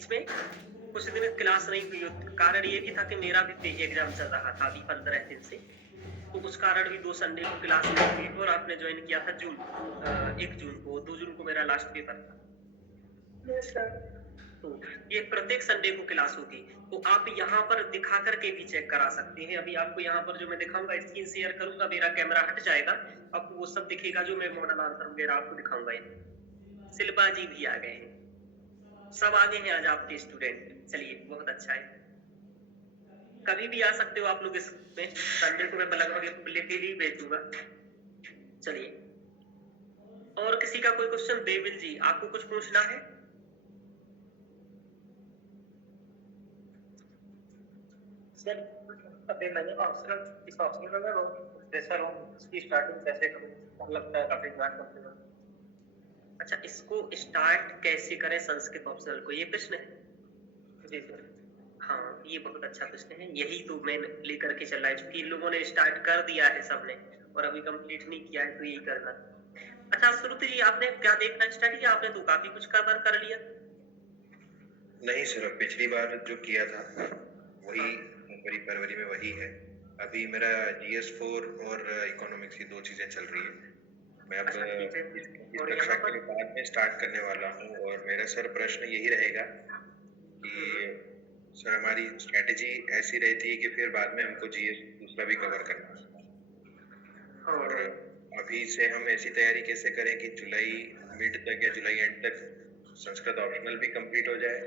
बीच में कुछ दिन क्लास नहीं हुई। कारण ये भी था कि मेरा भी एग्जाम चल रहा था अभी 15 दिन से, तो उस कारण भी 2 संडे को क्लास नहीं हुई और आपने ज्वाइन किया था 1 जून को, 2 जून को मेरा लास्ट पेपर था। तो ये प्रत्येक संडे को क्लास होगी। तो आप यहाँ पर दिखा करके भी चेक करा सकते हैं। अभी आपको यहाँ पर जो मैं दिखाऊंगा, स्क्रीन शेयर करूंगा, मेरा कैमरा हट जाएगा, आपको वो सब दिखेगा जो मैं मॉडल आंसर वगैरह आपको दिखाऊंगा। शिल्पा जी भी आ गए हैं, सब आगे हैं आज आपके स्टूडेंट। चलिए बहुत अच्छा है, कभी भी आ सकते हो आप लोग इसमें। संडे को मैं लगभग लेके ही भेजूंगा। चलिए, और किसी का कोई क्वेश्चन? देविल जी, आपको कुछ पूछना है? सर अभी मैंने इस ऑप्शनल में प्रेशर हूँ, इसकी स्टार्टिंग कैसे करूँ? मतलब काफी ज्वाइन करते हो। अच्छा, इसको स्टार्ट कैसे करें संस्कृत ऑप्शनल को, ये प्रश्न है? जी सर। हाँ, ये बहुत अच्छा प्रश्न है। यही तो मैं लेकर के चल रहा है, क्योंकि इन लोगों ने स्टार्ट कर दिया है सबने और अभी कंप्लीट नहीं किया है, तो यही करना। अच्छा श्रुति जी, आपने क्या देखना स्टार्ट किया? आपने तो काफी कुछ कवर कर लिया। नहीं सर, पिछली बार जो किया था वही फरवरी में वही है। अभी मेरा GS4 और इकोनॉमिक्स की 2 चीजें चल रही है। मैं अब इस कक्षा के बाद में स्टार्ट करने वाला हूँ, और मेरा सर प्रश्न यही रहेगा कि सर हमारी स्ट्रेटेजी ऐसी रहती है कि फिर बाद में हमको GS दूसरा भी कवर करना है, और अभी से हम ऐसी तैयारी कैसे करें कि जुलाई मिड तक या जुलाई एंड तक संस्कृत ऑप्शनल भी कंप्लीट हो जाए,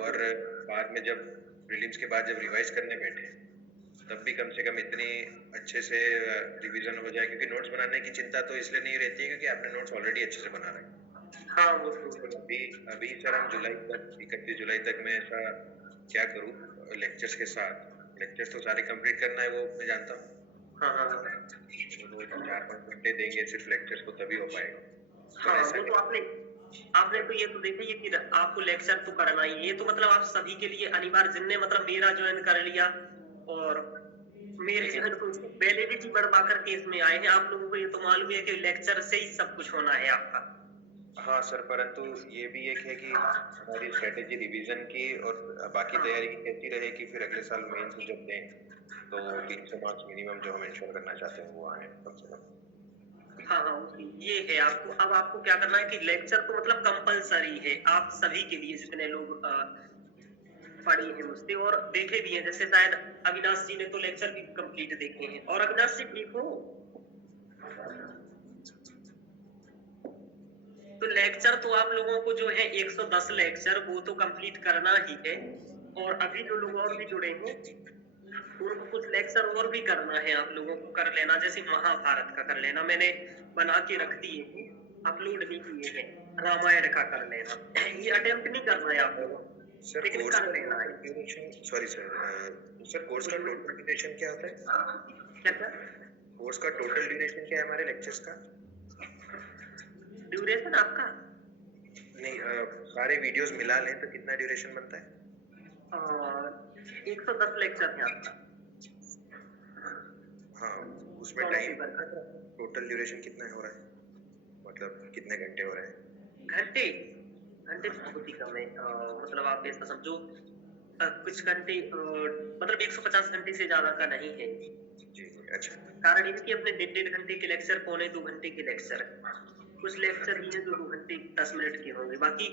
और बाद में जब प्रीलिम्स के बाद जब रिवाइज करने बैठे तब भी कम से कम इतनी अच्छे से रिवीजन हो जाए, क्योंकि नोट्स बनाने की चिंता तो इसलिए नहीं रहती है क्योंकि आपने नोट्स ऑलरेडी अच्छे से बना रहे हैं। हाँ, वो तो अभी सर हम जुलाई तक 31 जुलाई तक मैं ऐसा क्या करूँ लेक्चर्स के साथ? लेक्चर्स तो सारे कंप्लीट करना है, वो मैं जानता हूँ। हाँ, तो 4-5 घंटे देंगे सिर्फ लेक्चर्स को, तभी हो पाएगा। हाँ, वो तो आपने तो ये तो देखा ही कि आपको लेक्चर तो करना ही है। ये तो मतलब आप सभी के लिए अनिवार्य, जिनने मतलब मेरा ज्वाइन कर लिया और मेरे वैलिडिटी बढ़वा करके इसमें आए हैं, आप लोगों को ये तो मालूम है कि लेक्चर से ही सब कुछ होना है आपका। हाँ सर, परंतु ये भी एक है कि हमारी स्ट्रेटेजी रिवीजन की और बाकी तैयारी की कैसी रहे कि फिर अगले साल मेंस जब दें तो 300 मार्क्स मिनिमम जो हम इंश्योर करना चाहते हैं वो आए कम से कम। हाँ, ये है। आपको क्या करना है कि लेक्चर तो मतलब कंपलसरी है आप सभी के लिए, जितने लोग पढ़े हैं मुझसे और देखे भी हैं। जैसे शायद अविनाश जी ने तो लेक्चर भी कंप्लीट देखे हैं। और अविनाश जी ठीक हो? तो लेक्चर तो आप लोगों को जो है 110 लेक्चर वो तो कंप्लीट करना ही है। और अभी जो लोग और भी जुड़े हैं उनको कुछ लेक्चर और भी करना है, आप लोगों को कर लेना। जैसे महाभारत का कर लेना, मैंने बना के रख दिए हैं, अपलोड भी किए हैं। रामायण का कर लेना, ये अटेम्प्ट नहीं करना है आप लोगों को, सर लेकिन कोर्स कर लेना है। सॉरी सर, कोर्स का टोटल ड्यूरेशन क्या होता है? क्या कोर्स का टोटल ड्यूरेशन क्या है हमारे लेक्चर्स का? ड्यूरेशन आपका नहीं, सारे वीडियोस मिला लें तो कितना ड्यूरेशन बनता है? 110 लेक्चर है आपका। हाँ, उसमें टाइम टोटल ड्यूरेशन कितना हो रहा है, मतलब कितने घंटे हो रहे हैं? घंटे बहुत ही कम है। मतलब आप ऐसा समझो कुछ घंटे, मतलब 150 घंटे से ज्यादा का नहीं है जी। अच्छा, कारण ये कि अपने 1.5 घंटे के लेक्चर, 1.25 घंटे के लेक्चर, कुछ लेक्चर ही हैं जो 2 घंटे 10 मिनट के होंगे, बाकी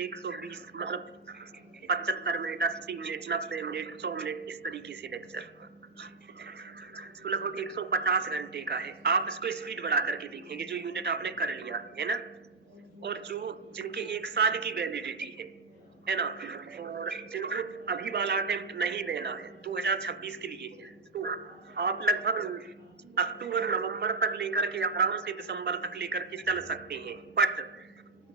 120 मतलब 75 मिनट, 80 मिनट, 90 मिनट, 100 मिनट, इस तरीके से लेक्चर, तो लगभग 150 घंटे का है। आप इसको स्पीड बढ़ा करके देखेंगे जो यूनिट आपने कर लिया है ना, और जो जिनके 1 साल की वैलिडिटी है ना, और जिनको अभी वाला अटेम्प्ट नहीं देना है 2026 के लिए, तो आप लगभग अक्टूबर नवंबर तक लेकर के आराम से दिसंबर तक लेकर के चल सकते हैं। बट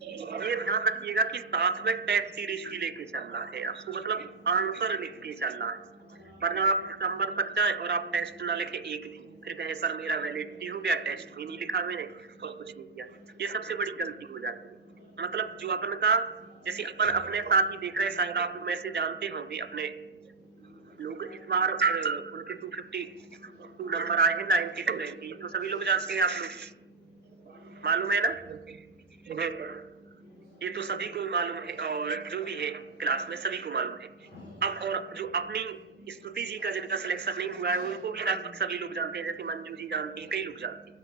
ये ध्यान रखिएगा कि साथ में टेस्ट सीरीज भी लेके चलना है आपको, मतलब आंसर लिख के चलना है। वरना आप दिसंबर तक जाए और आप टेस्ट ना लिखे एक दिन, फिर कहे सर मेरा वैलिडिटी हो गया, टेस्ट भी नहीं लिखा मैंने और कुछ नहीं किया, ये सबसे बड़ी गलती हो जाती है। मतलब जो अपन का, जैसे अपन अपने साथ ही देख रहे हैं, शायद आप में से जानते होंगे अपने लोग, इस बार उनके 252 नंबर आए हैं, 92 तो सभी लोग जानते हैं, आप लोग मालूम है ना? ये तो सभी को मालूम है और जो भी है क्लास में सभी को मालूम है। अब और जो अपनी स्तुति जी का जिनका सिलेक्शन नहीं हुआ है उनको भी लगभग सभी लोग जानते हैं, जैसे मंजू जी जानती हैं, कई लोग जानते हैं।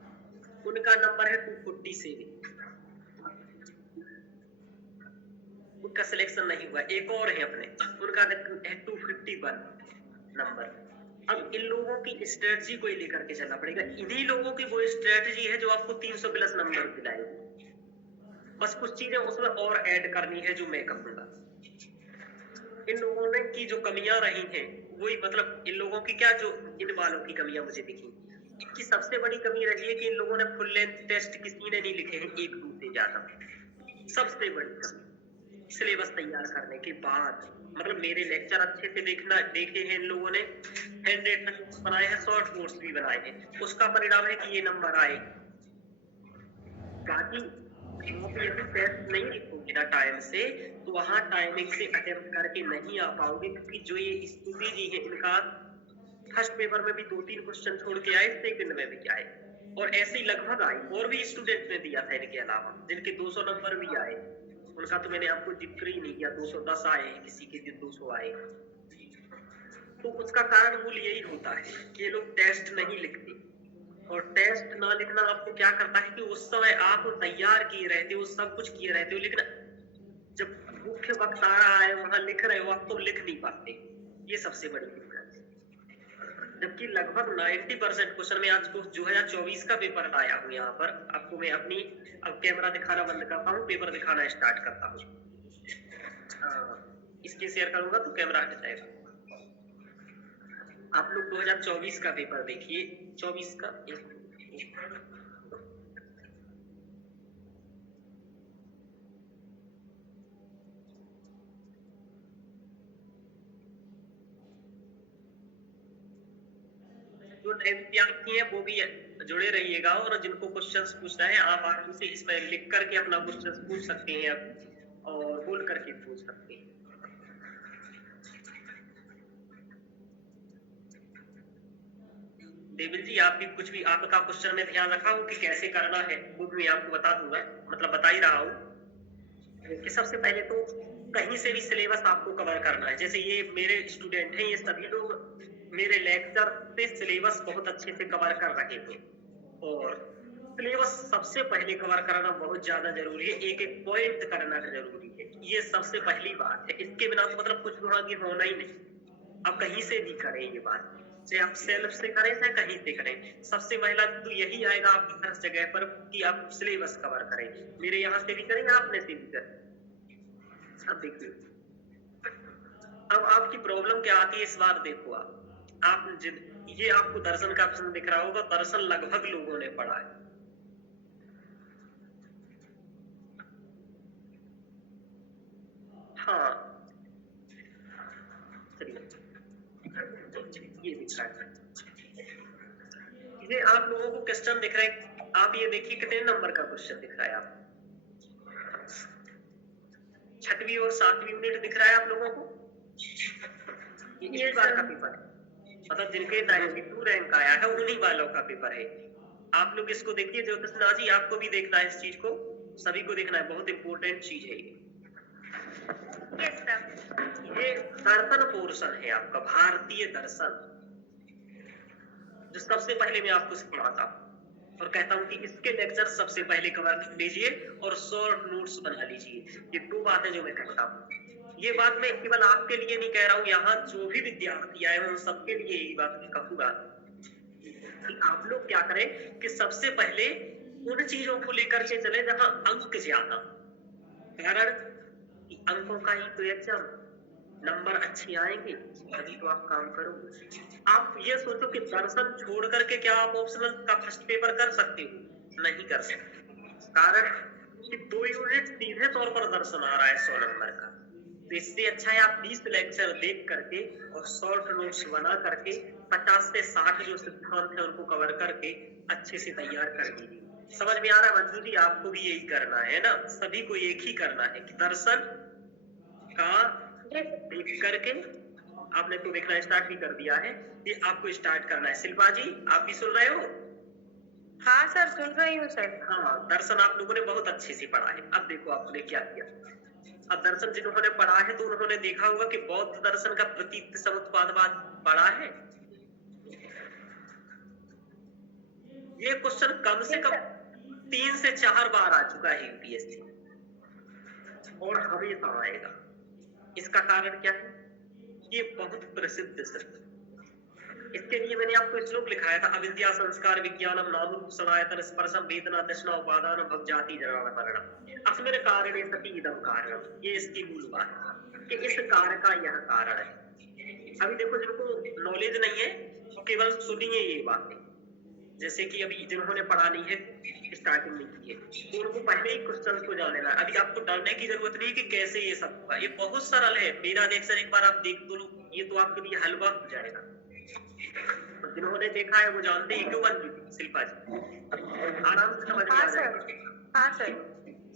उनका नंबर है 247, उनका सिलेक्शन नहीं हुआ। एक और है अपने, उनका है 251 नंबर। अब इन लोगों की स्ट्रेटजी को ही लेकर के चलना पड़ेगा। इन्हीं लोगों की वो स्ट्रेटजी है जो आपको 300 प्लस नंबर दिलाएगी। बस कुछ चीजें उसमें और ऐड करनी है जो मैं कहूंगा। इन लोगों ने की जो कमियां रही हैं वही, मतलब इन लोगों की क्या, जो इन वालों की कमियां मुझे दिखी, इनकी सबसे बड़ी कमी रही है कि इन लोगों ने फुल लेंथ टेस्ट किसी ने नहीं लिखे हैं, एक दो से ज्यादा। सबसे बड़ी कमी सिलेबस तैयार करने के बाद, मतलब मेरे लेक्चर अच्छे से देखे हैं इन लोगों ने, हैंड रिटन नोट्स बनाए हैं, शॉर्ट नोट्स भी बनाए हैं, उसका परिणाम है कि ये नंबर आए। बाकी आप यदि टेस्ट नहीं लिखोगे ना टाइम से, तो वहां टाइमिंग से अटेम्प्ट करके नहीं आ पाओगे, क्योंकि जो ये स्तुति जी है इनका फर्स्ट पेपर में भी 2-3 क्वेश्चन छोड़ के आए, सेकंड में भी आए, और ऐसे ही लगभग आए। और भी स्टूडेंट ने दिया था इनके अलावा जिनके 200 नंबर भी आए, उनका तो मैंने आपको जिक्र ही नहीं किया। 210 आए, किसी के 200 आए। तो उसका कारण मूल यही होता है कि ये लोग टेस्ट नहीं लिखते। और टेस्ट ना लिखना आपको क्या करता है कि उस समय आप तैयार किए रहते हो, सब कुछ किए रहते हो, लेकिन जब मुख्य वक्त आ रहा है वहां लिख रहे हो आप, तो लिख नहीं पाते। ये सबसे बड़ी दिक्कत है। जबकि लगभग 90% क्वेश्चन में आज 2024 का पेपर लाया हूँ यहाँ पर आपको। मैं अपनी अब कैमरा दिखाना बंद करता हूँ, पेपर दिखाना स्टार्ट करता हूँ। इसके शेयर करूंगा तो कैमरा हट जाएगा। आप लोग 2024 का पेपर देखिए, 24 का जो नए विद्यार्थी हैं वो भी जुड़े रहिएगा, और जिनको क्वेश्चंस पूछना है आप आराम से इसमें लिख करके अपना क्वेश्चंस पूछ सकते हैं आप, और बोल करके पूछ सकते हैं। देविल जी, आप भी कुछ भी आपका क्वेश्चन में ध्यान रखा हो कि कैसे करना है, वो भी मैं आपको बता दूंगा, मतलब बता ही रहा हूँ कि सबसे पहले तो कहीं से भी सिलेबस आपको कवर करना है। जैसे ये मेरे स्टूडेंट हैं, ये सभी लोग मेरे लेक्चर से सिलेबस बहुत अच्छे से कवर कर रहे थे, और सिलेबस सबसे पहले कवर करना बहुत ज्यादा जरूरी है। एक एक पॉइंट करना जरूरी है, ये सबसे पहली बात है। इसके बिना तो मतलब कुछ आगे होना ही नहीं। आप कहीं से भी करें ये बात, चाहे आप सेल्फ से करें चाहे कहीं से करें, सबसे पहला तो यही आएगा आपकी हर जगह पर कि आप सिलेबस कवर करें। मेरे यहाँ से भी करें, आपने से भी करें। अब देखिए, अब आपकी प्रॉब्लम क्या आती है इस बार देखो। आप ये आपको दर्शन का ऑप्शन दिख रहा होगा, दर्शन लगभग लोगों ने पढ़ा है। हाँ, चलिए ये दिख रहा है, ये आप लोगों को क्वेश्चन दिख रहा है। आप ये देखिए कितने नंबर का क्वेश्चन दिख रहा है। आप 6वीं और 7वीं यूनिट दिख रहा है आप लोगों को। ये इस बार का पेपर है, मतलब जिनके 92 रैंक आया है उन्हीं वालों का पेपर है। आप लोग इसको देखिए। ज्योतिषना जी, आपको भी देखना है इस चीज को, सभी को देखना है, बहुत इंपॉर्टेंट चीज है ये। ये दर्शन पोर्शन है आपका, भारतीय दर्शन, जो सबसे पहले मैं आपको सिखाता हूँ और कहता हूँ कि इसके लेक्चर सबसे पहले कवर कर लीजिए और शॉर्ट नोट्स बना लीजिए। ये दो बातें जो मैं कहता हूँ, ये बात मैं केवल आपके लिए नहीं कह रहा हूँ, यहाँ जो भी विद्यार्थी आए हैं उन सबके लिए यही बात मैं कहूंगा कि आप लोग क्या करें कि सबसे पहले उन चीजों को लेकर के चले जहां अंक ज्यादा। कारण अंकों का ही तो एग्जाम, नंबर अच्छे आएंगे तभी तो आप काम करोगे। आप ये सोचो कि दर्शन छोड़ करके क्या आप ऑप्शनल का फर्स्ट पेपर कर सकते हो? नहीं कर सकते। कारण कि 2 यूनिट सीधे तौर पर दर्शन आ रहा है 100 नंबर का। तो इससे अच्छा है आप 20 लेक्चर देख करके और शॉर्ट नोट्स बना करके 50 से 60 जो सिद्धांत है उनको कवर करके अच्छे से तैयार कर लीजिए। समझ में आ रहा है मंजू जी? आपको भी यही करना है ना, सभी को एक ही करना है कि दर्शन का देख करके आपने तो देखना स्टार्ट भी कर दिया है, ये आपको स्टार्ट करना है। शिल्पा जी, आप भी सुन रहे हो? हाँ सर, सुन रही हूँ सर। हाँ, दर्शन आप लोगों ने बहुत अच्छे से पढ़ा है। अब देखो आपने क्या किया। अब दर्शन जिन्होंने पढ़ा है तो उन्होंने देखा होगा कि बौद्ध दर्शन का प्रतीक समुत्पादवाद पढ़ा है। ये क्वेश्चन कम से कम 3 से 4 बार आ चुका है यूपीएससी और हमेशा आएगा। इसका कारण क्या है? ये बहुत प्रसिद्ध सर। इसके लिए मैंने आपको श्लोक लिखाया था, अविद्या संस्कार विज्ञानम नाम रूप सनातन स्पर्शम वेदना तृष्णा उपादान भव जाति जरा मरणम अस्मिन् कारणे सति इदं कारणम। ये इसकी मूल बात है कि इस कार्य का यह कारण है। अभी देखो जिनको नॉलेज नहीं है वो केवल सुनिए ये बातें। जैसे कि अभी जिन्होंने पढ़ा नहीं है, स्टार्टिंग नहीं की है, तो उनको पहले ही क्वेश्चन को जान लेना। अभी आपको डरने की जरूरत नहीं कि कैसे ये सब होगा, ये बहुत सरल है। मेरा लेक्चर एक बार आप देख तो लो, ये तो आपके लिए हलवा हो जाएगा। और जिन्होंने देखा है वो जानते हैं क्यों बन चुकी शिल्पा जी, आराम से समझ में आ जाएगा। हाँ सर।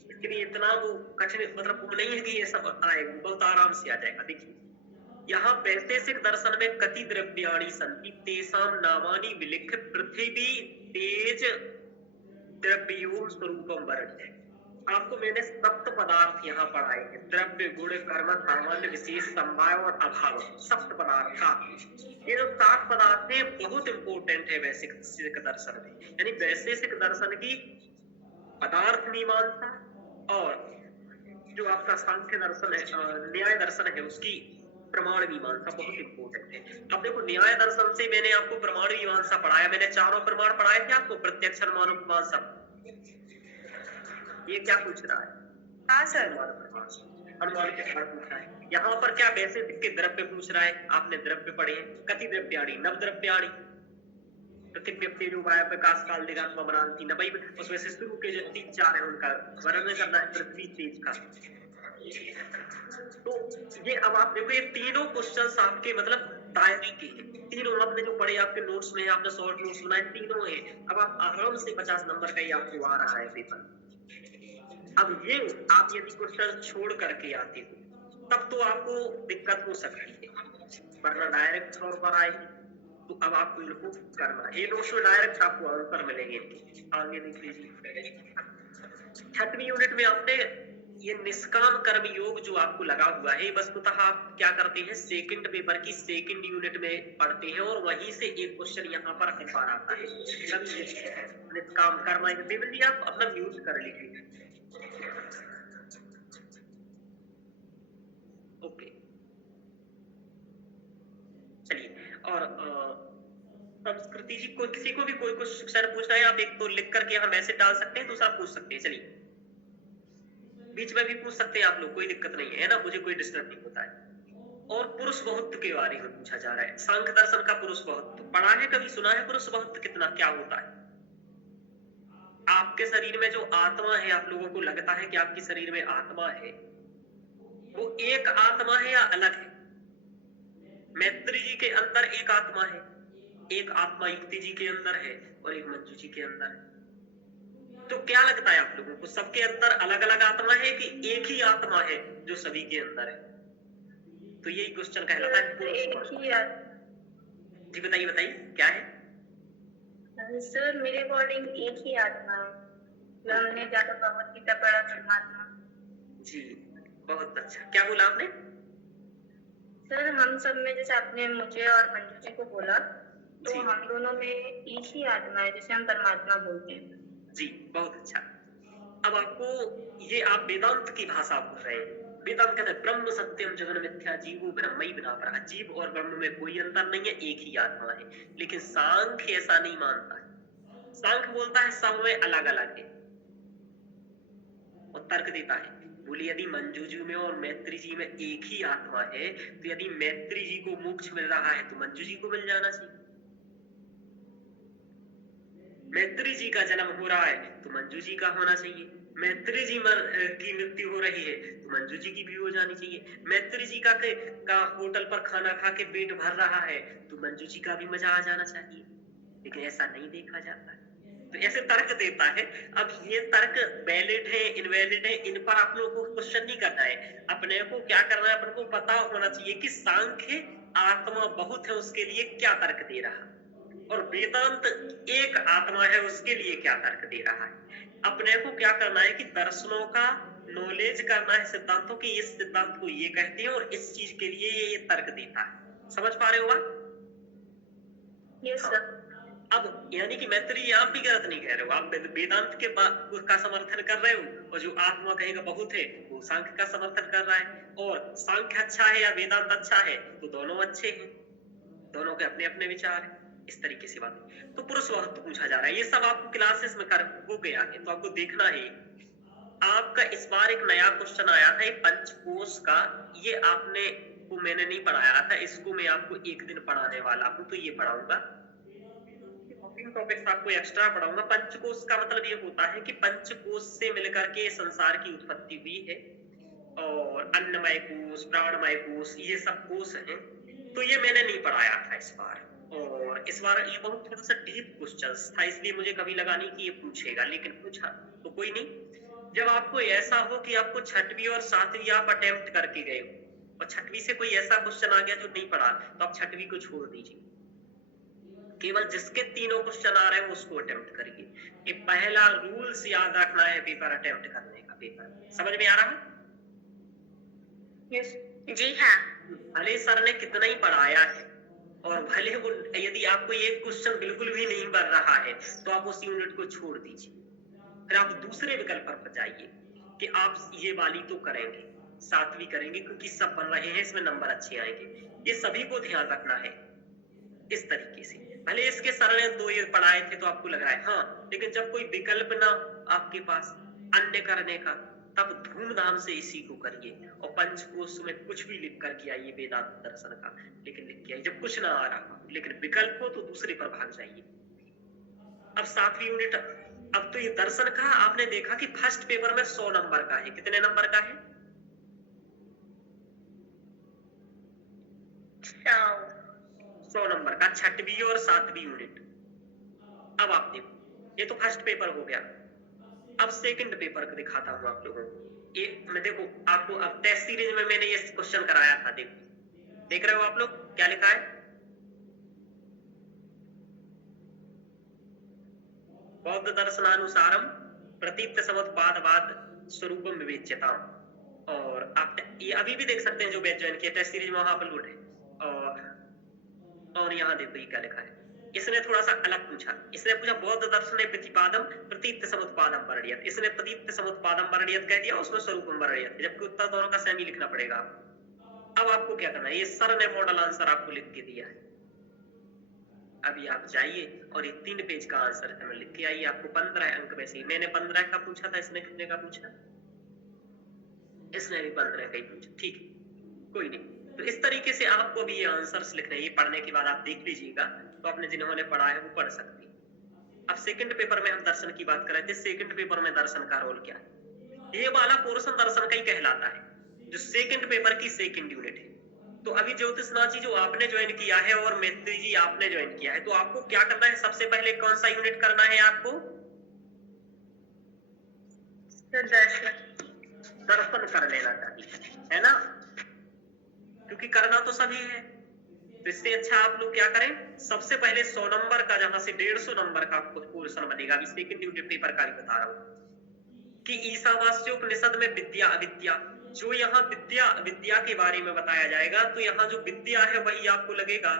इसके लिए इतना वो कठिन मतलब वो नहीं है कि ये सब आएगा, बहुत आराम से आ जाएगा। देखिए यहाँ वैशेषिक दर्शन में कति द्रव्याणि सन्ति तेषां नामानि विलिख्य पृथ्वी तेज द्रव्यों स्वरूपम वर्ण्य। आपको मैंने सप्त पदार्थ यहाँ पढ़ाए हैं, द्रव्य गुण कर्म सामान्य विशेष समवाय और अभाव, सप्त पदार्थ। ये जो 7 पदार्थ है बहुत इंपॉर्टेंट है वैशेषिक दर्शन में। यानी वैशेषिक दर्शन की पदार्थ मीमांसा और जो आपका सांख्य दर्शन है, न्याय दर्शन है, उसकी प्रमाण मीमांसा बहुत इंपॉर्टेंट है। अब देखो न्याय दर्शन से मैंने आपको प्रमाण मीमांसा पढ़ाया, मैंने 4 प्रमाण पढ़ाए थे आपको, प्रत्यक्ष अनुमान उपमान सब। ये क्या पूछ रहा है? हाँ सर। अनुमान के साथ पूछ रहा है। यहाँ पर क्या वैशेषिक के द्रव्य पूछ रहा है, आपने द्रव्य पढ़े हैं, कति द्रव्याणि नव द्रव्याणि प्रकाश काल दिगात्मा बनाती नबई, उसमें से शुरू के जो 3-4 है उनका वर्णन करना है, पृथ्वी तेज का। तो ये अब आप देखो ये तीनों क्वेश्चंस आपके मतलब दायरे के हैं, तीनों आपने जो पढ़े आपके नोट्स में, आपने शॉर्ट नोट्स बनाए, तीनों है। अब आप आराम से 50 नंबर का ही आपको आ रहा है पेपर। अब ये आप यदि क्वेश्चन छोड़ करके आते हो तब तो आपको दिक्कत हो सकती है, वरना डायरेक्ट तौर पर आएगी। तो अब आपको इनको करना है, ये नोट्स में डायरेक्ट आपको आंसर मिलेंगे इनके। आगे देख लीजिए 6वीं यूनिट में आपने ये निष्काम कर्म योग जो आपको लगा हुआ है, वस्तुतः आप क्या करते हैं सेकंड पेपर की सेकंड यूनिट में पढ़ते हैं और वहीं से एक क्वेश्चन यहाँ पर हर बार आता है। निष्काम कर्म भी आप अपना म्यूट कर लीजिए। ओके चलिए, और संस्कृति जी को किसी को भी कोई क्वेश्चन पूछना है आप एक तो लिख करके यहाँ मैसेज डाल सकते हैं, दूसरा पूछ सकते हैं। चलिए बीच में भी पूछ सकते हैं आप लोग, कोई दिक्कत नहीं है ना, मुझे कोई डिस्टर्ब नहीं होता है। और पुरुष बहुत्व के बारे में पूछा जा रहा है, सांख्य दर्शन का पुरुष बहुत्व पढ़ा है, कभी सुना है पुरुष बहुत्व कितना क्या होता है? आपके शरीर में जो आत्मा है, आप लोगों को लगता है कि आपके शरीर में आत्मा है, वो एक आत्मा है या अलग है? मैत्री जी के अंदर एक आत्मा है, एक आत्मा युक्ति जी के अंदर है और एक मंजू जी के अंदर है। तो क्या लगता है आप लोगों को, सबके अंदर अलग अलग आत्मा है कि एक ही आत्मा है जो सभी के अंदर है? तो यही क्वेश्चन कहलाता है एक ही जी बताइए बताइए क्या है? सर मेरे अकॉर्डिंग एक ही आत्मा है, जो हमने ज्यादा भगवत गीता पढ़ा परमात्मा। जी बहुत अच्छा, क्या बोला आपने? सर हम सब में जैसे आपने मुझे और मंजू जी को बोला, तो हम दोनों में एक ही आत्मा है जिसे हम परमात्मा बोलते हैं। जी बहुत अच्छा। अब आपको ये आप वेदांत की भाषा बोल रहे हैं। वेदांत कहते हैं ब्रह्म सत्यम जगन मिथ्या जीवो ब्रह्मई बिना पर, जीव और ब्रह्म में कोई अंतर नहीं है, एक ही आत्मा है। लेकिन सांख्य ऐसा नहीं मानता है, सांख्य बोलता है सब में अलग अलग है और तर्क देता है। बोले यदि मंजू जी में और मैत्री जी में एक ही आत्मा है तो यदि मैत्री जी को मोक्ष मिल रहा है तो मंजू जी को मिल जाना चाहिए। मैत्री जी का जन्म हो रहा है तो मंजू जी का होना चाहिए। मैत्री जी की मृत्यु हो रही है तो मंजू जी की भी हो जानी चाहिए। मैत्री जी का होटल पर खाना खा के पेट भर रहा है तो मंजू जी का भी मजा आ जाना चाहिए, लेकिन ऐसा नहीं देखा जाता है। तो ऐसे तर्क देता है। अब ये तर्क वैलिड है इनवैलिड है, इन पर आप लोगों को क्वेश्चन नहीं करना है, अपने को क्या करना है, अपने को पता होना चाहिए कि सांख्य आत्मा बहुत है उसके लिए क्या तर्क दे रहा। और वेदांत एक आत्मा है, उसके लिए क्या तर्क दे रहा है। अपने को क्या करना है कि दर्शनों का नॉलेज करना है, सिद्धांतों की, इस सिद्धांत को ये कहते हैं और इस चीज के लिए ये तर्क देता है। समझ पा रहे हो आप? यस हाँ। सर। अब यानी कि मैत्री आप भी गलत नहीं कह रहे हो, आप वेदांत के का समर्थन कर रहे हो, और जो आत्मा कहेगा बहुत है वो सांख्य का समर्थन कर रहा है। और सांख्य अच्छा है या वेदांत अच्छा है, तो दोनों अच्छे हैं, दोनों के अपने अपने विचार हैं। इस तरीके से बात तो पुरुष वक्त पूछा जा रहा है, ये सब आपको क्लासेस में कर हो गया है, तो आपको देखना है। आपका इस बार एक नया क्वेश्चन आया था पंचकोश का, ये आपने को मैंने नहीं पढ़ाया था, इसको मैं आपको एक दिन पढ़ाने वाला हूँ, तो ये पढ़ाऊंगा। टॉपिक्स आपको एक्स्ट्रा पढ़ाऊंगा। पंचकोश का मतलब ये होता है कि पंचकोश से मिलकर के संसार की उत्पत्ति हुई है, और अन्नमय कोश, प्राणमय कोश, ये सब कोश हैं। तो ये मैंने नहीं पढ़ाया था इस बार, और इस बार ये बहुत थोड़ा सा डीप क्वेश्चन था, इसलिए मुझे कभी लगा नहीं कि ये पूछेगा, लेकिन पूछा तो कोई नहीं। जब आपको ऐसा हो कि आपको 6वीं और 7वीं आप अटेम्प्ट करके गए हो, और 6वीं से कोई ऐसा क्वेश्चन आ गया जो नहीं पढ़ा, तो आप 6वीं को छोड़ दीजिए, केवल जिसके तीनों क्वेश्चन आ रहे हैं उसको अटेम्प्ट करिए। ये पहला रूल्स याद रखना है पेपर अटेम्प्ट करने का। पेपर समझ में आ रहा है? यस जी हाँ। भले सर ने कितना ही पढ़ाया है, और भले वो यदि आपको ये क्वेश्चन बिल्कुल भी नहीं बन रहा है, तो आप उस यूनिट को छोड़ दीजिए, फिर आप दूसरे विकल्प पर जाइए कि आप ये वाली तो करेंगे, 7वीं करेंगे, क्योंकि सब बन रहे हैं, इसमें नंबर अच्छे आएंगे। ये सभी को ध्यान रखना है इस तरीके से। भले इसके सर ने 2 ये पढ़ाए थे तो आपको लग रहा है हाँ, लेकिन जब कोई विकल्प ना आपके पास अन्य करने का, तब धूमधाम से इसी को करिए। और पंचकोश में कुछ भी लिख कर के आइए वेदांत दर्शन का, लेकिन लिख के आइए। जब कुछ ना आ रहा लेकिन विकल्प हो तो दूसरे पर भाग जाइए। अब 7वीं यूनिट, अब तो ये दर्शन का आपने देखा कि फर्स्ट पेपर में 100 नंबर का है। कितने नंबर का है? 100 नंबर का 6वीं और 7वीं यूनिट। अब आप देखो, ये तो फर्स्ट पेपर हो गया। अब सेकंड पेपर को दिखाता हूँ आप लोगों को। ये मैं देखो आपको, अब टेस्ट सीरीज में मैंने ये क्वेश्चन कराया था, देखो देख रहे हो आप लोग क्या लिखा है? बौद्ध दर्शनानुसारम प्रतीत समुत्पादवाद स्वरूपम विवेच्यताम। और आप ये अभी भी देख सकते हैं, जो बैच ज्वाइन किया टेस्ट सीरीज में वहां पर लोड है। और यहाँ देखो ये क्या लिखा है, इसने थोड़ा सा अलग पूछा। इसने पूछा बौद्ध दर्शन प्रतिपादम प्रतीत समुत्पादम वर्ण्यत, इसने प्रतीत समुत्पादम वर्ण्यत कह दिया, उसमें स्वरूपम वर्ण्यत, जबकि उत्तर दोनों का सेम ही लिखना पड़ेगा। अब आपको क्या करना है, ये सर ने मॉडल आंसर आपको लिख के दिया है। अभी आप जाइए और ये 3 पेज का आंसर हमें लिख के आइए। आपको 15 अंक वैसे ही, मैंने 15 का पूछा था, इसने कितने का पूछा? इसने भी 15 का ही पूछा, ठीक है कोई नहीं। तो इस तरीके से आपको भी ये आंसर्स लिखने हैं। ये पढ़ने के बाद आप देख लीजिएगा, तो आपने जिन्होंने पढ़ा है वो पढ़ सकते हैं। अब सेकंड पेपर में हम दर्शन की बात कर रहे थे। सेकंड पेपर में दर्शन का रोल क्या है? ये वाला पोर्शन दर्शन का ही कहलाता है, जो सेकंड पेपर की सेकंड यूनिट है। तो अभी ज्योतिषनाथ जी जो आपने ज्वाइन किया है और मैत्री जी आपने ज्वाइन किया है, तो आपको क्या करना है? सबसे पहले कौन सा यूनिट करना है आपको? दर्शन कर लेना चाहिए, है ना? क्योंकि करना तो सभी है। तो इससे अच्छा आप लोग क्या करें, सबसे पहले 100 नंबर का, जहां से 150 नंबर का आपको पोर्शन बनेगा, अभी सेकंड यूनिट पेपर का भी बता रहा हूं कि ईशावास्योपनिषद में विद्या अविद्या, जो यहाँ विद्या के बारे में बताया जाएगा, तो यहाँ जो विद्या है वही आपको लगेगा।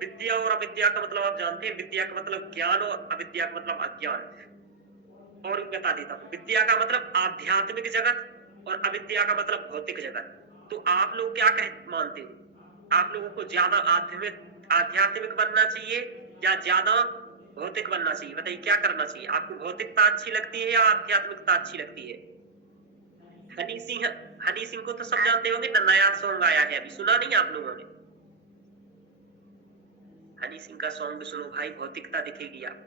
विद्या और अविद्या का मतलब आप जानते हैं, विद्या का मतलब ज्ञान और अविद्या का मतलब अज्ञान। और बता देता हूँ, विद्या का मतलब आध्यात्मिक जगत और अविद्या का मतलब भौतिक जगत। तो आप लोग क्या मानते हो, आप लोगों को ज्यादा आध्यात्मिक बनना चाहिए या ज्यादा भौतिक बनना चाहिए? बताइए क्या करना चाहिए आपको? भौतिकता अच्छी लगती है या आध्यात्मिकता अच्छी लगती है? हनी सिंह को तो सब जानते होंगे ना, नया सॉन्ग आया है, अभी सुना नहीं आप लोगों ने? हनी सिंह का सॉन्ग सुनो भाई, भौतिकता दिखेगी आप,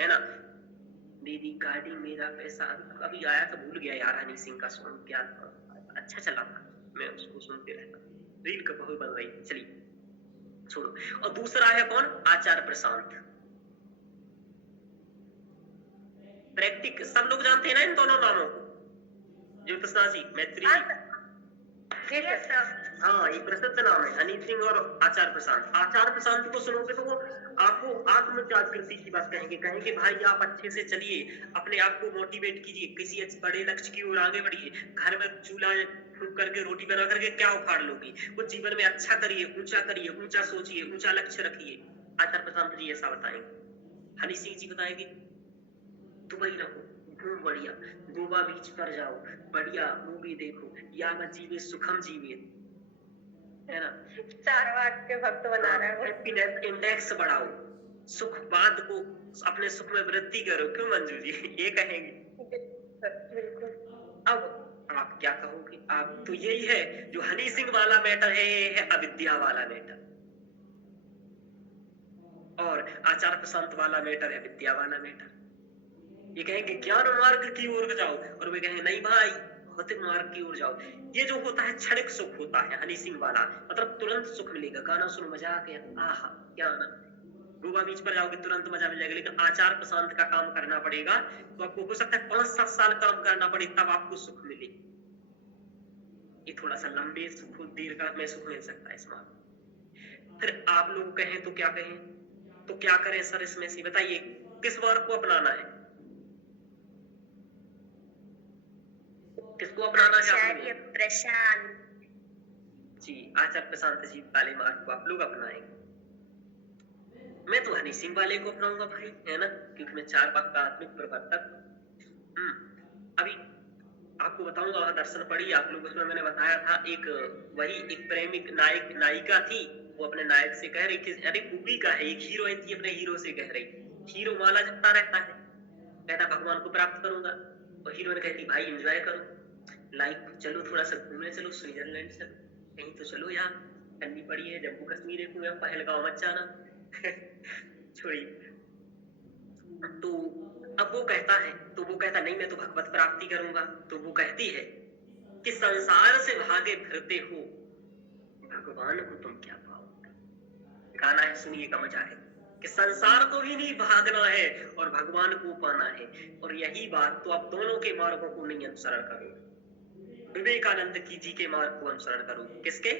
है ना? मेरी गाड़ी मेरा पैसा, अभी आया था, भूल गया यार हनी सिंह का सॉन्ग, क्या अच्छा चला था, मैं उसको सुनते रहता, रील का बहुत बन रही। चलिए छोड़ो। और दूसरा है कौन? आचार्य प्रशांत। प्रैक्टिक सब लोग जानते हैं ना इन दोनों नामों को, ज्योतिषनाथ जी, मैत्री जी। हाँ, ये प्रसिद्ध नाम है हनी सिंह और आचार्य प्रशांत। आचार्य प्रशांत को सुनोगे तो वो आपको आत्म जागृति की बात कहेंगे भाई आप अच्छे से चलिए, अपने आप को मोटिवेट कीजिए, किसी बड़े लक्ष्य की ओर आगे बढ़िए। घर में चूल्हा फूंक करके रोटी बना करके क्या उखाड़ लोगी? कुछ जीवन में अच्छा करिए, ऊंचा सोचिए, ऊंचा लक्ष्य रखिए। आचार्य प्रशांत जी ऐसा बताएंगे। हनी सिंह जी बताएंगे दुबई रहो, घूम बढ़िया, गोवा बीच पर जाओ, बढ़िया मूवी देखो, याम जीवे सुखम जीवे, है ना। चारवाक के भक्त बना रहा है वो। हैप्पीनेस इंडेक्स बढ़ाओ, सुखवाद को अपने सुख में वृद्धि करो। क्यों मंजू जी ये कहेंगे। बिल्कुल। अब आप क्या कहोगे? आप तो यही है जो हनी सिंह वाला मैटर है, ये है अविद्या वाला मैटर, और आचार्य प्रशांत वाला मैटर है विद्या वाला मैटर। ये कहेंगे ज्ञान मार्ग की ओर जाओ, और वे कहेंगे नहीं भाई भौतिक मार्ग की ओर जाओ। ये जो होता है क्षणिक सुख होता है हनी सिंह वाला, मतलब तुरंत सुख मिलेगा, गाना सुनो मजा आ गया, आहा क्या आनंद। गोवा बीच पर जाओगे तुरंत मजा मिल जाएगा। लेकिन आचार प्रशांत का काम करना पड़ेगा, तो आपको हो सकता है 5-7 साल काम करना पड़े तब आपको सुख मिले। ये थोड़ा सा लंबे सुख, दीर्घ में सुख मिल सकता है इसमें। फिर आप लोग कहें तो क्या कहें, तो क्या करें सर इसमें से बताइए, किस मार्ग को अपनाना है? किसको अपनाना है? आचार्य प्रशांत जी, आचार्य प्रशांत जी वाले मार्ग को आप लोग अपनाएंगे। मैं तो हनी सिंह वाले को अपनाऊंगा भाई, है ना, क्योंकि मैं चारवाक का आत्मिक प्रवर्तक। अभी आपको बताऊंगा, वहां दर्शन पड़ी आप लोग, उसमें मैंने बताया था एक प्रेमिक नायिका थी, वो अपने नायक से कह रही थी, अरे मूवी का है, एक हीरोइन थी अपने हीरो से कह रही, हीरो माला जपता रहता है, कहता भगवान को प्राप्त करूंगा, और हीरोइन कहती भाई एंजॉय करो लाइफ, चलो थोड़ा सा घूमने चलो, स्विट्जरलैंड चलो, कहीं तो चलो यार, ठंडी पड़ी है, जम्मू कश्मीर है, पहलगांव मत जाना। छोड़िए। तो अब वो कहता नहीं मैं तो भगवत प्राप्ति करूंगा। तो वो कहती है कि संसार से भागे फिरते हो, भगवान को तुम क्या पाओगे। गाना है, सुनिएगा, मजा है कि संसार को ही नहीं भागना है और भगवान को पाना है। और यही बात तो आप दोनों के मार्गों को नहीं अनुसरण करो, विवेकानंद की जी के मार्ग को अनुसरण करो। किसके?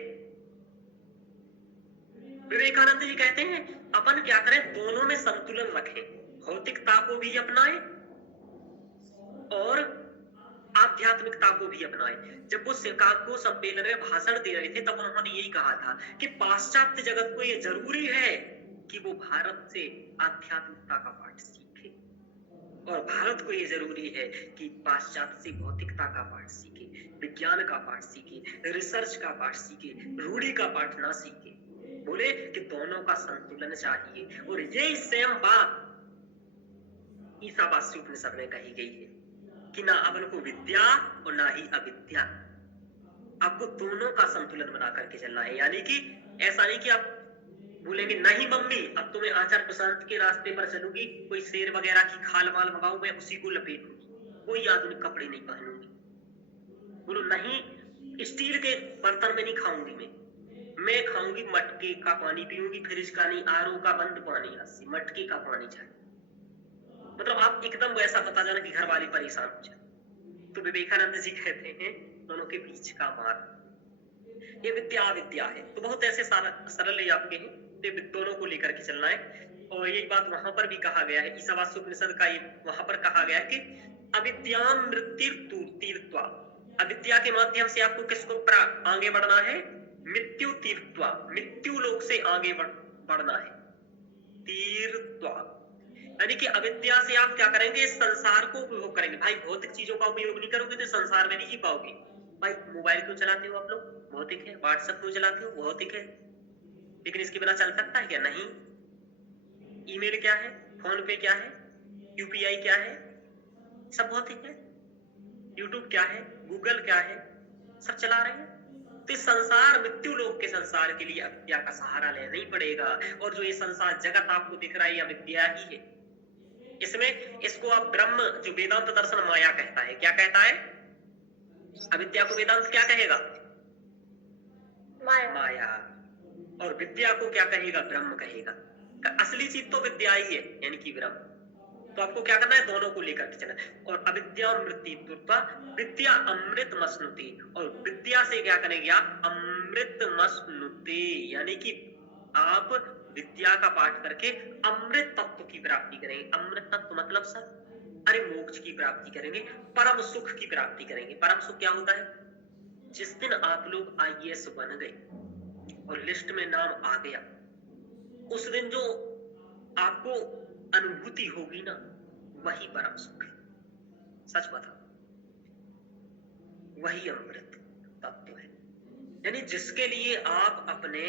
विवेकानंद जी कहते हैं अपन क्या करें, दोनों में संतुलन रखें, भौतिकता को भी अपनाएं और आध्यात्मिकता को भी अपनाएं। जब वो शिकागो सम्मेलन में भाषण दे रहे थे तब उन्होंने यही कहा था कि पाश्चात्य जगत को ये जरूरी है कि वो भारत से आध्यात्मिकता का पाठ सीखे, और भारत को ये जरूरी है कि पाश्चात्य से भौतिकता का पाठ सीखे, विज्ञान का पाठ सीखे, रिसर्च का पाठ सीखे, रूढ़ी का पाठ ना सीखे। बोले कि दोनों का संतुलन चाहिए। और ये सेम बात ईसावास्य उपनिषद में कही गई है कि ना अपन को विद्या और ना ही अविद्या, आपको दोनों का संतुलन बना करके चलना है। यानी कि ऐसा नहीं कि आप बोलेंगे नहीं मम्मी अब तुम्हें आचार्य प्रशांत के रास्ते पर चलूंगी, कोई शेर वगैरह की खाल माल मंगाऊं, मैं उसी को लपेटूंगी, कोई आधुनिक कपड़े नहीं पहनूंगी। बोलो नहीं, स्टील के बर्तन में नहीं खाऊंगी, मैं खाऊंगी मटके का पानी, पीऊंगी फ्रिज का नहीं, आरओ का बंद पानी, मटके का पानी चाहिए। मतलब आप एकदम वैसा बता जाना कि घर वाली परेशान हो जाए। तो विवेकानंद जी कहते हैं दोनों के बीच का मार्ग ये विद्या है। तो बहुत ऐसे सरल है आपके हैं, दोनों को लेकर के चलना है। और यही बात वहां पर भी कहा गया है, ईसावास्य उपनिषद का ये वहां पर कहा गया है कि अविद्याम मृत्यु तीर्थवा, अविद्या के माध्यम से आपको किसको आगे बढ़ना है, मृत्यु तीर्थवा, मृत्यु लोक से आगे बढ़ना है, तीर्थवा। यानी कि अविद्या से आप क्या करेंगे, इस संसार को उपभोग करेंगे। भाई भौतिक चीजों का उपयोग नहीं करोगे तो संसार में नहीं जी पाओगे। भाई मोबाइल क्यों चलाते हो आप लोग, भौतिक है। व्हाट्सएप क्यों चलाते हो, भौतिक है। लेकिन इसके बिना चल सकता है क्या, नहीं। ईमेल क्या है, फोन पे क्या है, यूपीआई क्या है, सब भौतिक है। यूट्यूब क्या है, गूगल क्या है, सब चला रहे हैं। तो इस संसार मृत्यु लोक के संसार के लिए अविद्या का सहारा लेना ही पड़ेगा। और जो ये संसार जगत आपको दिख रहा है, अविद्या ही है। इसमें इसको आप ब्रह्म, जो वेदांत दर्शन माया कहता है, क्या कहता है, अविद्या को वेदांत क्या कहेगा, माया। और विद्या को क्या कहेगा, ब्रह्म कहेगा। असली चीज तो विद्या ही है, यानी कि ब्रह्म। तो आपको क्या करना है, दोनों को लेकर के चलना। और अविद्या और मृत्यु, विद्या अमृत मसनुति, और विद्या से क्या करेंगे आप, अमृत अमृत मसनुते, यानी कि आप विद्या का पाठ करके अमृत तत्व की प्राप्ति करेंगे। अमृत तत्व मतलब सर अरे मोक्ष की प्राप्ति करेंगे, परम सुख की प्राप्ति करेंगे। परम सुख क्या होता है? जिस दिन आप लोग आईएएस बन गए और लिस्ट में नाम आ गया, उस दिन जो आपको अनुभूति होगी ना, वही परम सुख है। सच बता, वही अमृत तत्व है। यानी जिसके लिए आप अपने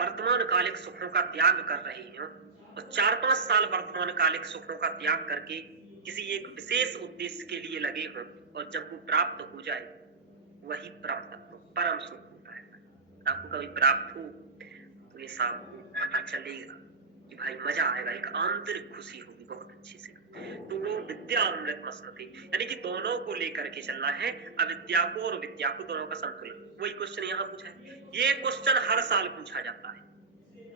वर्तमान कालिक सुखों का त्याग कर रहे हो और 4-5 साल वर्तमान कालिक सुखों का त्याग करके किसी एक विशेष उद्देश्य के लिए लगे हो, और जब वो प्राप्त हो जाए, वही परम सुख होता है। आपको कभी प्राप्त हो तो ये साफ पता चलेगा कि भाई मजा आएगा, एक आंतरिक खुशी होगी बहुत अच्छी से। तो वो विद्या अमृत मसनते, यानी कि दोनों को लेकर के चलना है, अविद्या को और विद्या को, दोनों का संतुलन। वही क्वेश्चन यहाँ पूछा है। ये क्वेश्चन हर साल पूछा जाता है,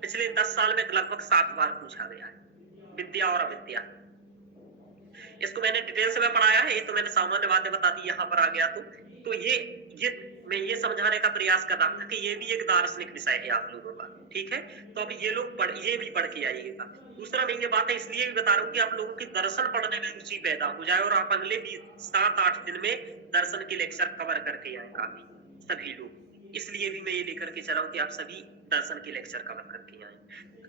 पिछले 10 साल में लगभग 7 बार पूछा गया है, विद्या और अविद्या। इसको मैंने डिटेल से में पढ़ाया है, ये तो मैंने सामान्य बातें बता दी, यहाँ पर आ गया तो ये मैं ये समझाने का प्रयास कर रहा था कि ये भी एक दार्शनिक विषय है आप लोगों का, ठीक है। तो अब ये लोग ये भी पढ़ के आइएगा। दूसरा मैं ये बात है इसलिए भी बता रहा हूँ कि आप लोगों की दर्शन पढ़ने में रुचि पैदा हो जाए और आप अगले 7-8 दिन में दर्शन के लेक्चर कवर करके आए काफी सभी लोग। इसलिए भी मैं ये लेकर के चला हूँ कि आप सभी दर्शन के लेक्चर कवर करके आए,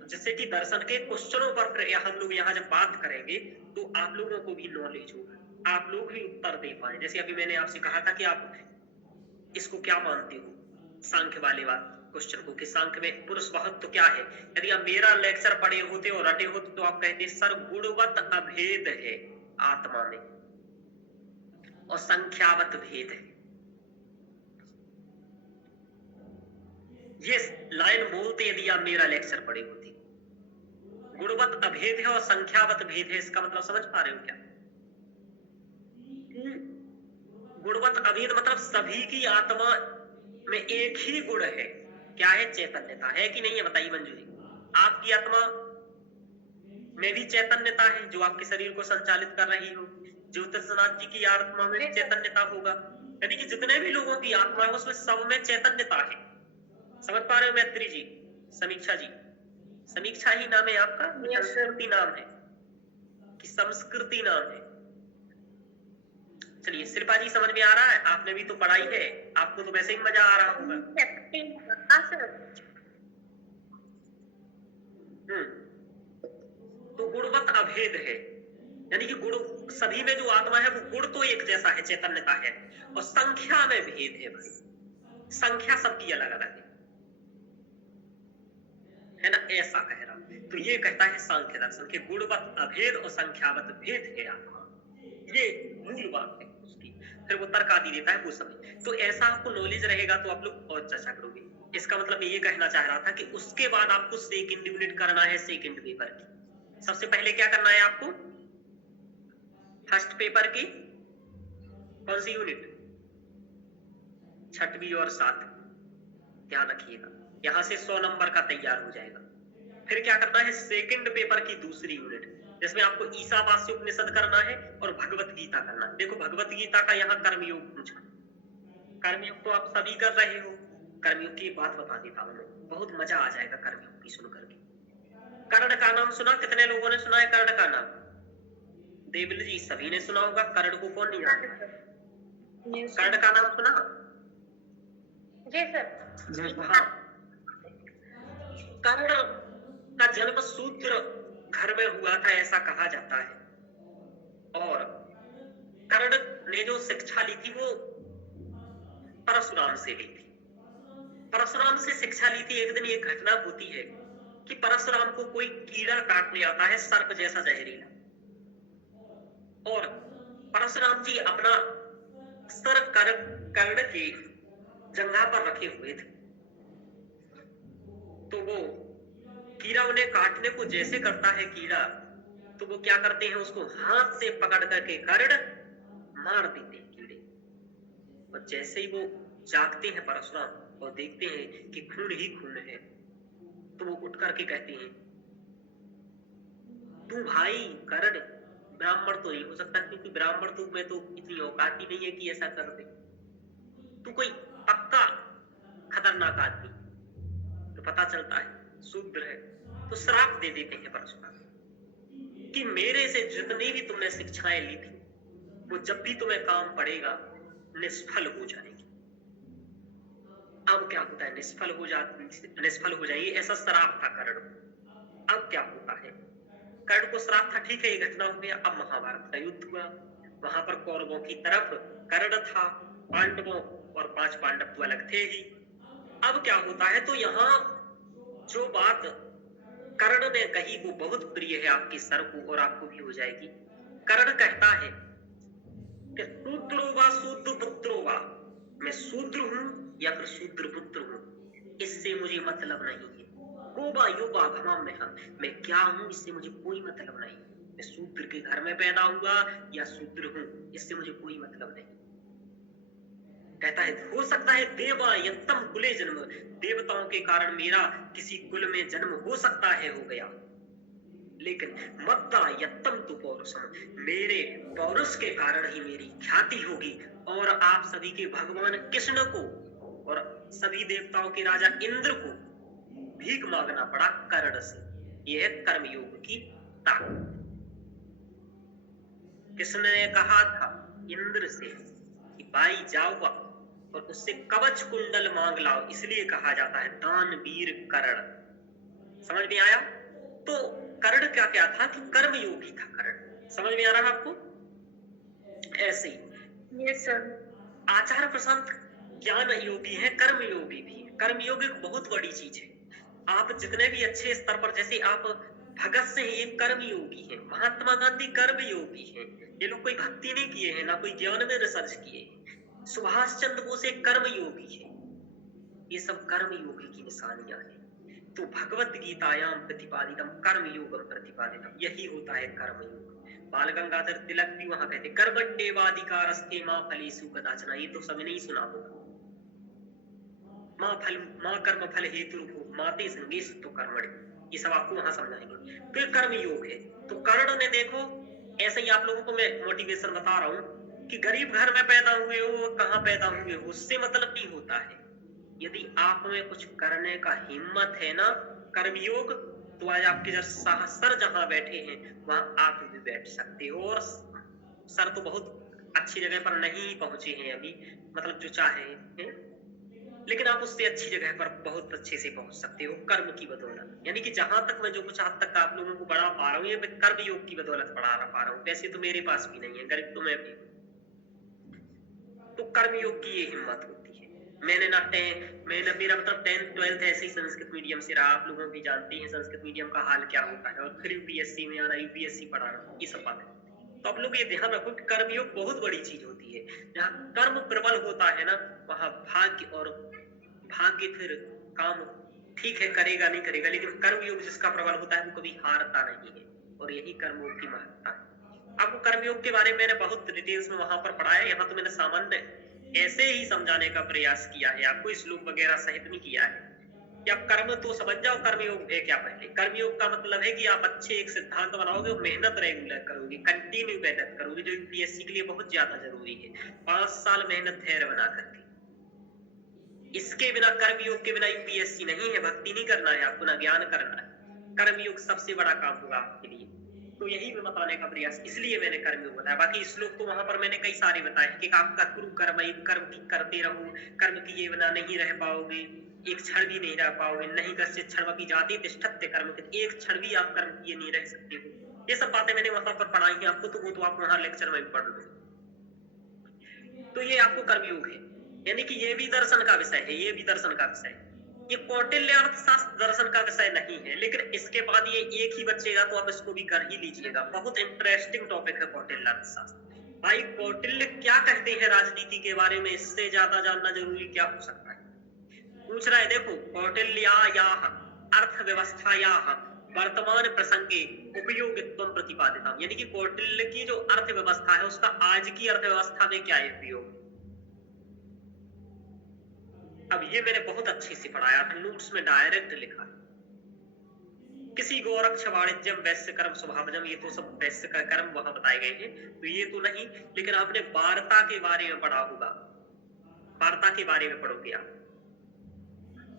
जिससे कि दर्शन के क्वेश्चनों पर हम लोग यहाँ जब बात करेंगे तो आप लोगों को भी नॉलेज हो, आप लोग भी उत्तर दे पाए। जैसे अभी मैंने आपसे कहा था कि आप इसको क्या मानते हो, सांख्य वाले बात क्वेश्चन को, कि सांख्य में पुरुष महत्व तो क्या है। यदि आप मेरा लेक्चर पढ़े होते और रटे होते तो आप कहते सर गुणवत अभेद है आत्मा में और संख्यावत भेद है। ये लाइन बोलते यदि आप मेरा लेक्चर पढ़े होते, गुणवत अभेद है और संख्यावत भेद है, इसका मतलब समझ पा रहे हो क्या? गुणवत अभेद मतलब सभी की आत्मा में एक ही गुण है, क्या है? चैतन्यता है कि नहीं है, बताइए मंजू जी। आपकी आत्मा में भी चैतन्यता है जो आपके शरीर को संचालित कर रही हो। ज्योतिषनाथ जी की आत्मा में चैतन्यता होगा, यानी कि जितने भी लोगों की आत्मा है उसमें सब में चैतन्यता है। समझ पा रहे हो मैत्री जी, समीक्षा जी? समीक्षा ही नाम है आपका, संस्कृति नाम है कि संस्कृति नाम है? चलिए शिल्पा जी समझ में आ रहा है, आपने भी तो पढ़ाई है, आपको तो वैसे ही मजा आ रहा होगा। तो गुणवत अभेद है, यानी कि गुण सभी में जो आत्मा है वो गुण तो एक जैसा है, चैतन्यता है, और संख्या में भेद है भाई, संख्या सबकी अलग अलग है ना, ऐसा कह रहा हूं। तो ये कहता है सांख्य दर्शन के गुणवत अभेद और संख्यावत भेद है आत्मा, ये मूल बात है उसकी। फिर वो तर्क आदि देता है वो समय। तो ऐसा आपको नॉलेज रहेगा तो आप लोग और चर्चा करोगे। इसका मतलब मैं ये कहना चाह रहा था कि उसके बाद आपको सेकंड यूनिट करना है, सेकंड पेपर की। सबसे पहले क्या करना है आपको? फर्स्ट पेपर की कौन सी यूनिट? 6वीं और 7वीं, ध्यान रखिएगा। यहां से 100 नंबर का तैयार हो जाएगा। फिर क्या करना है? सेकंड पेपर की दूसरी यूनिट, जिसमें आपको ईशावास्य उपनिषद करना है और भगवत गीता करना है। देखो भगवत गीता का यहाँ कर्मयोग पूछा, कर्मयोग तो आप सभी कर रहे हो। कर्मयोग की बात बता देता हूँ, बहुत मजा आ जाएगा कर्मयोग की सुन करके। कर्ण का नाम सुना? कितने लोगों ने सुना है कर्ण का नाम? देवल जी सभी ने सुना होगा, कर्ण को कौन नहीं जानता? कर्ण का नाम सुना? जी सर। हाँ, कर्ण का जन्म सूत्र घर में हुआ था ऐसा कहा जाता है, और कर्ण ने जो शिक्षा ली थी वो परशुराम से ली थी। परशुराम से शिक्षा ली थी। एक दिन ये घटना होती है कि परशुराम को कोई कीड़ा काटने आता है, सर्प जैसा जहरीला, और परशुराम जी अपना सर कर्ण के जंघा पर रखे हुए थे। तो वो कीड़ा उन्हें काटने को जैसे करता है कीड़ा, तो वो क्या करते हैं? उसको हाथ से पकड़ करके कर्ण मार देते हैं कीड़े। और जैसे ही वो जागते हैं परशुराम और देखते हैं कि खून ही खून है, तो वो उठ करके कहते हैं, तू भाई कर्ण ब्राह्मण तो नहीं हो सकता, क्योंकि ब्राह्मण तो में तो इतनी औकात ही नहीं है कि ऐसा कर दे। तू कोई पक्का खतरनाक खतरनाक आदमी, तो पता चलता है शूद्र है, तो श्राप दे देते हैं परशुराम कि मेरे से जितनी भी तुमने शिक्षाएं ली थी वो जब भी तुम्हें काम पड़ेगा निष्फल हो जाएगी। अब क्या होता है, निष्फल हो जाएगी, ऐसा श्राप था कर्ण को। अब क्या होता है, कर्ण को श्राप था, ठीक है, ये घटना हो गया। अब महाभारत का युद्ध हुआ, वहां पर कौरवों की तरफ कर्ण था, पांडवों और 5 पांडव तो अलग थे ही। अब क्या होता है, तो यहाँ जो बात कर्ण ने कही वो बहुत प्रिय है आपके सर को और आपको भी हो जाएगी। कर्ण कहता है कि शूद्रो वा शूद्र पुत्रो वा, मैं शूद्र हूं या फिर शूद्र पुत्र हूं, इससे मुझे मतलब नहीं है। को बा यो बा भमाम में, मैं क्या हूं इससे मुझे कोई मतलब नहीं। मैं शूद्र के घर में पैदा हुआ या शूद्र हूं, इससे मुझे कोई मतलब नहीं। कहता है हो सकता है देवा यत्तम कुले जन्म, देवताओं के कारण मेरा किसी कुल में जन्म हो सकता है, हो गया, लेकिन मत्ता यत्तम तु पौरुषम, मेरे पौरुष के कारण ही मेरी ख्याति होगी। और आप सभी के भगवान कृष्ण को और सभी देवताओं के राजा इंद्र को भीख मांगना पड़ा कर्ण से। यह है कर्मयोग की ताकत। कृष्ण ने कहा था इंद्र से कि भाई जाओ और उससे कवच कुंडल मांग लाओ, इसलिए कहा जाता है दानवीर कर्ण। समझ में आया? तो कर्ण क्या था कि कर्मयोगी था कर्ण। समझ में आ रहा है आपको? ऐसे ही यस सर। आचार्य प्रशांत ज्ञान योगी है, कर्मयोगी भी है। कर्मयोग एक बहुत बड़ी चीज है। आप जितने भी अच्छे स्तर पर, जैसे आप भगत सिंह ये कर्मयोगी है, महात्मा गांधी कर्मयोगी है, ये लोग कोई भक्ति नहीं किए हैं, ना कोई ज्ञान में रिसर्च किए हैं। सुभाष चंद्र बोस एक कर्मयोगी है। ये सब कर्मयोगी की निशानियां हैं। तो भगवत गीतायाम प्रतिपादितम कर्मयोगम प्रतिपादितम, यही होता है कर्मयोग। बाल गंगाधर तिलक भी वहां कहते कर्मण्येवाधिकारस्ते मा फलेषु कदाचन, ये तो सबने ही सुना होगा। माँ कर्म फल हेतु माते संगेषु कर्मणि, ये सब आपको वहां समझाएंगे। तो ये कर्मयोग है। तो कर्ण ने देखो, ऐसे ही आप लोगों को मैं मोटिवेशन बता रहा हूं कि गरीब घर में पैदा हुए हो, कहां पैदा हुए हो, उससे मतलब नहीं होता है। यदि आप में कुछ करने का हिम्मत है ना, कर्मयोग, तो आज आपके सर जहां बैठे हैं वहां आप भी बैठ सकते हो। और सर तो बहुत अच्छी जगह पर नहीं पहुंचे हैं अभी, मतलब जो चाहे हैं, लेकिन आप उससे अच्छी जगह पर बहुत अच्छे से पहुंच सकते हो कर्म की बदौलत। यानी कि जहां तक मैं जो कुछ आज तक आप लोगों को बढ़ा पा रहा हूँ, ये मैं कर्म योग की बदौलत बढ़ा पा रहा हूँ। वैसे तो मेरे पास भी नहीं है, गरीब तो मैं भी। तो कर्म योग की ये हिम्मत होती है। मैंने मेरा मतलब 10th 12th ऐसे ही संस्कृत मीडियम से रहा। आप लोगों भी जानते हैं संस्कृत मीडियम का हाल क्या होता है, और फिर यूपीएससी में आना, यूपीएससी पढ़ाना, ये सब बातें। तो आप लोग ये ध्यान रखो कि कर्मयोग बहुत बड़ी चीज होती है। जहाँ कर्म प्रबल होता है ना, वहां भाग्य फिर काम ठीक है करेगा नहीं करेगा, लेकिन कर्मयोग जिसका प्रबल होता है वो कभी हारता नहीं है। और यही कर्मयोग की महत्ता है। आपको कर्मयोग के बारे में मैंने बहुत डिटेल्स में वहां पर पढ़ाया, यहाँ तो मैंने सामान्य ऐसे ही समझाने का प्रयास किया है, आपको श्लोक वगैरह सहित नहीं किया है कि आप कर्म तो समझ जाओ कर्मयोग है क्या। पहले कर्मयोग का मतलब है कि आप अच्छे एक सिद्धांत बनाओगे, मेहनत रेगुलर करोगे, कंटिन्यू मेहनत करोगे, जो यूपीएससी के लिए बहुत ज्यादा जरूरी है। 5 साल मेहनत धैर्य बना करके, इसके बिना कर्मयोग के बिना यूपीएससी नहीं है। भक्ति नहीं करना है आपको, ना ज्ञान करना है। कर्मयोग सबसे बड़ा काम होगा आपके लिए। तो यही मैं बताने का प्रयास, इसलिए मैंने कर्मयोग बताया। बाकी श्लोक तो वहां पर मैंने कई सारे बताए कि आपका गुरु कर्म करते रहो, कर्म किए बिना नहीं रह पाओगे, एक क्षण भी नहीं रह पाओगे। नहीं कस्य क्षणमपि जाति तिष्ठत्य कर्म, एक क्षण भी आप कर्म किए नहीं रह सकते हो। ये सब बातें मैंने वहां पर पढ़ाई है आपको, तो वो तो आप वहां लेक्चर में पढ़ लो। तो ये आपको कर्मयोग है, यानी कि ये भी दर्शन का विषय है, ये भी दर्शन का विषय है। ये कौटिल्य अर्थशास्त्र दर्शन का विषय नहीं है, लेकिन इसके बाद ये एक ही बचेगा, तो आप इसको भी कर ही लीजिएगा। बहुत इंटरेस्टिंग टॉपिक है कौटिल्य अर्थशास्त्र। भाई कौटिल्य क्या कहते हैं राजनीति के बारे में, इससे ज्यादा जानना जरूरी क्या हो सकता है। पूछ रहा है, देखो कौटिल्यायाः अर्थव्यवस्थायाः वर्तमान प्रसंगे उपयोगित्वं प्रतिपादितम्, यानी कि कौटिल्य की जो अर्थव्यवस्था है उसका आज की अर्थव्यवस्था में क्या है उपयोग। अब ये मैंने बहुत अच्छे से पढ़ाया था, नोट्स में डायरेक्ट लिखा है। किसी गोरक्ष वाणिज्यम वैश्य कर्म स्वभावजम, ये तो सब वैश्य का कर्म वहां बताए गए हैं, तो ये तो नहीं। लेकिन आपने वार्ता के बारे में पढ़ा होगा, वार्ता के बारे में पढ़ोगे आप।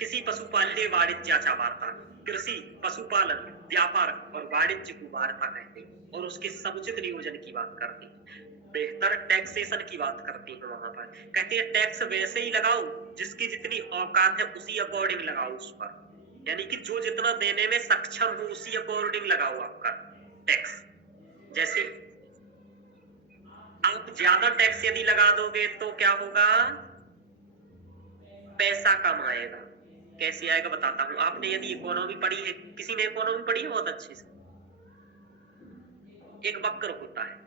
किसी पशुपाल्य वाणिज्याचा वार्ता, कृषि, पशुपालन, व्यापार और वाणिज्य को वार्ता कहते हैं और उसके समुचित नियोजन की बात करते हैं। बेहतर टैक्सेशन की बात करते हैं वहां पर, कहते हैं टैक्स वैसे ही लगाओ जिसकी जितनी औकात है उसी अकॉर्डिंग लगाओ उस पर, यानी कि जो जितना देने में सक्षम हो उसी अकॉर्डिंग लगाओ आपका टैक्स। जैसे आप ज्यादा टैक्स यदि लगा दोगे तो क्या होगा, पैसा कम आएगा। कैसे आएगा बताता हूं। आपने यदि इकोनॉमी पढ़ी है, किसी ने इकोनॉमी पढ़ी है बहुत अच्छे से, एक वक्र होता है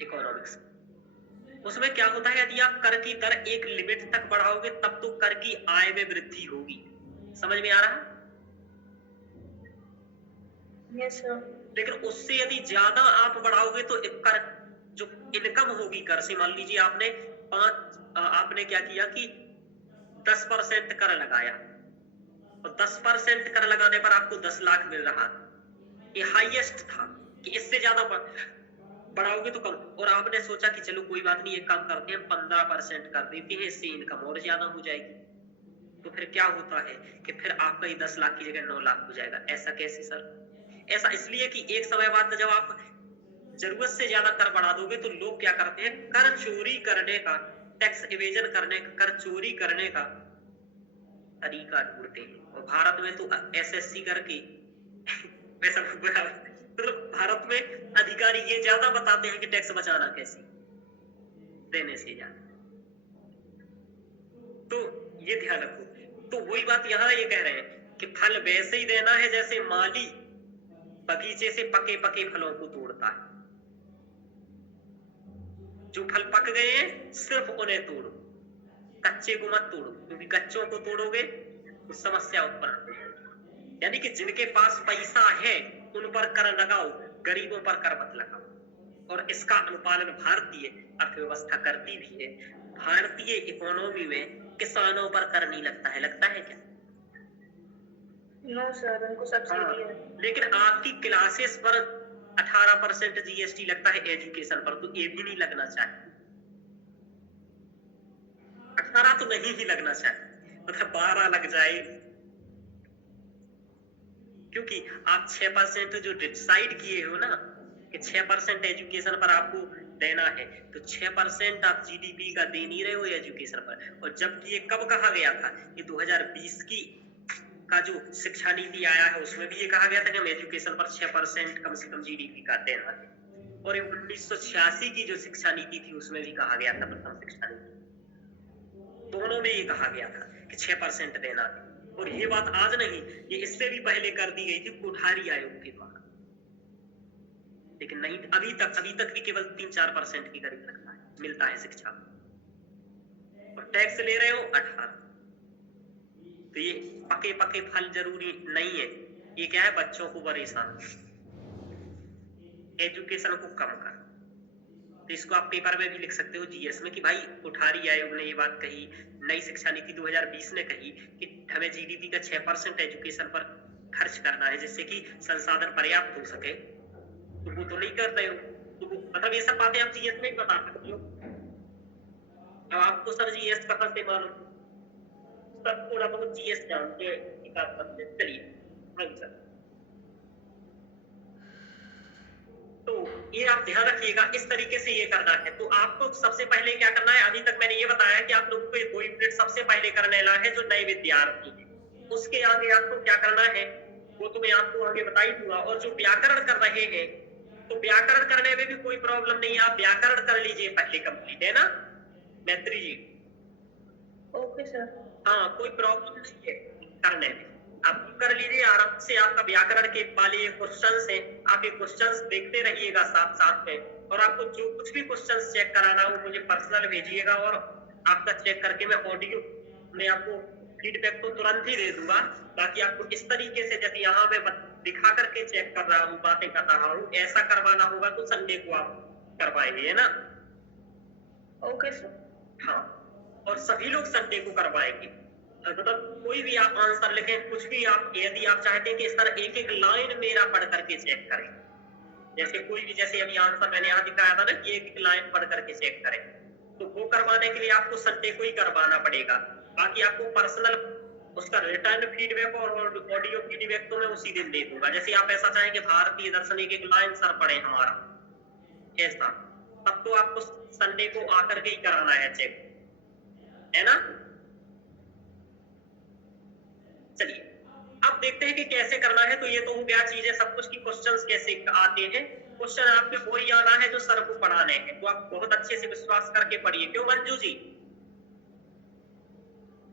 इकोनॉमिक्स, उसमें क्या होता है, यदि आप कर की दर एक लिमिट तक बढ़ाओगे तब तो कर की आय में वृद्धि होगी। समझ में आ रहा है? Yes sir. लेकिन उससे यदि ज्यादा आप बढ़ाओगे तो कर जो इनकम होगी कर से, मान लीजिए आपने क्या किया कि 10% कर लगाया और 10% कर लगाने पर आपको 10 लाख मिल रहा, ये हाईएस्ट था कि इससे ज्यादा बढ़ाओगे तो कम, और आपने सोचा कि चलो कोई बात नहीं, ये कम करते हैं 15% कर देते हैं, इससे इनकम और ज्यादा हो जाएगी। तो फिर क्या होता है कि फिर आपका ये 10 लाख की जगह 9 लाख हो जाएगा। ऐसा कैसे सर? ऐसा इसलिए कि एक समय बाद जब आप जरूरत से ज्यादा कर बढ़ा दोगे तो लोग क्या करते हैं, कर चोरी करने का, टैक्स इवेजन करने का, कर चोरी करने का तरीका ढूंढते हैं। और भारत में तो एसएससी करके वैसा मतलब भारत में अधिकारी ये ज्यादा बताते हैं कि टैक्स बचाना कैसे, देने से ज्यादा। तो ये ध्यान रखो। तो वही बात यहाँ ये कह रहे हैं कि फल वैसे ही देना है जैसे माली बगीचे से पके पके फलों को तोड़ता है। जो फल पक गए हैं सिर्फ उन्हें तोड़ो, कच्चे को मत तोड़ो, क्योंकि कच्चों को तोड़ोगे तो समस्या उत्पन्न होगी। यानी कि जिनके पास पैसा है उन पर कर लगाओ, गरीबों पर कर मत लगाओ। और इसका अनुपालन भारतीय अर्थव्यवस्था करती भी है। भारतीय इकोनॉमी में किसानों पर कर नहीं लगता है, लगता है क्या? नो सर, उनको सब्सिडी है। लेकिन आपकी क्लासेस पर 18% जीएसटी लगता है एजुकेशन पर, तो ये भी नहीं लगना चाहिए। 18 तो नहीं ही लगना चाहिए, मतलब 12 लग जाए, क्योंकि आप 6% जो डिसाइड किए हो ना कि 6% एजुकेशन पर आपको देना है, तो 6% आप जीडीपी का दे नहीं रहे हो एजुकेशन पर। और जबकि ये कब कहा गया था, ये 2020 की का जो शिक्षा नीति आया है उसमें भी ये कहा गया था कि हम एजुकेशन पर 6% कम से कम जीडीपी का देना है। और 1986 की जो शिक्षा नीति थी उसमें भी कहा गया था, प्रथम शिक्षा नीति, दोनों में ये कहा गया था कि 6% देना है। और ये बात आज नहीं, ये इससे भी पहले कर दी गई थी कोठारी आयोग के द्वारा, लेकिन नहीं, अभी तक भी केवल 3-4% की करीब लगता है, मिलता है शिक्षा। और टैक्स ले रहे हो 18। तो ये पके पके फल जरूरी नहीं है, ये क्या है, बच्चों को परेशान, एजुकेशन को कम कर। तो इसको आप पेपर में भी लिख सकते हो जीएस में कि भाई कोठारी आयोग ने ये बात कही, नई शिक्षा नीति 2020 ने कही कि हमें जीडीपी का 6% एजुकेशन पर खर्च करना है जिससे कि संसाधन पर्याप्त हो सके। तो वो तो नहीं करते हो, तो मतलब ये सब बातें आप जीएस में ही बता सकते हो। अब आपको सर जीएस कहाँ से मालूम, सब थोड़ा बहुत जीएस जानते हैं। चलिए सर, तो ये आप ध्यान रखिएगा, इस तरीके से ये करना है। तो आपको सबसे पहले क्या करना है, अभी तक मैंने ये बताया कि आप लोगों को 2 यूनिट सबसे पहले करने ला है जो नए विद्यार्थी हैं। उसके आगे आपको क्या करना है वो तो मैं आपको आगे बता ही दूंगा। और जो व्याकरण कर रहे हैं तो व्याकरण करने में भी कोई प्रॉब्लम नहीं है, आप व्याकरण कर लीजिए पहले कंप्लीट, है ना मैत्री जी? Okay sir. हाँ, कोई प्रॉब्लम नहीं है करने में, आप कर लीजिए आराम से। आपका व्याकरण के वाले क्वेश्चंस हैं, आप ये क्वेश्चंस देखते रहिएगा साथ साथ में। और आपको जो कुछ भी क्वेश्चंस चेक कराना हो मुझे पर्सनल भेजिएगा, और आपका चेक करके मैं ऑडियो में आपको फीडबैक तो तुरंत ही दे दूंगा, ताकि आपको इस तरीके से जैसे यहाँ मैं दिखा करके चेक कर रहा हूँ, बातें कर रहा हूँ, ऐसा करवाना होगा तो संडे को आप करवाएंगे, है ना? Okay sir. हाँ, और सभी लोग संडे को करवाएंगे। मतलब कोई भी आप आंसर लिखें, कुछ भी आप, यदि आप चाहते हैं कि इस तरह एक एक लाइन मेरा पढ़ करके चेक करें, जैसे कोई भी, जैसे अभी आंसर मैंने यहाँ दिखाया था ना कि एक एक लाइन पढ़ करके चेक करें, तो वो करवाने के लिए आपको संडे को ही करवाना पड़ेगा। बाकी आपको पर्सनल उसका रिटर्न फीडबैक और ऑडियो फीडबैक तो मैं उसी दिन दे दूंगा। जैसे आप ऐसा चाहें कि भारतीय दर्शन एक लाइन सर पढ़े हमारा, ऐसा, तब तो आपको संडे को आकर के ही कराना है चेक, है ना। चलिए अब देखते हैं कि कैसे करना है। तो ये तो हो गया चीजें सब कुछ की क्वेश्चंस कैसे आते हैं। क्वेश्चन आपके वही आना है जो सर को पढ़ाने हैं, तो आप बहुत अच्छे से विश्वास करके पढ़िए। क्यों मंजू जी?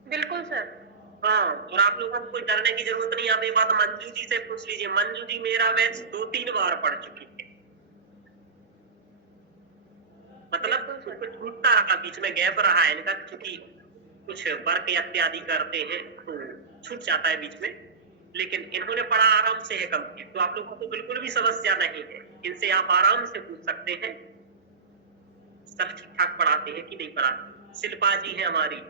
बिल्कुल सर। हाँ, और आप लोगों को कोई डरने की जरूरत नहीं। आप ये बात मंजू जी से पूछ लीजिए। मंजू जी मेरा बैच 2-3 बार पढ़ चुकी है, मतलब कुछ छूटता रहा, बीच में गैप रहा है इनका, क्योंकि कुछ वर्क इत्यादि करते हैं तो छूट जाता है बीच में, लेकिन इन्होंने पढ़ा आराम से है कंप्लीट। तो आप लोगों को बिल्कुल भी समस्या नहीं है, इनसे आप आराम से पूछ सकते हैं सर ठीक ठाक पढ़ाते हैं कि नहीं पढ़ाते। शिल्पा जी है हमारी,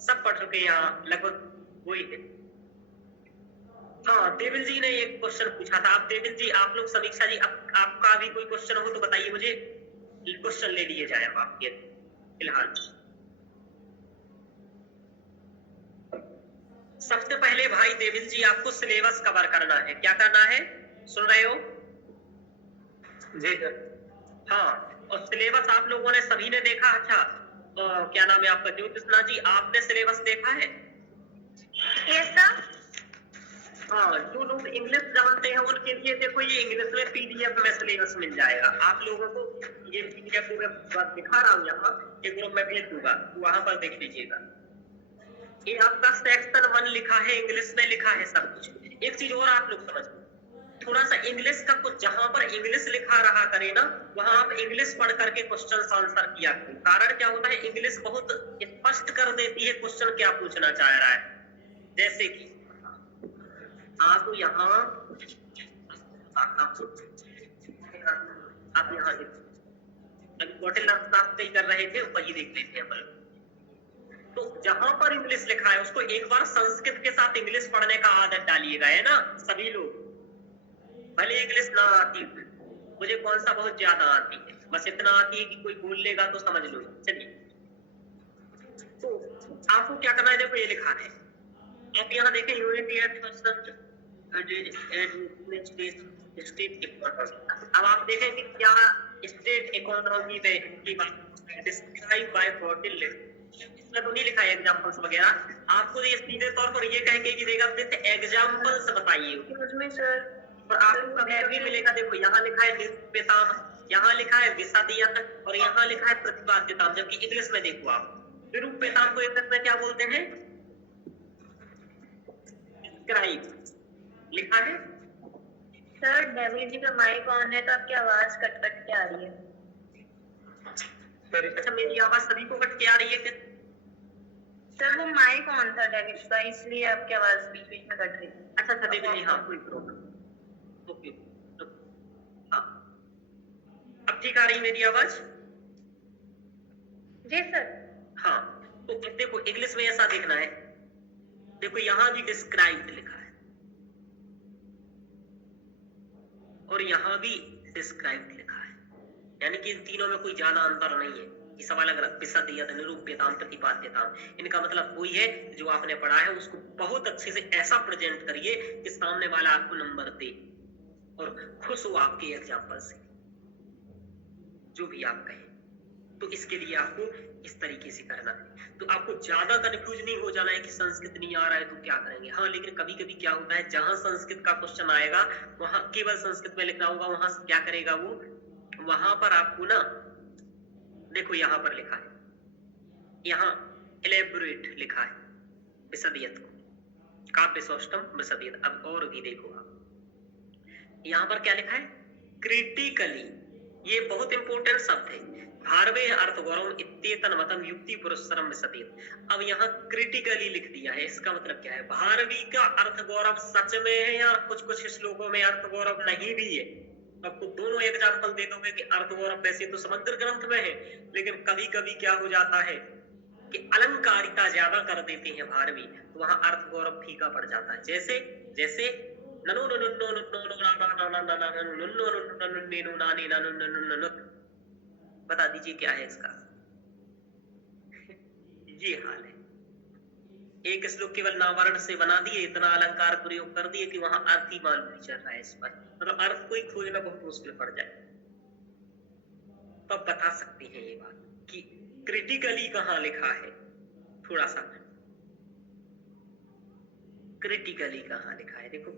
सब पढ़ चुके यहाँ लगभग वही है। हाँ, देविल जी ने एक क्वेश्चन पूछा था। आप देविल जी, आप लोग समीक्षा जी, आपका भी कोई क्वेश्चन हो तो बताइए मुझे, क्वेश्चन ले लिए जाए अब आपके फिलहाल। सबसे पहले भाई देविल जी आपको सिलेबस कवर करना है। क्या करना है, सुन रहे हो? जी सर। हाँ, और सिलेबस आप लोगों ने सभी ने देखा। अच्छा, क्या नाम है आपका? ज्योतिषना जी, आपने सिलेबस देखा है? Yes sir. हाँ, जो लोग इंग्लिश जानते हैं उनके लिए देखो ये इंग्लिश में पीडीएफ में सिलेबस मिल जाएगा आप लोगों को। ये पीडीएफ को मैं दिखा रहा हूँ यहाँ, एक ग्रुप में भेज दूंगा, वहां पर देख लीजिएगा। ये आपका सेक्शन 1 लिखा है, इंग्लिश में लिखा है सब कुछ। एक चीज और आप लोग समझ, थोड़ा सा इंग्लिश का कुछ, जहां पर इंग्लिश लिखा रहा करे ना, वहां आप इंग्लिश पढ़ करके क्वेश्चन आंसर किया करें। कारण क्या होता है, इंग्लिश बहुत स्पष्ट कर देती है क्वेश्चन क्या पूछना चाह रहा है। जैसे कि आप यहाँ होटल नाश्ता कर रहे थे, वही देख लेते हैं अपन। तो जहां पर इंग्लिश लिखा है उसको एक बार संस्कृत के साथ इंग्लिश पढ़ने का आदत डालिएगा, है ना सभी लोग। भले इंग्लिश ना आती, मुझे कौन सा बहुत ज्यादा आती है, बस इतना आती है कि कोई बोल लेगा तो समझ लो। चलिए, तो आपको क्या करना है, देखो ये लिखा है, आप यहाँ देखें यूनिट। अब आप देखें कि क्या स्टेट इकोनॉमी में की बात डिस्क्राइब बाय होटल, इसमें तो नहीं लिखा है एग्जांपल्स वगैरह। आपको ये सीधे तौर पर ये कह के कि देगा विद एग्जांपल्स बताइए उसमें सर। और आपको कभी भी मिलेगा। देखो यहाँ लिखा है निरूपिताम, यहाँ लिखा है विशदीयत, और यहाँ लिखा है प्रतिपाद्यताम। जबकि इंग्लिश में देखो आप निरूपिताम को इंग्लिश में क्या बोलते हैं, डिस्क्राइब लिखा है। सर डेविल जी का माइक ऑन है तो आपकी आवाज कट कट के आ रही है। अच्छा, मेरी आवाज सभी को कट के आ रही है क्या? सर वो माइक ऑन था डेविल का, इसलिए आपकी आवाज बीच बीच में कट रही है। अच्छा अच्छा, देखो हाँ कोई प्रॉब्लम, ओके। हाँ, अब ठीक आ रही मेरी आवाज? जी सर। हाँ, तो देखो इंग्लिश में ऐसा देखना है। देखो यहाँ भी डिस्क्राइब लिखा है और यहाँ भी डिस्क्राइब लिखा है, यानी कि इन तीनों में कोई ज्यादा अंतर नहीं है। ये सब अलग अलग विशदीयत, निरूप्यताम, प्रतिपाद्यताम, इनका मतलब वही है जो आपने पढ़ा है उसको बहुत अच्छे से ऐसा प्रेजेंट करिए कि सामने वाला आपको नंबर दे और खुश हो आपके एग्जाम्पल से, जो भी आप कहें। तो इसके लिए आपको इस तरीके से करना है। तो आपको ज्यादा कंफ्यूज नहीं हो जाना है कि संस्कृत नहीं आ रहा है तो क्या करेंगे। हाँ, लेकिन कभी कभी क्या होता है, जहां संस्कृत का क्वेश्चन आएगा वहां केवल संस्कृत में लिखना होगा, वहां क्या करेगा वो, वहां पर आपको ना देखो यहाँ पर लिखा है, यहाँ एलेबोरेट लिखा है विशदीयत को, काव्य सौष्ठव विशदीयत। अब और भी देखो आप यहाँ पर क्या लिखा है, क्रिटिकली, ये बहुत इंपॉर्टेंट शब्द है। भारवे अर्थ गौरव इत्येतन मतम युक्ति पुरस्सरम विशदीयत। अब यहाँ क्रिटिकली लिख दिया है, इसका मतलब क्या है, भारवी का अर्थ गौरव सच में है या कुछ कुछ श्लोकों में अर्थ गौरव नहीं भी है। आपको दोनों एग्जाम्पल दे दोगे कि अर्थ गौरव वैसे तो समग्र ग्रंथ में है, लेकिन कभी कभी क्या हो जाता है कि अलंकारिता ज्यादा कर देते हैं भारवी, तो वहां अर्थ गौरव फीका पड़ जाता है। जैसे जैसे बता दीजिए क्या है इसका। ये हाल है। एक श्लोक केवल नामवर्ण से बना दिए, इतना अलंकार प्रयोग कर दिए कि वहां अर्थ ही मालूम नहीं चल रहा है इस पर, मतलब अर्थ को ही खोजना बहुत मुश्किल पड़ जाए। तो आप बता सकते हैं ये बात कि क्रिटिकली कहाँ लिखा है, थोड़ा सा क्रिटिकली कहाँ लिखा है। देखो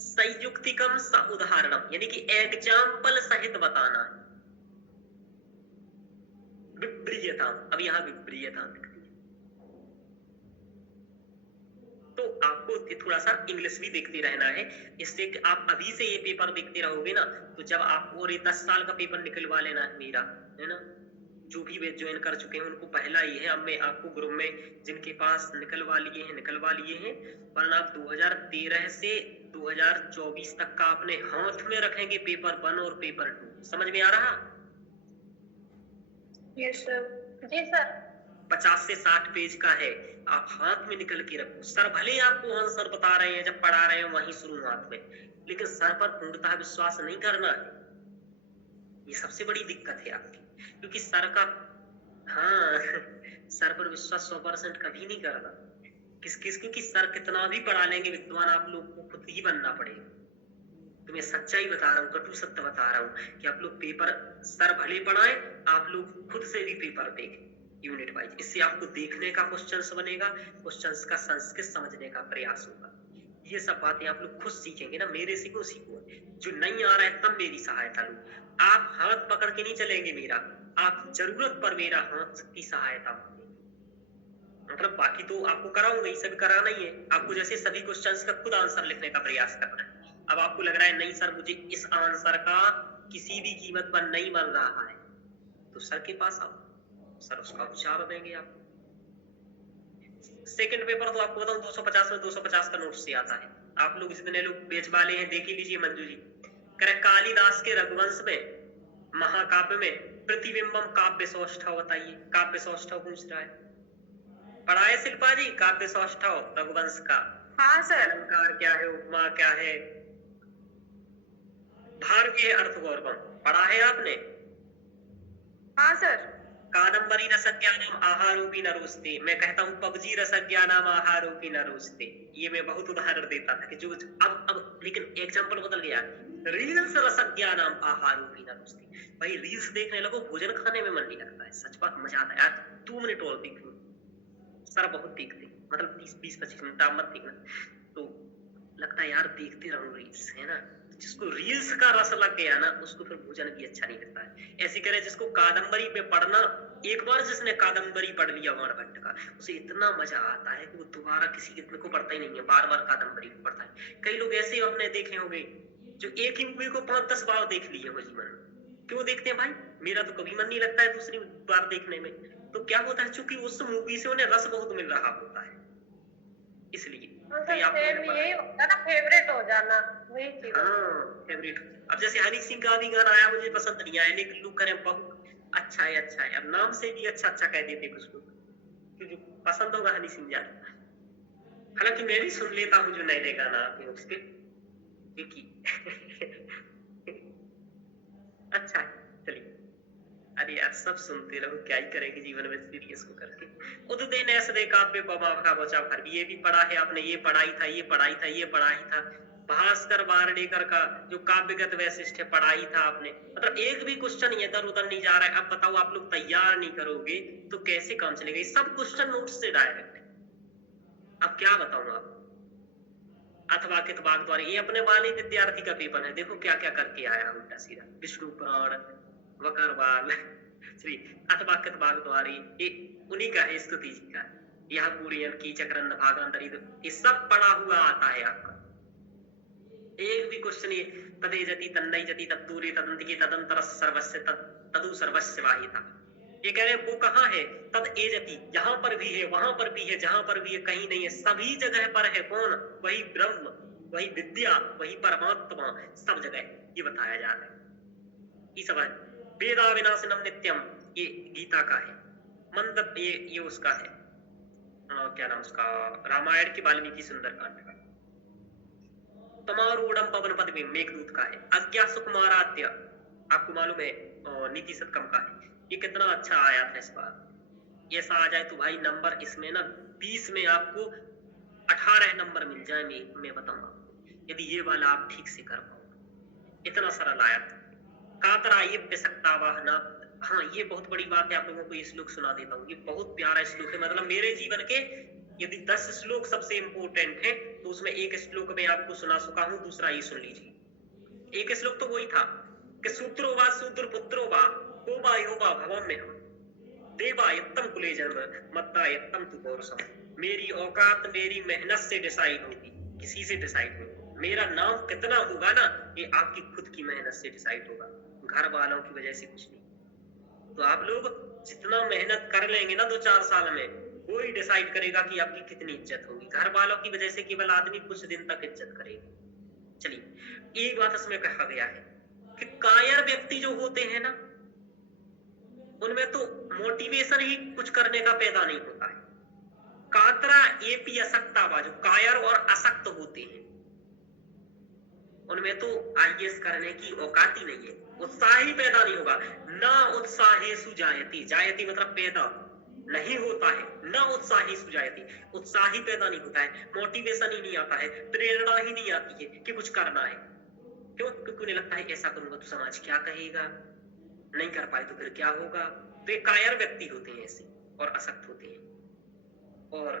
संयुक्तिकम स उदाहरणम, यानी कि एग्जाम्पल सहित बताना है। विप्रियता, अब यहाँ विप्रियता लिख दी। तो आपको थोड़ा सा इंग्लिश भी देखते रहना है, इससे कि आप अभी से ये पेपर देखते रहोगे ना, तो जब आप और 10 साल का पेपर निकलवा लेना है मेरा, है ना, जो भी वे ज्वाइन कर चुके हैं उनको पहला ही है। अब मैं आपको ग्रुप में जिनके पास निकलवा लिए हैं, वरना आप 2013 से 2024 तक का अपने हाथ में रखेंगे पेपर 1 और पेपर 2। समझ में आ रहा? Yes sir. जी सर। 50 से 60 पेज का है, आप हाथ में निकल के रखो। सर भले आपको आंसर बता रहे हैं, जब पढ़ा रहे हैं वहीं शुरुआत में, लेकिन सर पर पूर्णतः विश्वास नहीं करना है। ये सबसे बड़ी दिक्कत है आपकी, क्योंकि सर का, हाँ सर पर विश्वास 100% कभी नहीं करना। क्योंकि सर कितना भी पढ़ा लेंगे, विद्वान आप लोग को खुद ही बनना पड़ेगा। तो मैं सच्चाई बता रहा हूँ, कटु सत्य बता रहा हूँ कि आप लोग पेपर, सर भले पढ़ाए, आप लोग खुद से भी पेपर देखें यूनिट वाइज। इससे आपको देखने का क्वेश्चंस बनेगा, क्वेश्चंस का संस्कृत समझने का प्रयास होगा। ये सब बातें आप लोग खुद सीखेंगे ना, मेरे से क्यों सीखो। जो नहीं आ रहा है तब मेरी सहायता लो। आप हाथ पकड़ के नहीं चलेंगे मेरा, आप जरूरत पर मेरा हाथ की सहायता मांगेंगे। मतलब बाकी तो आपको कराऊंगा, ये सब कराना ही है आपको। जैसे सभी क्वेश्चंस का खुद आंसर लिखने का प्रयास करना है। अब आपको लग रहा है नहीं सर मुझे इस आंसर का किसी भी कीमत पर नहीं बन रहा है, तो सर के पास आओ, सर उसका विचार देंगे आपको। सेकंड पेपर तो आपको बताऊं 250 में 250 का नोट से आता है। आप लोग जितने लोग बेच वाले हैं देख ही लीजिए। मंजू जी कह रहे कालिदास के रघुवंश में, महाकाव्य में प्रतिबिंबम काव्य सौष्ठव बताइए। काव्य सौष्ठव पूछ रहा है, पढ़ाए शिल्पा जी काव्य सौष्ठव रघुवंश का? हाँ सर। अलंकार क्या है, उपमा क्या है, भारतीय अर्थ गौरवम पढ़ा है आपने? हाँ सर। कादम्बरी रसज्ञानम आहारोपी न रोचते, मैं कहता हूँ पबजी रसज्ञानम आहारोपी न रोचते। ये मैं बहुत उदाहरण देता था कि जो अब लेकिन एग्जांपल बदल गया। रील्स रसज्ञानम आहारोपी न रोचते। भाई रील्स देखने लगो, भोजन खाने में मन नहीं लगता है। सच बात, मजा आता है यार। 2 मिनट और देख लो, सर बहुत देखते, मतलब 30-20-25 मिनट आप मत देखना, तो लगता है यार देखते रहो रील्स, है ना। जिसको रील्स का रस लग गया ना, उसको फिर भोजन भी अच्छा नहीं लगता है। ऐसे करे जिसको कादम्बरी पे पढ़ना, एक बार जिसने कादम्बरी पढ़ लिया वाणभट्ट का, उसे इतना मजा आता है कि वो दोबारा किसी को पढ़ता ही नहीं है, बार बार कादम्बरी को पढ़ता है। कई लोग ऐसे आपने देखे होंगे जो एक ही मूवी को 5-10 बार देख लिए हो जीवन में। क्यों देखते हैं भाई? मेरा तो कभी मन नहीं लगता है दूसरी बार देखने में। तो क्या होता है, चूंकि उस मूवी से उन्हें रस बहुत मिल रहा होता है, इसलिए यही होता ना, फेवरेट हो जाना, वही चीज। हाँ फेवरेट। अब जैसे हनी सिंह का भी गाना आया, मुझे पसंद नहीं आया, लेकिन लोग करें बहुत अच्छा है अच्छा है। अब नाम से भी अच्छा अच्छा कह देते कुछ लोग, क्योंकि पसंद होगा हनी सिंह ज्यादा। हालांकि मैं भी सुन लेता हूँ जो नए नए गाना आते हैं उसके, अच्छा है। चलिए, अरे यार सब सुनते रहो, क्या ही करेंगे जीवन में सीरियस को करके। उदुदे नैस दे काव्य पमाखा बचा भर, ये भी पढ़ा है आपने, ये पढ़ाई था, ये पढ़ाई था, ये पढ़ाई था। भास्कर वार्डेकर का जो काव्यगत वैशिष्ट है, पढ़ाई था आपने। मतलब एक भी क्वेश्चन इधर उधर नहीं जा रहा है। अब बताओ आप लोग तैयार नहीं करोगे तो कैसे काम चलेगा? ये सब क्वेश्चन नोट्स से डायरेक्ट है। अब क्या बताऊं आप, अथवा कितवाक द्वारा, ये अपने वाले विद्यार्थी का पेपर है, देखो क्या क्या करके आया उल्टा सीधा। विष्णु पुराण, वकरवाल, श्री अथवा कितवाक द्वारा, ये उन्हीं का है, स्तुति जी का। यह पूर्यन की चक्रंद भागांतरी, ये सब पढ़ा हुआ आता है आपका। एक भी क्वेश्चन ये तदे जति तन्नई जति तद्दूरे तदंतिके तदंतर सर्वस्य तदु सर्वस्य वाहिता, ये कह रहे हैं वो कहाँ है? तद ए जति, यहाँ पर भी है, वहां पर भी है, जहां पर भी है, कहीं नहीं है, सभी जगह पर है। कौन? वही ब्रह्म, वही विद्या, वही परमात्मा, सब जगह ये बताया जा रहा है। ये सब है। वेदा विनाशनम नित्यम, ये गीता का है। मंद, ये उसका है, क्या नाम उसका, रामायण की वाल्मीकि सुंदरकांड का। तमारूढ़ पवन पदवी, मेघदूत का है। अज्ञा सुकुमारात्य, आपको मालूम है नीति सतकम का है। ये कितना अच्छा आया था इस बार। ऐसा आ जाए तो भाई नंबर इसमें ना 20 में आपको 18 नंबर मिल जाए, मैं बताऊंगा यदि ये वाला आप ठीक से कर पाओ। इतना सरल आया था। कातरा ये बेसकता वाहना। हाँ, ये बहुत बड़ी बात है, आप लोगों को ये श्लोक सुना देता हूँ। ये बहुत प्यारा श्लोक है, मतलब मेरे जीवन के यदि 10 श्लोक सबसे इंपॉर्टेंट है तो उसमें एक श्लोक में आपको सुना चुका हूँ, दूसरा ये सुन लीजिए। एक श्लोक तो वही था कि सूत्रो वा सूत्र पुत्रो वा को वा यो वा भवम में हम देवा यत्तम कुले जन्म मत्ता यत्तम तु पौरुषम। मेरी औकात मेरी मेहनत से डिसाइड होगी, किसी से डिसाइड नहीं। मेरा नाम कितना होगा ना, ये आपकी खुद की मेहनत से डिसाइड होगा, घर वालों की वजह से कुछ नहीं। तो आप लोग जितना मेहनत कर लेंगे ना 2-4 साल में, वो ही डिसाइड करेगा कि आपकी कितनी इज्जत होगी। घर वालों की वजह से केवल आदमी कुछ दिन तक इज्जत करेगा। चलिए, एक बात इसमें कहा गया है कि कायर व्यक्ति जो होते हैं ना, उनमें तो मोटिवेशन ही कुछ करने का पैदा नहीं होता है। कातरा एपी असक्ता, जो कायर और असक्त होते हैं उनमें तो आईएएस करने की औकात ही नहीं है। उत्साह ही पैदा नहीं होगा। ना उत्साहेसु जायते, जायते मतलब पैदा नहीं होता है, ना उत्साहेसु जायते, उत्साह ही पैदा नहीं होता है, मोटिवेशन ही नहीं आता है, प्रेरणा ही नहीं आती है कि कुछ करना है। क्यों? क्योंकि उन्हें लगता है ऐसा करूंगा तो समाज क्या कहेगा, नहीं कर पाए तो फिर क्या होगा। तो ये कायर व्यक्ति होते हैं ऐसे और असक्त होते हैं। और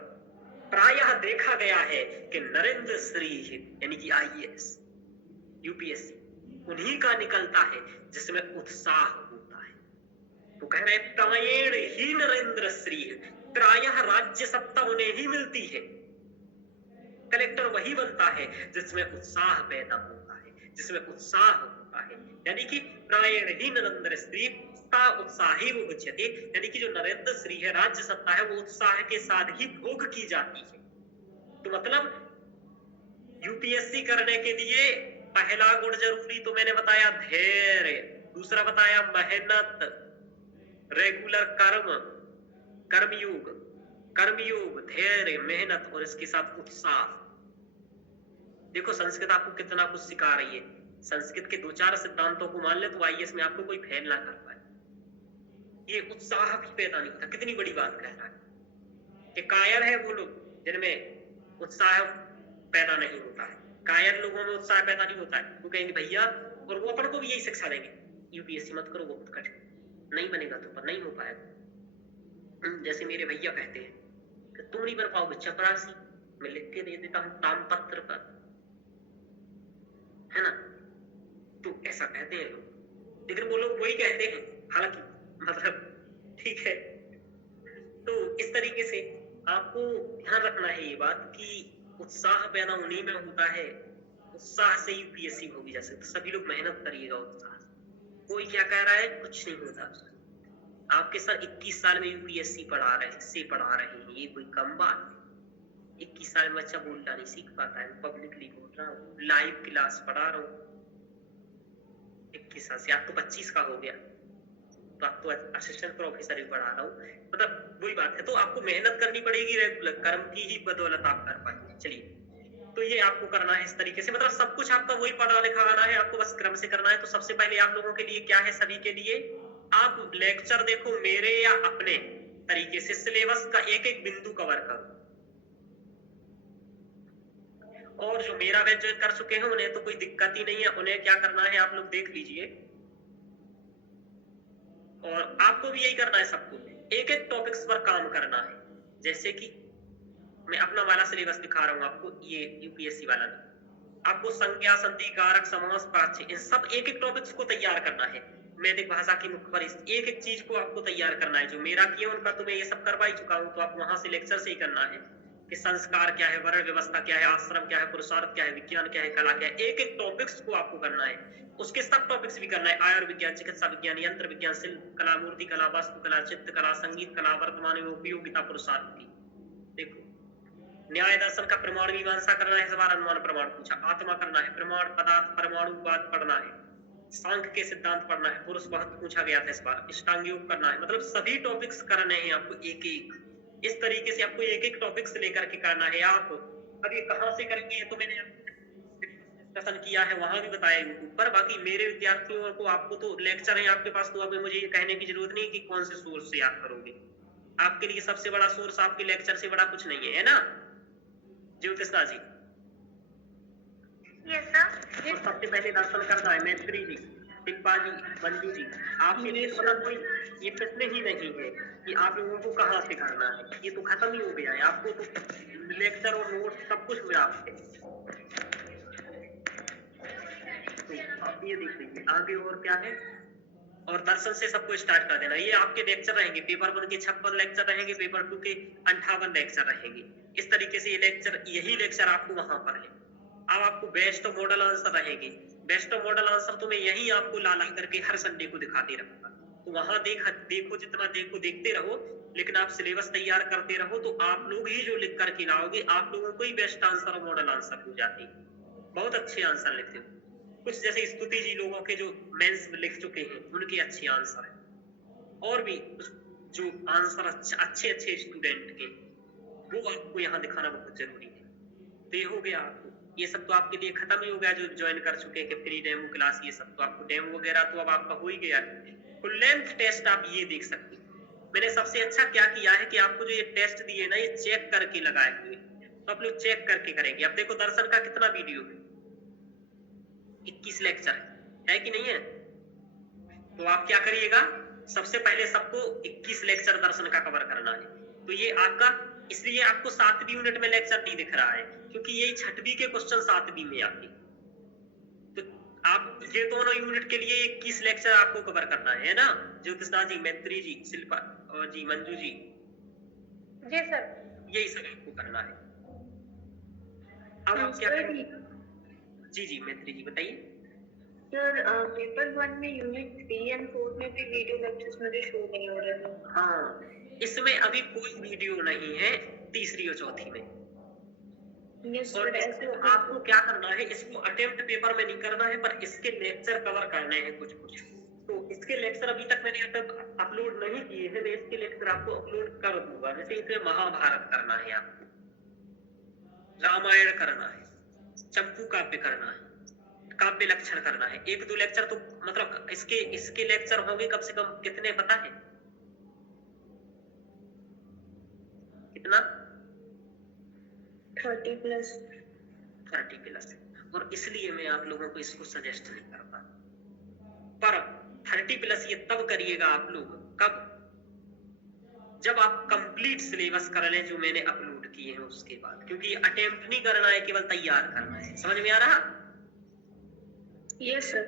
प्रायः देखा गया है कि नरेंद्र श्री यानी कि आईएएस यूपीएससी उन्हीं का निकलता है जिसमें उत्साह होता है। तो कह रहे प्रायण ही नरेंद्र श्री, प्रायः राज्य सत्ता उन्हें ही मिलती है, कलेक्टर वही बनता है जिसमें उत्साह पैदा होता है, जिसमें उत्साह होता है। यानी कि प्रायण ही नरेंद्र श्री उत्साही वो उच्यते, यानी कि जो नरेंद्र श्री है, राज्य सत्ता है, वो उत्साह के साथ ही भोग की जाती है। तो मतलब यूपीएससी करने के लिए पहला गुण जरूरी तो मैंने बताया धैर्य, दूसरा बताया मेहनत, रेगुलर कर्मयोग, धैर्य, मेहनत और इसके साथ उत्साह। देखो संस्कृत आपको कितना कुछ सिखा रही है। संस्कृत के 2-4 सिद्धांतों को मान ले तो आईएएस में आपको कोई फेल ना कर पाए। ये उत्साह भी पैदा नहीं होता। कितनी बड़ी बात कह रहा है कि कायर है वो लोग जिनमें उत्साह पैदा नहीं होता है। कायर लोगों में उत्साह पैदा नहीं होता है। वो कहेंगे भैया, और वो अपन को भी यही शिक्षा देंगे, यूपीएससी मत करो, बहुत कठिन, नहीं बनेगा तो पर नहीं हो पाएगा। जैसे मेरे भैया कहते हैं कि तुम नहीं बन पाओगे, चपरासी मैं लिख के दे देता हूँ तामपत्र पर, है ना। तो ऐसा कहते हैं लोग, लेकिन वो लोग वही कहते हैं, हालांकि मतलब ठीक है। तो इस तरीके से आपको ध्यान रखना है ये बात कि उत्साह पैदा उन्हीं में होता है। उत्साह से यूपीएससी होगी। जैसे तो सभी लोग मेहनत करिएगा उत्साह। कोई क्या कह रहा है, कुछ नहीं होता। आपके सर 21 साल में यूपीएससी पढ़ा रहे हैं, ये कोई कम बात है। 21 साल में बच्चा बोलना नहीं सीख पाता है। पब्लिकली बोल रहा हूँ, लाइव क्लास पढ़ा रहा हूँ। 21 साल से आप तो 25 का हो गया, तो आप तो असिस्टेंट प्रोफेसर भी पढ़ा रहा हूँ। मतलब वही बात है। तो आपको मेहनत करनी पड़ेगी, रेगुलर कर्म की ही बदौलत आप कर पाएंगे। चलिए, तो ये आपको करना है इस तरीके से। मतलब सब कुछ आपका वही पढ़ा लिखा आना है, आपको बस क्रम से करना है। तो सबसे पहले आप लोगों के लिए क्या है, सभी के लिए आप लेक्चर देखो मेरे या अपने तरीके से, सिलेबस का एक एक बिंदु कवर करो। और जो मेरा बैच ज्वाइन कर चुके हैं उन्हें तो कोई दिक्कत ही नहीं है, उन्हें क्या करना है आप लोग देख लीजिए। और आपको भी यही करना है, सबको एक एक टॉपिक्स पर काम करना है। जैसे कि मैं अपना वाला सिलेबस दिखा रहा हूँ आपको, ये यूपीएससी वाला नहीं। आपको संज्ञा, संधि, कारक, समास, प्राच्य, इन सब एक एक टॉपिक्स को तैयार करना है। वैदिक भाषा की मुख्य परिस्थिति, एक एक चीज को आपको तैयार करना है। जो मेरा किया उनका तो मैं ये सब करवा ही चुका हूँ, तो आप वहां से लेक्चर से ही करना है कि संस्कार क्या है, वर्ण व्यवस्था क्या है, आश्रम क्या है, पुरुषार्थ क्या है, विज्ञान क्या है, कला क्या है। एक एक टॉपिक्स को आपको करना है। उसके सब टॉपिक्स भी करना है। आयुर्विज्ञान, चिकित्सा विज्ञान, यंत्र विज्ञान, शिल्प कला, मूर्ति कला, वास्तु कला, चित्र कला, संगीत कला, वर्तमान में उपयोगिता, पुरुषार्थ की। देखो, न्याय दर्शन का प्रमाण मीमांसा करना है, इस बार अनुमान प्रमाण पूछा। आत्मा करना है, प्रमाण पदार्थ परमाणुवाद पढ़ना है, सांख्य के सिद्धांत पढ़ना है, पुरुष बहुत पूछा गया था इस बार, इष्टांग योग करना है। मतलब सभी टॉपिक्स करने हैं आपको एक एक। इस तरीके से आपको एक एक टॉपिक्स लेकर के करना है। आप अब ये कहाँ से करेंगे ये तो मैंने डिस्कशन किया है, वहां भी बताया यूट्यूब पर। बाकी मेरे विद्यार्थियों को, आपको तो लेक्चर है आपके पास, तो अब मुझे ये कहने की जरूरत नहीं कि कौन से सोर्स से याद करोगे। आपके लिए सबसे बड़ा सोर्स आपके लेक्चर से बड़ा कुछ नहीं है ना ज्योतिषा जी? Yes sir. तो सबसे पहले दर्शन करना है मैत्री जी, शिल्पा जी, मंजू जी। आपके लिए मतलब कोई ये प्रश्न ही नहीं है कि आप लोगों को कहाँ से करना है, ये तो खत्म ही हो गया है। आपको तो लेक्चर और नोट सब कुछ हुआ आपसे। तो आप ये देख लीजिए आगे और क्या है। और दर्शन से सबको स्टार्ट कर देना। ये आपके लेक्चर रहेंगे, पेपर 1 के 56 लेक्चर रहेंगे, पेपर 2 के 58 लेक्चर रहेंगे। इस तरीके से ये लेक्चर, यही लेक्चर आपको वहां पर है। अब आपको बेस्ट मॉडल आंसर रहेंगे। बेस्ट मॉडल आंसर तो मैं यही आपको ला करके हर संडे को दिखाते रहूंगा। तो वहां देखो जितना देखो, देखते रहो, लेकिन आप सिलेबस तैयार करते रहो तो आप लोग ही जो लिख करके लाओगे, आप लोगों को ही बेस्ट आंसर और मॉडल आंसर हो जाते हैं। बहुत अच्छे आंसर लिखते हो। कुछ जैसे स्तुति जी लोगों के जो मेंस लिख चुके हैं उनके अच्छे आंसर हैं, और भी जो आंसर अच्छे स्टूडेंट के, वो आपको यहाँ दिखाना बहुत जरूरी है। तो ये हो गया आपको, ये सब तो आपके लिए खत्म ही हो गया जो ज्वाइन कर चुके हैं फ्री डेमो क्लास। ये सब तो आपको डेमो वगैरह तो अब आपका हो ही गया है। फुल लेंथ टेस्ट आप ये देख सकते हैं। मैंने सबसे अच्छा क्या किया है कि आपको जो ये टेस्ट दिए ना, ये चेक करके लगाए हुए, तो आप लोग चेक करके करेंगे। अब देखो दर्शन का कितना वीडियो है, 21 लेक्चर है कि नहीं है? तो आप क्या करिएगा, सबसे पहले सबको 21 लेक्चर दर्शन का कवर करना है। तो ये आपका, इसलिए आपको 7वीं यूनिट में लेक्चर नहीं दिख रहा है, क्योंकि यही 6वीं के क्वेश्चन 7वीं में आते। तो आप ये दोनों यूनिट के लिए 21 लेक्चर आपको कवर करना है ना ज्योतिषा जी, मैत्री जी, शिल्पा जी, मंजू जी? जी सर। यही सब आपको करना है। अब आप क्या करेंगे? जी मैत्री जी बताइए। सर पेपर 1 में यूनिट 3 और 4 में भी वीडियो लेक्चर्स मुझे शो नहीं हो रहे हैं। हाँ, इसमें अभी कोई वीडियो नहीं है तीसरी और चौथी में। और ऐसे आपको क्या करना है, इसको अटेम्प्ट पेपर में नहीं करना है, पर इसके लेक्चर कवर करने हैं कुछ। तो इसके लेक्चर अभी तक मैंने अपलोड नहीं किए हैं, मैं इसके लेक्चर आपको अपलोड कर दूंगा। जैसे इसमें महाभारत करना है, आपको रामायण करना है, चंपू काव्य करना है, काव्य लक्षण करना है। 1-2 लेक्चर तो मतलब इसके लेक्चर होंगे कम से कम कितने पता है? कितना? 30+। और इसलिए मैं आप लोगों को इसको सजेस्ट नहीं करता। पर 30+ ये तब करिएगा आप लोग, कब? जब आप कंप्लीट सिलेबस कर लें जो मैंने अपलोड किए हैं उसके बाद, क्योंकि अटेम्प्ट नहीं करना है, केवल तैयार करना है। समझ में आ रहा? Yes sir.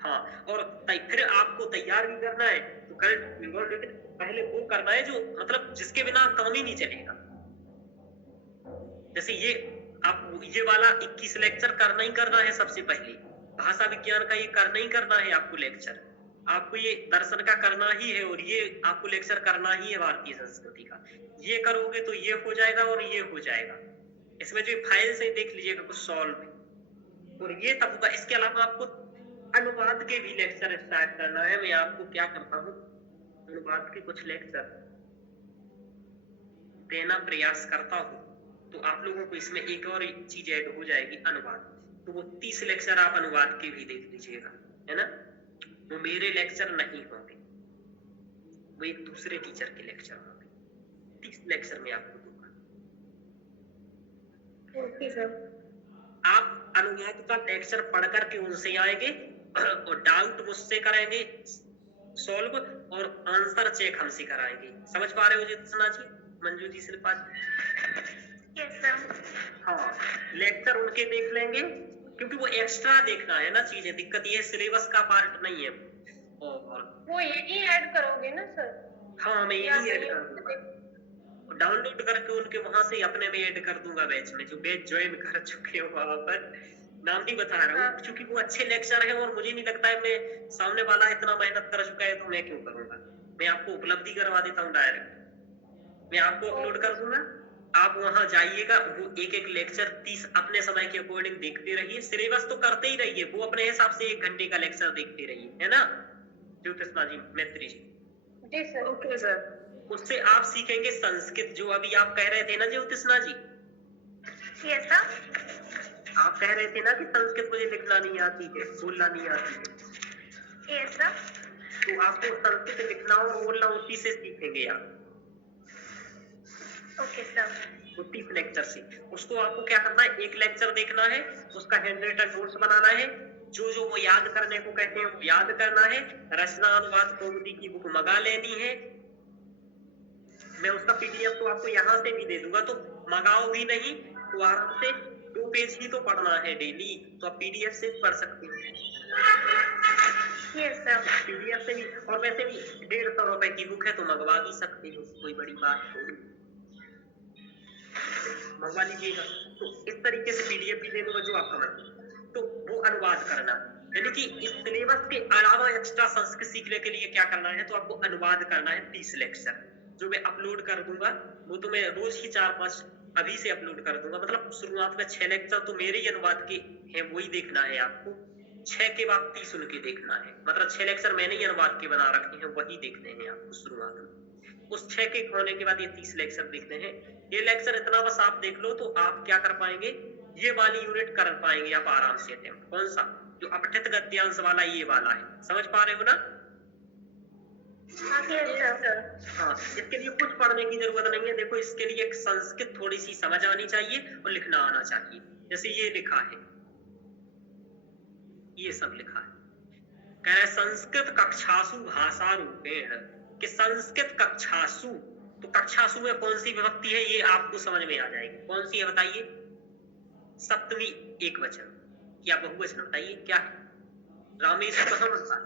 हाँ, और फिर आपको तैयार भी करना है तो करंट पहले वो करना है जो मतलब जिसके बिना काम ही नहीं चलेगा। जैसे ये वाला 21 लेक्चर करना ही करना है। सबसे पहले भाषा विज्ञान का ये करना ही करना है आपको लेक्चर। आपको ये दर्शन का करना ही है, और ये आपको लेक्चर करना ही है भारतीय संस्कृति का। ये करोगे तो ये हो जाएगा और ये हो जाएगा। इसमें जो फाइल से देख लीजिएगा कुछ सॉल्व, और ये तब होगा। इसके अलावा आपको अनुवाद के भी लेक्चर स्टार्ट करना है। मैं आपको क्या करता हूँ, अनुवाद के कुछ लेक्चर देना प्रयास करता हूँ, तो आप लोगों को इसमें एक और चीज ऐड हो जाएगी, अनुवाद। तो वो 30 लेक्चर आप अनुवाद के भी देख लीजिएगा, है ना? वो मेरे लेक्चर नहीं होंगे, वो एक दूसरे टीचर के लेक्चर होंगे। 30 लेक्चर में आपको दूंगा। Okay sir. आप अनुवाद का लेक्चर पढ़ करके उनसे आएंगे और डाउट मुझसे करेंगे सॉल्व, और आंसर चेक हमसे कराएंगे। समझ पा रहे हो ज्योत्सना जी, मंजू जी, शिल्पा जी? Yes sir. हाँ, लेक्चर उनके देख लेंगे, क्योंकि वो एक्स्ट्रा देखना है ना चीजें। दिक्कत ये सिलेबस का पार्ट नहीं है। और वो यही ऐड करोगे ना सर? हाँ, मैं यही ऐड कर दूंगा, डाउनलोड करके उनके वहां से अपने में ऐड कर दूंगा बैच में। जो बैच ज्वाइन कर चुके हो वहां पर, नाम नहीं बता रहा हूँ क्योंकि वो अच्छे लेक्चर है, और मुझे नहीं लगता है मैं सामने वाला इतना मेहनत कर चुका है तो मैं क्यों करूंगा। मैं आपको उपलब्धि करवा देता हूँ डायरेक्ट, मैं आपको अपलोड कर दूंगा। आप वहां जाइएगा, वो एक लेक्चर 30 अपने समय के अकॉर्डिंग देखते रहिए। सिलेबस तो करते ही रहिए, वो अपने हिसाब से 1 घंटे का लेक्चर देखते रहिए, है ना ज्योतिषा जी, मैत्री जी? जी सर। Okay sir. उससे आप सीखेंगे संस्कृत, जो अभी आप कह रहे थे ना ज्योतिषा जी। Yes sir. आप कह रहे थे ना कि संस्कृत मुझे लिखना नहीं आती है, बोलना नहीं आती है। Yes sir. तो आपको संस्कृत लिखना और बोलना उसी से सीखेंगे आप। Okay sir. वो 30 लेक्चर से उसको आपको क्या करना है, एक लेक्चर देखना है, उसका हैंड रिटन नोट्स बनाना है, जो जो वो याद करने को कहते हैं वो याद करना है, रचना अनुवाद कौमुदी की बुक मंगा लेनी है। मैं उसका पीडीएफ तो आपको यहाँ से भी दे दूंगा, तो मंगाओ भी नहीं तो आराम से 2 पेज ही तो पढ़ना है डेली, तो आप पीडीएफ से भी पढ़ सकते हो। Yes sir. पीडीएफ से भी, और वैसे भी 150 रुपए की बुक है तो मंगवा भी सकते हो, कोई बड़ी बात थोड़ी, मंगवा लीजिएगा। तो इस तरीके से पीडीएफ भी दे दूंगा जो आपका मन। तो वो अनुवाद करना, यानी कि इस सिलेबस के अलावा एक्स्ट्रा संस्कृत सीखने के लिए क्या करना है, तो आपको अनुवाद करना है 30 लेक्चर, जो मैं अपलोड कर दूंगा। वो तो मैं रोज ही 4-5 अभी से अपलोड कर दूंगा। मतलब शुरुआत में 6 लेक्चर तो मेरे ही अनुवाद के हैं, वही देखना है आपको। 6 के बाद 30 सुन के देखना है, मतलब 6 लेक्चर मैंने ही अनुवाद के बना रखे हैं, वही देखने हैं आपको शुरुआत में। उस 6 के होने के बाद ये 30 लेक्चर देखने हैं। ये लेक्चर इतना बस आप देख लो तो आप क्या कर पाएंगे, ये वाली यूनिट कर पाएंगे आप आराम से अटेम्प्ट। कौन सा, जो अपठित गद्यांश वाला, ये वाला है, समझ पा रहे हो ना? हाँ, इसके लिए कुछ पढ़ने की जरूरत नहीं है। देखो, इसके लिए एक संस्कृत थोड़ी सी समझ आनी चाहिए और लिखना आना चाहिए। जैसे ये लिखा है, ये सब लिखा है, कह रहे संस्कृत कक्षासु भाषा रूपेण, कि संस्कृत कक्षासु, तो कक्षासु में कौन सी विभक्ति है ये आपको समझ में आ जाएगी। कौन सी है बताइए? सप्तमी एक वचन या बहुवचन, बताइए क्या है? रामेश कहाँ बनता है?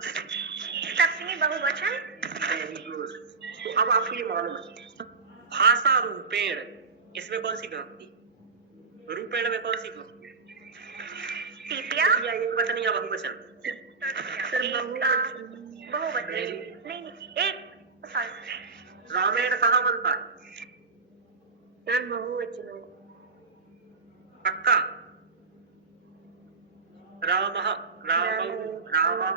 सप्तमी बहुवचन। Very good. तो अब आपको ये मालूम है भाषा रूपेण, इसमें कौन सी विभक्ति, रूपेण में कौन सी विभक्ति, या एक वचन या बहुवचन? बहुवचन। नहीं, एक, रामेण कहाँ बनता है? बहुवचन। पक्का? रामः, रामौ, रामः,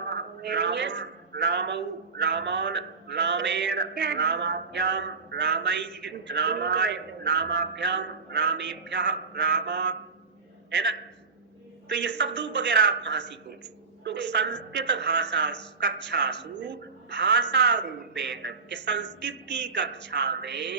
रामौ, रामान, रामेण, रामाभ्याम, रामैः, रामाय, रामाभ्याम, रामेभ्यः, रामात्, है ना? तो ये शब्द वगैरह आप वहां सीखो। तो संस्कृत भाषा कक्षासु भाषा रूपेण, कि संस्कृत की कक्षा में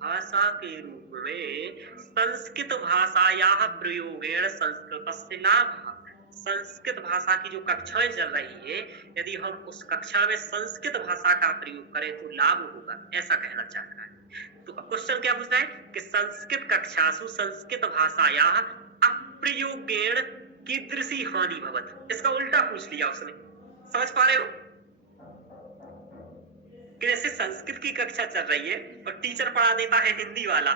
भाषा के रूप में संस्कृत भाषायाः प्रयोगेण संस्कृतस्य लाभः, संस्कृत भाषा की जो कक्षाएं चल रही है, यदि हम उस कक्षा में संस्कृत भाषा का प्रयोग करें तो लाभ होगा, ऐसा कहना चाह रहा है। तो क्वेश्चन क्या पूछना है कि संस्कृत कक्षासु संस्कृत भाषायाः अप्रयोगेण कीदृशी हानि भवत, इसका उल्टा पूछ लिया उसने। समझ पा रहे हो कि जैसे संस्कृत की कक्षा चल रही है और टीचर पढ़ा देता है हिंदी वाला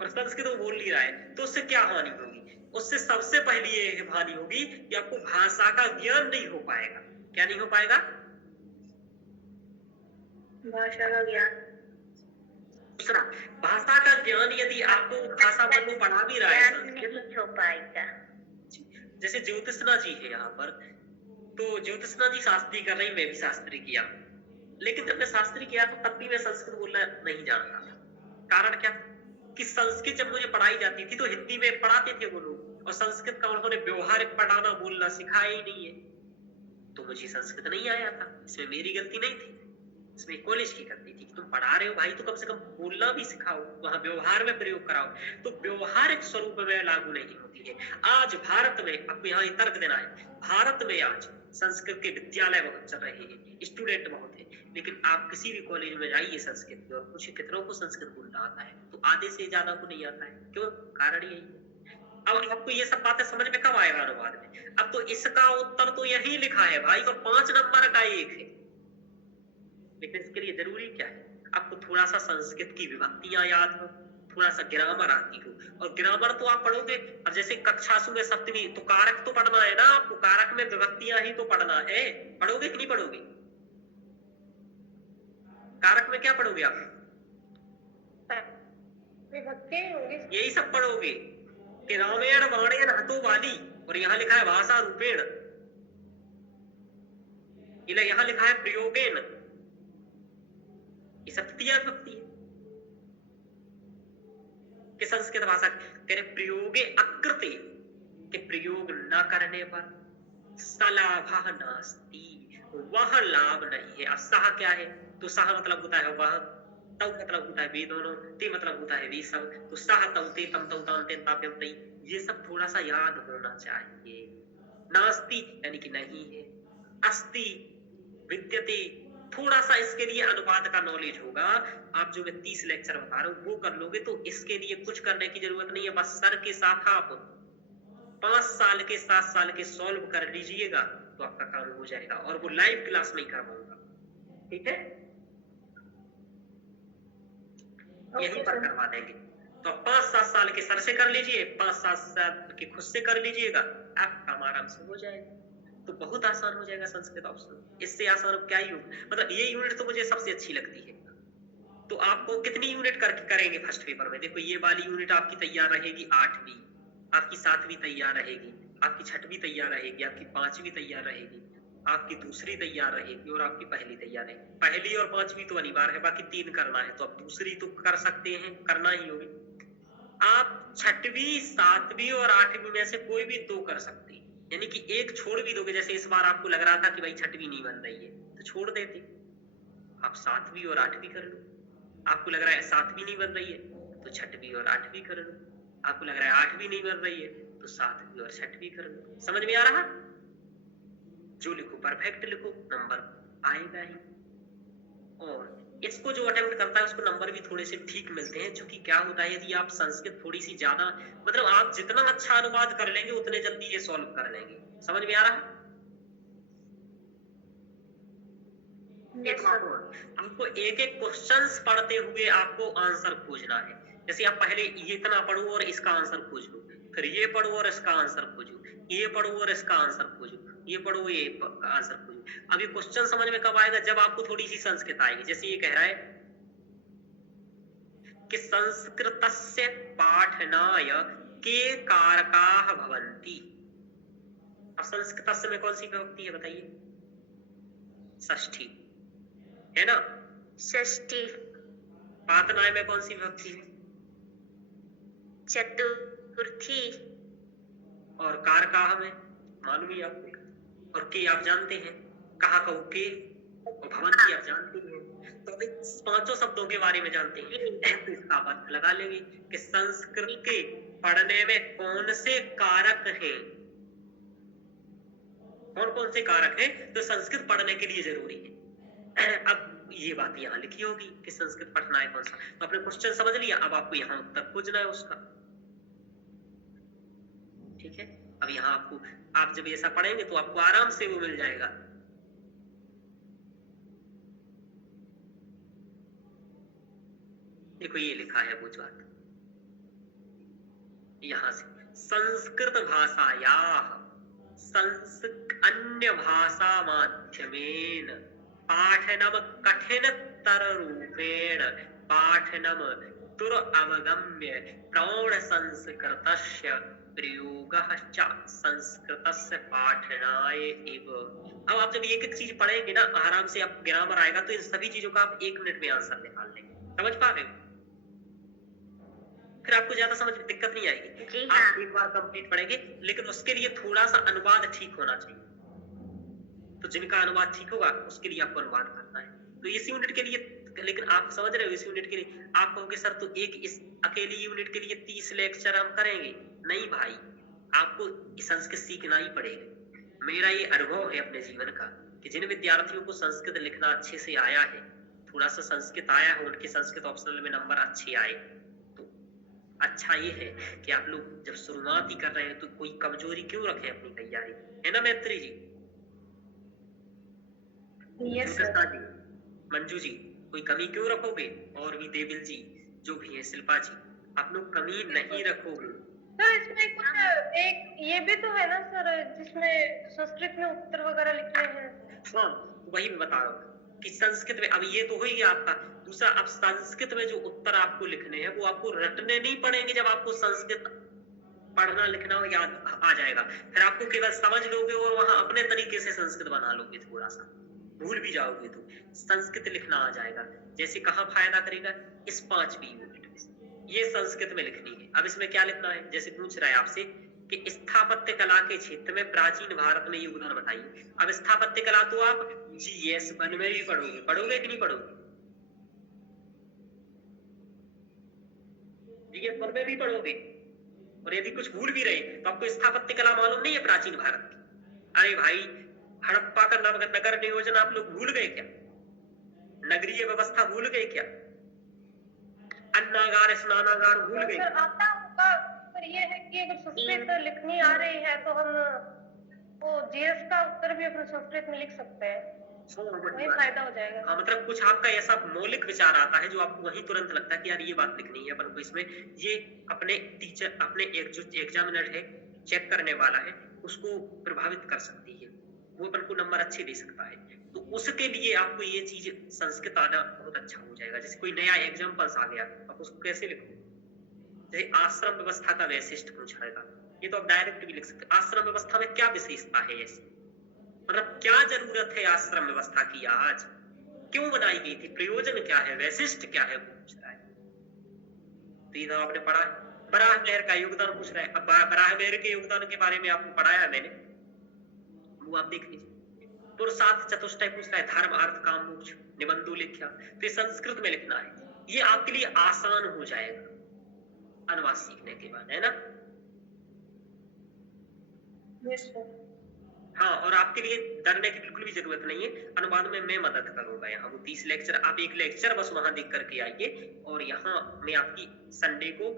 और संस्कृत वो बोल नहीं रहा है, तो उससे क्या हानि होगी? उससे सबसे पहली ये हानि होगी कि आपको भाषा का ज्ञान नहीं हो पाएगा। क्या नहीं हो पाएगा? भाषा का ज्ञान। दूसरा, भाषा का ज्ञान यदि आपको भाषा को पढ़ा भी रहा है नहीं हो पाएगा। जैसे ज्योतिषना जी है यहाँ पर, तो ज्योतिषना जी शास्त्री कर रही, मैं भी शास्त्री किया, लेकिन जब मैं शास्त्री किया तो तब भी मैं संस्कृत बोलना नहीं जानता था। कारण क्या कि संस्कृत जब मुझे पढ़ाई जाती थी तो हिंदी में पढ़ाते थे वो लोग, और संस्कृत का उन्होंने व्यवहारिक पढ़ाना बोलना सिखाया ही नहीं है, तो मुझे संस्कृत नहीं आया था। इसमें मेरी गलती नहीं थी, इसमें कॉलेज की गलती थी। तुम पढ़ा रहे हो भाई तो कम से कम बोलना भी सिखाओ, वहां व्यवहार में प्रयोग कराओ। तो व्यवहारिक स्वरूप में लागू नहीं होती है। आज भारत में, आपको यहाँ तर्क देना है, भारत में आज संस्कृत के विद्यालय बहुत चल रहे हैं, स्टूडेंट बहुत है, लेकिन आप किसी भी कॉलेज में जाइए संस्कृत के और कुछ कितनों को संस्कृत बोलना आता है, तो आधे से ज्यादा को नहीं आता है। क्यों? कारण यही है। अब आपको ये सब बातें समझ में कब आएगा अनुवाद में? अब तो इसका उत्तर तो यही लिखा है भाई, और 5 नंबर का एक है। लेकिन इसके लिए जरूरी क्या है? आपको थोड़ा सा संस्कृत की विभक्तियां याद हो, थोड़ा सा ग्रामर आती हो, और ग्रामर तो आप पढ़ोगे। अब जैसे कक्षासु में सप्तमी, तो कारक तो पढ़ना है ना आपको, कारक में विभक्तियां ही तो पढ़ना है। पढ़ोगे कि नहीं पढ़ोगे? कारक में क्या पढ़ोगे आप? विभक्ति होगी, यही सब पढ़ोगे कि रामेण वाणेन हतो वाली, और यहाँ लिखा है भाषा रूपेण, यहाँ लिखा है प्रयोगेन, ये सब तृतीया विभक्ति है कि संस्कृत भाषा कह प्रयोगे अकृते, के प्रयोग न करने पर सलाभः नास्ति, वह लाभ नहीं है। अब सह क्या है? तो सह मतलब होता है वह, तव मतलब होता है वे दोनों, ते मतलब होता है वे सब, तो सह तव ते तम तव ताम तेन ताप्यम तई, ये सब थोड़ा सा याद होना चाहिए। नास्ति यानी कि नहीं है, अस्ति, विद्यते, थोड़ा सा इसके लिए अनुवाद का नॉलेज होगा। आप जो मैं 30 लेक्चर बता रहा हूँ वो कर लोगे तो इसके लिए कुछ करने की जरूरत नहीं है, बस सर के साथ आप 5 साल के 7 साल के सॉल्व कर लीजिएगा तो आपका काम हो जाएगा, और वो लाइव क्लास में ही करवाऊंगा, ठीक है, यहीं पर करवा देंगे। तो 5-7 साल के सर से कर लीजिए, 5-7 साल के खुद से कर लीजिएगा, आपका काम आराम से हो जाएगा। तो बहुत आसान हो जाएगा संस्कृत ऑप्शन, इससे आसान क्या ही होगा। मतलब ये यूनिट तो मुझे सबसे अच्छी लगती है। तो आपको कितनी यूनिट करके करेंगे फर्स्ट पेपर में? देखो ये वाली यूनिट आपकी तैयार रहेगी 8वीं, आपकी 7वीं तैयार रहेगी, आपकी 6वीं तैयार रहेगी, आपकी 5वीं तैयार रहेगी, आपकी दूसरी तैयार रहेगी और आपकी पहली तैयार रहेगी। पहली और 5वीं तो अनिवार्य है, बाकी 3 करना है, तो अब दूसरी तो कर सकते हैं, करना ही होगी। आप 6वीं 7वीं और 8वीं में से कोई भी 2 कर सकते हैं, यानी कि एक छोड़ भी दोगे। जैसे इस बार आपको लग रहा था कि भाई 6वीं नहीं बन रही है तो छोड़ देते, आप 7वीं और 8वीं कर लो। आपको लग रहा है 7वीं नहीं बन रही है तो 6वीं और 8वीं कर लो। आपको लग रहा है 8वीं नहीं बन रही है तो 7वीं और 6वीं कर लो। समझ में आ रहा? जो लिखो परफेक्ट लिखो, नंबर आएगा ही। और इसको जो अटेम्प्ट करता है उसको नंबर भी थोड़े से ठीक मिलते हैं, क्योंकि क्या होता है यदि आप संस्कृत थोड़ी सी ज्यादा, मतलब आप जितना अच्छा अनुवाद कर लेंगे उतने जल्दी ये सॉल्व कर लेंगे। समझ में आ रहा है? एक बात और, आपको एक एक क्वेश्चंस पढ़ते हुए आपको आंसर खोजना है। जैसे आप पहले ये इतना पढ़ो और इसका आंसर खोज लो, फिर ये पढ़ो और इसका आंसर खोजो, ये पढ़ो और इसका आंसर खोजो, ये पढ़ो ये आंसर खोजो। अब ये क्वेश्चन समझ में कब आएगा? जब आपको थोड़ी सी संस्कृत आएगी। जैसे ये कह रहा है कि संस्कृतस्य पाठनाय के कारकाः भवन्ति। अब संस्कृतस्य में कौन सी विभक्ति है बताइए? षष्ठी है ना? षष्ठी। पाठनाय में कौन सी विभक्ति है? चतुर्थी। और कारकाः में मालूम ही आपको, और के आप जानते हैं, कहा कहो के, और भवन्ति आप जानते हैं। तो अभी 5 शब्दों के बारे में जानते हैं, तो इसका अर्थ लगा लेंगे कि संस्कृत के पढ़ने में कौन से कारक हैं, कौन कौन से कारक हैं तो संस्कृत पढ़ने के लिए जरूरी है। अब ये बात यहाँ लिखी होगी कि संस्कृत पढ़ना है कौन सा, तो आपने क्वेश्चन समझ लिया, अब आपको यहाँ उत्तर खोजना है उसका, ठीक है। अब यहाँ आपको, आप जब ऐसा पढ़ेंगे तो आपको आराम से वो मिल जाएगा। देखो ये लिखा है वो बात यहाँ से, संस्कृत भाषायाः अन्य भाषा माध्यमेन पाठनम कठिनतर रूपेण पाठनम दुरवगम्य प्रौढ़ संस्कृतस्य प्रयोगः च संस्कृतस्य पाठनाय एव। अब आप जब एक एक चीज पढ़ेंगे ना, आराम से आप ग्रामर आएगा तो इन सभी चीजों का आप 1 मिनट में आंसर निकाल लेंगे। समझ पा रहे हो? फिर आपको ज्यादा समझ में दिक्कत नहीं आएगी। आप एक बार कंप्लीट पढ़ेंगे, लेकिन उसके लिए थोड़ा सा अनुवाद ठीक होना चाहिए। तो जिनका अनुवाद ठीक होगा उसके लिए आपको अनुवाद करना है। तो इस यूनिट के लिए, लेकिन आप समझ रहे हो, इस यूनिट के लिए आप कहोगे सर तो एक इस अकेली यूनिट के लिए 30 लेक्चर हम करेंगे। नहीं भाई, आपको संस्कृत सीखना ही पड़ेगा। मेरा ये अनुभव है अपने जीवन का कि जिन विद्यार्थियों को संस्कृत लिखना अच्छे से आया है, थोड़ा सा संस्कृत आया है, उनके संस्कृत ऑप्शनल में नंबर अच्छे आए। तो अच्छा ये है कि आप लोग जब शुरुआत ही कर रहे हैं तो कोई कमजोरी क्यों रखें अपनी तैयारी, है ना मैत्री जी? यस जी, मंजू जी, कोई कमी क्यों रखोगे? और भी देविल जी, जो भी है, शिल्पा जी, आप लोग कमी नहीं रखोगे। सर इसमें कुछ एक ये भी तो है ना सर, जिसमें संस्कृत में उत्तर वगैरह लिखने हैं। हाँ, वही मैं बता रहा हूँ कि संस्कृत में, अब ये तो हो ही गया आपका। दूसरा, अब संस्कृत में जो उत्तर आपको लिखने हैं वो आपको रटने नहीं पड़ेंगे। जब आपको संस्कृत पढ़ना लिखना हो याद आ जाएगा, फिर आपको केवल समझ लोगे और वहां अपने तरीके से संस्कृत बना लोगे। थोड़ा सा भूल भी जाओगे तो संस्कृत लिखना आ जाएगा। जैसे कहाँ फायदा करेगा? इस 5वीं यूनिट में ये संस्कृत में लिखनी है। अब इसमें क्या लिखना है? जैसे पूछ रहा है आपसे कि स्थापत्य कला के क्षेत्र में प्राचीन भारत में योगदान बताइए। अब स्थापत्य कला तो आप GS 1 में भी पढ़ोगे कि नहीं पढ़ोगे? GS 1 में भी पढ़ोगे। और यदि कुछ भूल भी रहे तो आपको स्थापत्य कला मालूम नहीं है प्राचीन भारत की? अरे भाई, हड़प्पा का नगर नियोजन आप लोग भूल गए क्या? नगरीय व्यवस्था भूल गए क्या? अन्नागार स्नानागार भूल गए? सर आता होगा, पर ये है कि अगर संस्कृत लिखनी आ रही है तो हम वो जीएस का उत्तर भी अपने संस्कृत में लिख सकते हैं, वही फायदा हो जाएगा। हाँ, मतलब कुछ आपका ऐसा मौलिक विचार आता है जो आपको वही तुरंत लगता है कि यार ये बात लिखनी है अपन को इसमें, ये अपने टीचर, अपने एक जो एग्जामिनर है, चेक करने वाला है, उसको प्रभावित कर सकती है, वो अपन को नंबर अच्छे दे सकता है। तो उसके लिए आपको ये चीज संस्कृत आना बहुत अच्छा हो जाएगा। जैसे कोई नया एग्जाम्पल्स आ गया, आप उसको कैसे लिखोगे? जैसे आश्रम व्यवस्था का वैशिष्ट पूछाएगा, ये तो आप डायरेक्ट भी लिख सकते हैं। आश्रम व्यवस्था में क्या विशेषता है ऐसी, मतलब क्या जरूरत है आश्रम व्यवस्था की, आज क्यों बनाई गई थी, प्रयोजन क्या है, वैशिष्ट क्या है, वो पूछ रहा है। तो ये तो आपने पढ़ा है। बराह मेहर का योगदान पूछ रहा है। अब बराह मेहर के योगदान के बारे में आपको पढ़ाया है मैंने, वो आप देख लीजिए। पुरुषार्थ चतुष्टय पूछ रहा है, धर्म अर्थ काम मोक्ष, निबंधो लिखा, तो संस्कृत में लिखना है। ये आपके लिए आसान हो जाएगा अनुवाद सीखने के बाद, है ना? हाँ, और आपके लिए डरने की बिल्कुल भी जरूरत नहीं है। अनुवाद में मैं मदद करूंगा। यहाँ वो 30 लेक्चर, आप एक लेक्चर बस वहां देख करके आइए, और यहाँ मैं आपकी संडे को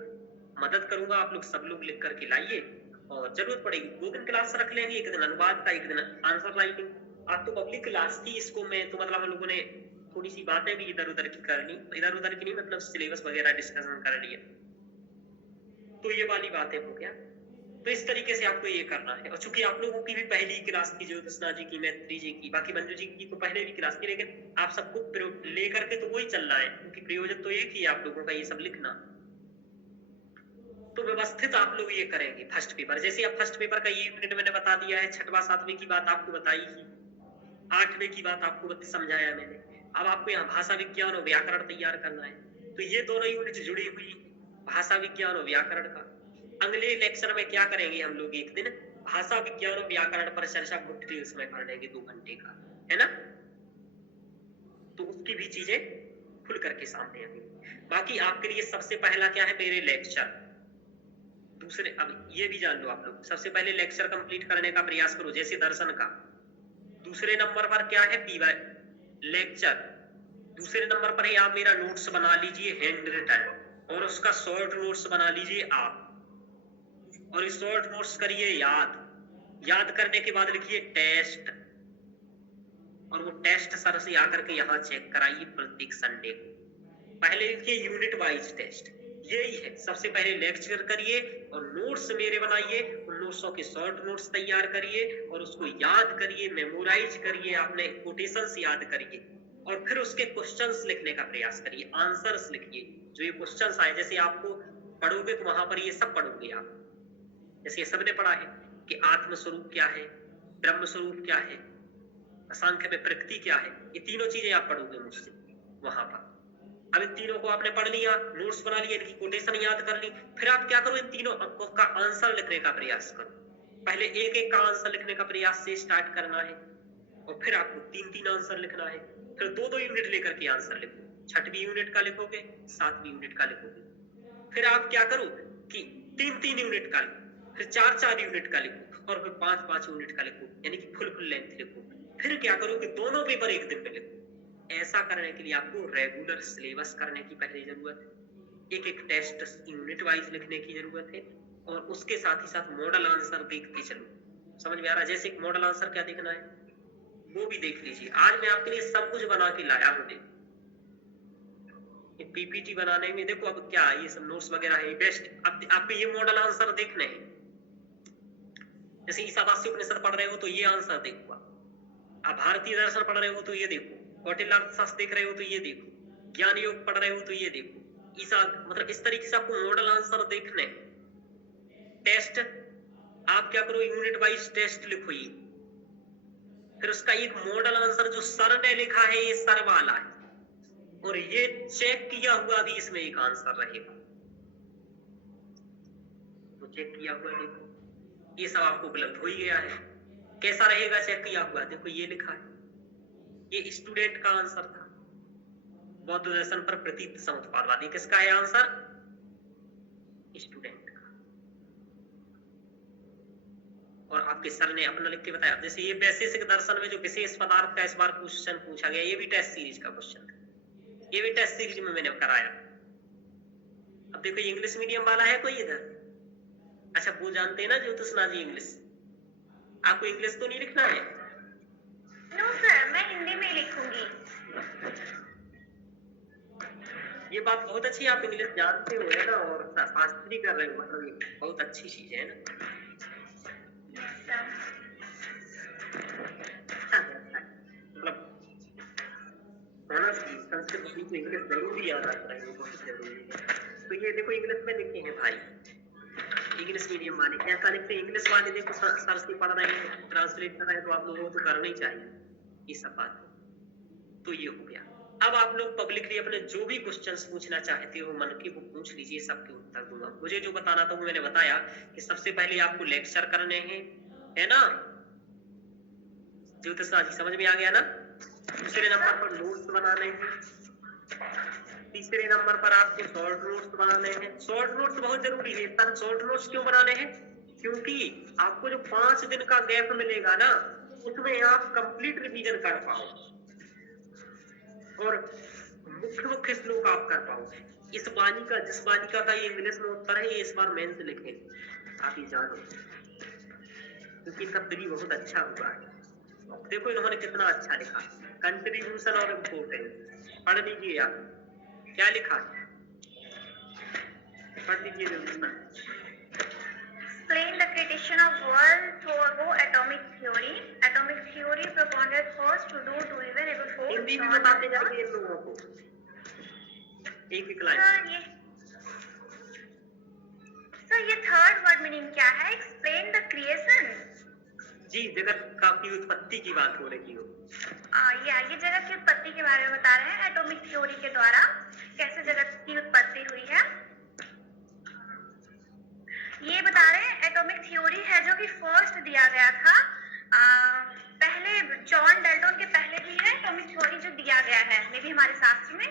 मदद करूंगा। आप लोग सब लोग लिख करके लाइए, और जरूरत पड़ेगी 2 दिन क्लास रख लेंगे, एक दिन अनुवाद का, एक दिन आंसर राइटिंग। आज तो पब्लिक क्लास थी, इसको मैं तो मतलब हम लोगों ने थोड़ी सी बातें भी इधर उधर की करनी, इधर उधर की नहीं, मतलब सिलेबस वगैरह डिस्कशन कर लिए, तो ये वाली बातें हो गया। तो इस तरीके से आपको ये करना है। और चूंकि आप लोगों की भी पहली क्लास की, ज्योतिषना जी की, मैत्री जी की, बाकी मंजू जी की तो पहले भी क्लास की, लेकिन आप सबको लेकर के तो वही चल रहा है, क्योंकि प्रयोजन तो एक ही है आप लोगों का, ये सब लिखना। तो व्यवस्थित आप लोग ये करेंगे फर्स्ट पेपर। जैसे आप फर्स्ट पेपर का ये यूनिट मैंने बता दिया है, 6वां 7वें की बात आपको बताई ही, 8वें की बात आपको समझाया मैंने। अब आपको यहाँ भाषा विज्ञान और व्याकरण तैयार करना है, तो ये दोनों यूनिट जुड़ी हुई, भाषा विज्ञान और व्याकरण का। अगले लेक्चर में क्या करेंगे हम लोग, एक दिन भाषा विज्ञान और व्याकरण पर चर्चा बहुत डिटेल्स में कर लेंगे 2 घंटे का, है ना? तो उसकी भी चीजें खुल करके सामने आएंगी। बाकी आपके लिए सबसे पहला क्या है, मेरे लेक्चर। दूसरे, अब ये भी जान लो आप लोग, सबसे पहले लेक्चर कंप्लीट करने का प्रयास करो, जैसे दर्शन का। दूसरे नंबर पर क्या है, पीवाई लेक्चर। दूसरे नंबर पर ही आप मेरा नोट्स बना लीजिए हैंड रिटन, और उसका शॉर्ट नोट्स बना लीजिए आप, और इस शॉर्ट नोट्स करिए याद करने के बाद लिखिए टेस्ट, और वो टेस्ट सर से आकर के यहाँ चेक कराइए प्रत्येक संडे को। पहले लिखिए यूनिट वाइज टेस्ट, यही है। सबसे पहले लेक्चर करिए और नोट्स मेरे बनाइए, उन नोट्सों के शॉर्ट नोट्स तैयार करिए, और उसको याद करिए, मेमोराइज करिए, आपने कोटेशंस याद करिए, और फिर उसके क्वेश्चंस लिखने का प्रयास करिए, आंसर्स लिखिए। जो ये क्वेश्चंस आए, जैसे आपको पढ़ोगे तो वहां पर ये सब पढ़ोगे आप, जैसे ये सबने पढ़ा है कि आत्म स्वरूप क्या है, ब्रह्म स्वरूप क्या है, सांख्य में प्रकृति क्या है, ये तीनों चीजें आप पढ़ोगे मुझसे वहां पर। अब इन तीनों को आपने पढ़ लिया, नोट्स बना लिए, इनकी कोटेशन याद कर ली, फिर आप क्या करो, इन तीनों का आंसर लिखने का प्रयास करो। पहले एक एक का आंसर लिखने का प्रयास से स्टार्ट करना है, और फिर आपको 3-3 आंसर लिखना है। फिर 2-2 यूनिट लेकर के आंसर लिखो, 6वीं यूनिट का लिखोगे, 7वीं यूनिट का लिखोगे। फिर आप क्या करो कि 3-3 यूनिट का लिखो, फिर 4-4 यूनिट का लिखो, और फिर 5-5 यूनिट का लिखो, यानी कि फुल लेंथ लिखो। फिर क्या करो कि दोनों पेपर एक दिन में लिखो। ऐसा करने के लिए आपको रेगुलर सिलेबस करने की पहले जरूरत है, एक एक टेस्ट यूनिट वाइज लिखने की जरूरत है, और उसके साथ ही साथ मॉडल आंसर देखते चलो। समझ में आ रहा है? जैसे मॉडल आंसर क्या देखना है वो भी देख लीजिए। आज मैं आपके लिए सब कुछ बना के लाया हूँ। पीपीटी बनाने में देखो, अब क्या ये सब नोट्स वगैरह है बेस्ट। अब आपको ये मॉडल आंसर देखने हैं। जैसे ईसावास्य उपनिषद पढ़ रहे हो तो ये आंसर देखो, आप भारतीय दर्शन पढ़ रहे हो तो ये देखो, कौटिल्यार्थशास्त्र देख रहे हो तो ये देखो, ज्ञान योग पढ़ रहे हो तो ये देखो। ईसा मतलब इस तरीके से आपको मॉडल आंसर देखने। टेस्ट आप क्या करो, यूनिट वाइज टेस्ट लिखो, ये फिर उसका एक मॉडल आंसर जो सर ने लिखा है ये सर वाला है, और ये चेक किया हुआ भी इसमें एक आंसर रहेगा, तो चेक किया हुआ देखो, ये सब आपको उपलब्ध हो ही गया है। कैसा रहेगा चेक किया हुआ, देखो ये लिखा है, ये स्टूडेंट का आंसर था। बौद्ध दर्शन पर प्रतीत समुत्पादवादी किसका है आंसर? स्टूडेंट का। और आपके सर ने अपना लिख के बताया, जैसे ये वैशेषिक दर्शन में जो विशेष पदार्थ का इस बार क्वेश्चन पूछा गया, ये भी टेस्ट सीरीज का क्वेश्चन था, ये भी टेस्ट सीरीज में मैंने कराया। अब देखो इंग्लिश मीडियम वाला है कोई इधर? अच्छा वो जानते हैं ना ज्योतिषना जी इंग्लिश, आपको इंग्लिश तो नहीं लिखना है? नो सर, मैं हिंदी में लिखूंगी। ये बात बहुत अच्छी, आप इंग्लिश जानते हो है ना, और शास्त्री कर रहे हो, मतलब ये बहुत अच्छी चीज है ना। मतलब होना चाहिए, संस्कृत की तो इंग्लिश जरूरी याद आता है, बहुत जरूरी है। तो ये देखो इंग्लिश में लिखे हैं भाई, इंग्लिश मीडियम वाले ऐसा लिखते हैं। इंग्लिश वाले देखो सर से पढ़ रहे हैं, ट्रांसलेट कर रहे हैं, तो आप लोगों को तो करना ही चाहिए ये सब बात। तो ये हो गया। अब आप लोग पब्लिकली अपने जो भी क्वेश्चंस पूछना चाहते हो मन के वो पूछ लीजिए, सबके उत्तर दूंगा। मुझे जो बताना था वो मैंने बताया कि सबसे पहले आपको लेक्चर करने हैं, है ना ज्योतिषा जी, समझ में आ गया ना। दूसरे नंबर पर नोट्स बनाने हैं, तीसरे नंबर पर आपको शॉर्ट नोट्स बनाने हैं। शॉर्ट नोट्स बहुत जरूरी है। सर शॉर्ट नोट्स क्यों बनाने हैं? क्योंकि आपको जो 5 दिन का गैप मिलेगा ना, उसमें आप कंप्लीट रिवीजन कर पाओ और मुख्य श्लोक आप कर पाओगे। इस बालिका, जिस बालिका का ये इंग्लिश में उत्तर है, ये इस बार मेंस लिखे, आप ये जानो, क्योंकि इनका प्री बहुत अच्छा हुआ है। देखो इन्होंने कितना अच्छा लिखा, कंट्रीब्यूशन और इम्पोर्टेंस। पढ़ लीजिए आप क्या लिखा है, पढ़ लीजिए जरूर। Explain the creation of world through atomic theory. Atomic theory propounded first to do to even able to Hindi में बताते जाइए इन लोगों को, एक एक लाइन। सर ये थर्ड वर्ड मीनिंग क्या है? Explain the creation. जी, जगत की उत्पत्ति की बात हो रही हो। ये जगत की उत्पत्ति के बारे में बता रहे हैं, एटॉमिक थ्योरी के द्वारा कैसे जगत की उत्पत्ति हुई है ये बता रहे हैं। एटॉमिक थ्योरी है जो कि फर्स्ट दिया गया था, पहले जॉन डाल्टन के पहले भी है एटॉमिक थ्योरी जो दिया गया है, मे भी हमारे शास्त्र में।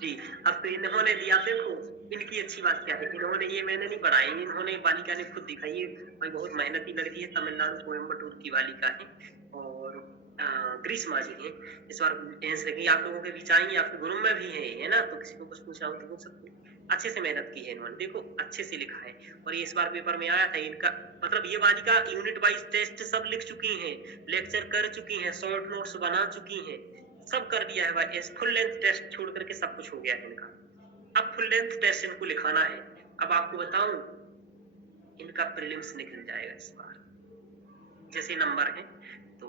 जी, अब तो इन्होंने दिया, देखो इनकी अच्छी बात क्या है, इन्होंने, ये मैंने नहीं पढ़ाई, इन्होंने बालिका ने खुद दिखाई है भाई, बहुत मेहनती लड़की है, तमिलनाडु कोयम्बटूर की बालिका है, और ग्रीष्मा जी है। इस बार एंस लगी, आप लोगों के बीच आई, आपके ग्रुप में भी है ना, तो किसी को कुछ पूछना हो तो पूछ सकते हैं। अच्छे से मेहनत की है इन्होंने, देखो अच्छे से लिखा है, और ये इस बार पेपर में आया था इनका। मतलब ये बालिका यूनिट वाइज टेस्ट सब लिख चुकी हैं, लेक्चर कर चुकी हैं, शॉर्ट नोट्स बना चुकी हैं, सब कर दिया है भाई। फुल लेंथ टेस्ट छोड़ करके सब कुछ हो गया है इनका। अब फुल लेंथ टेस्ट इनको लिखाना है। अब आपको बताऊं, इनका प्रीलिम्स निकल जाएगा इस बार, जैसे नंबर है तो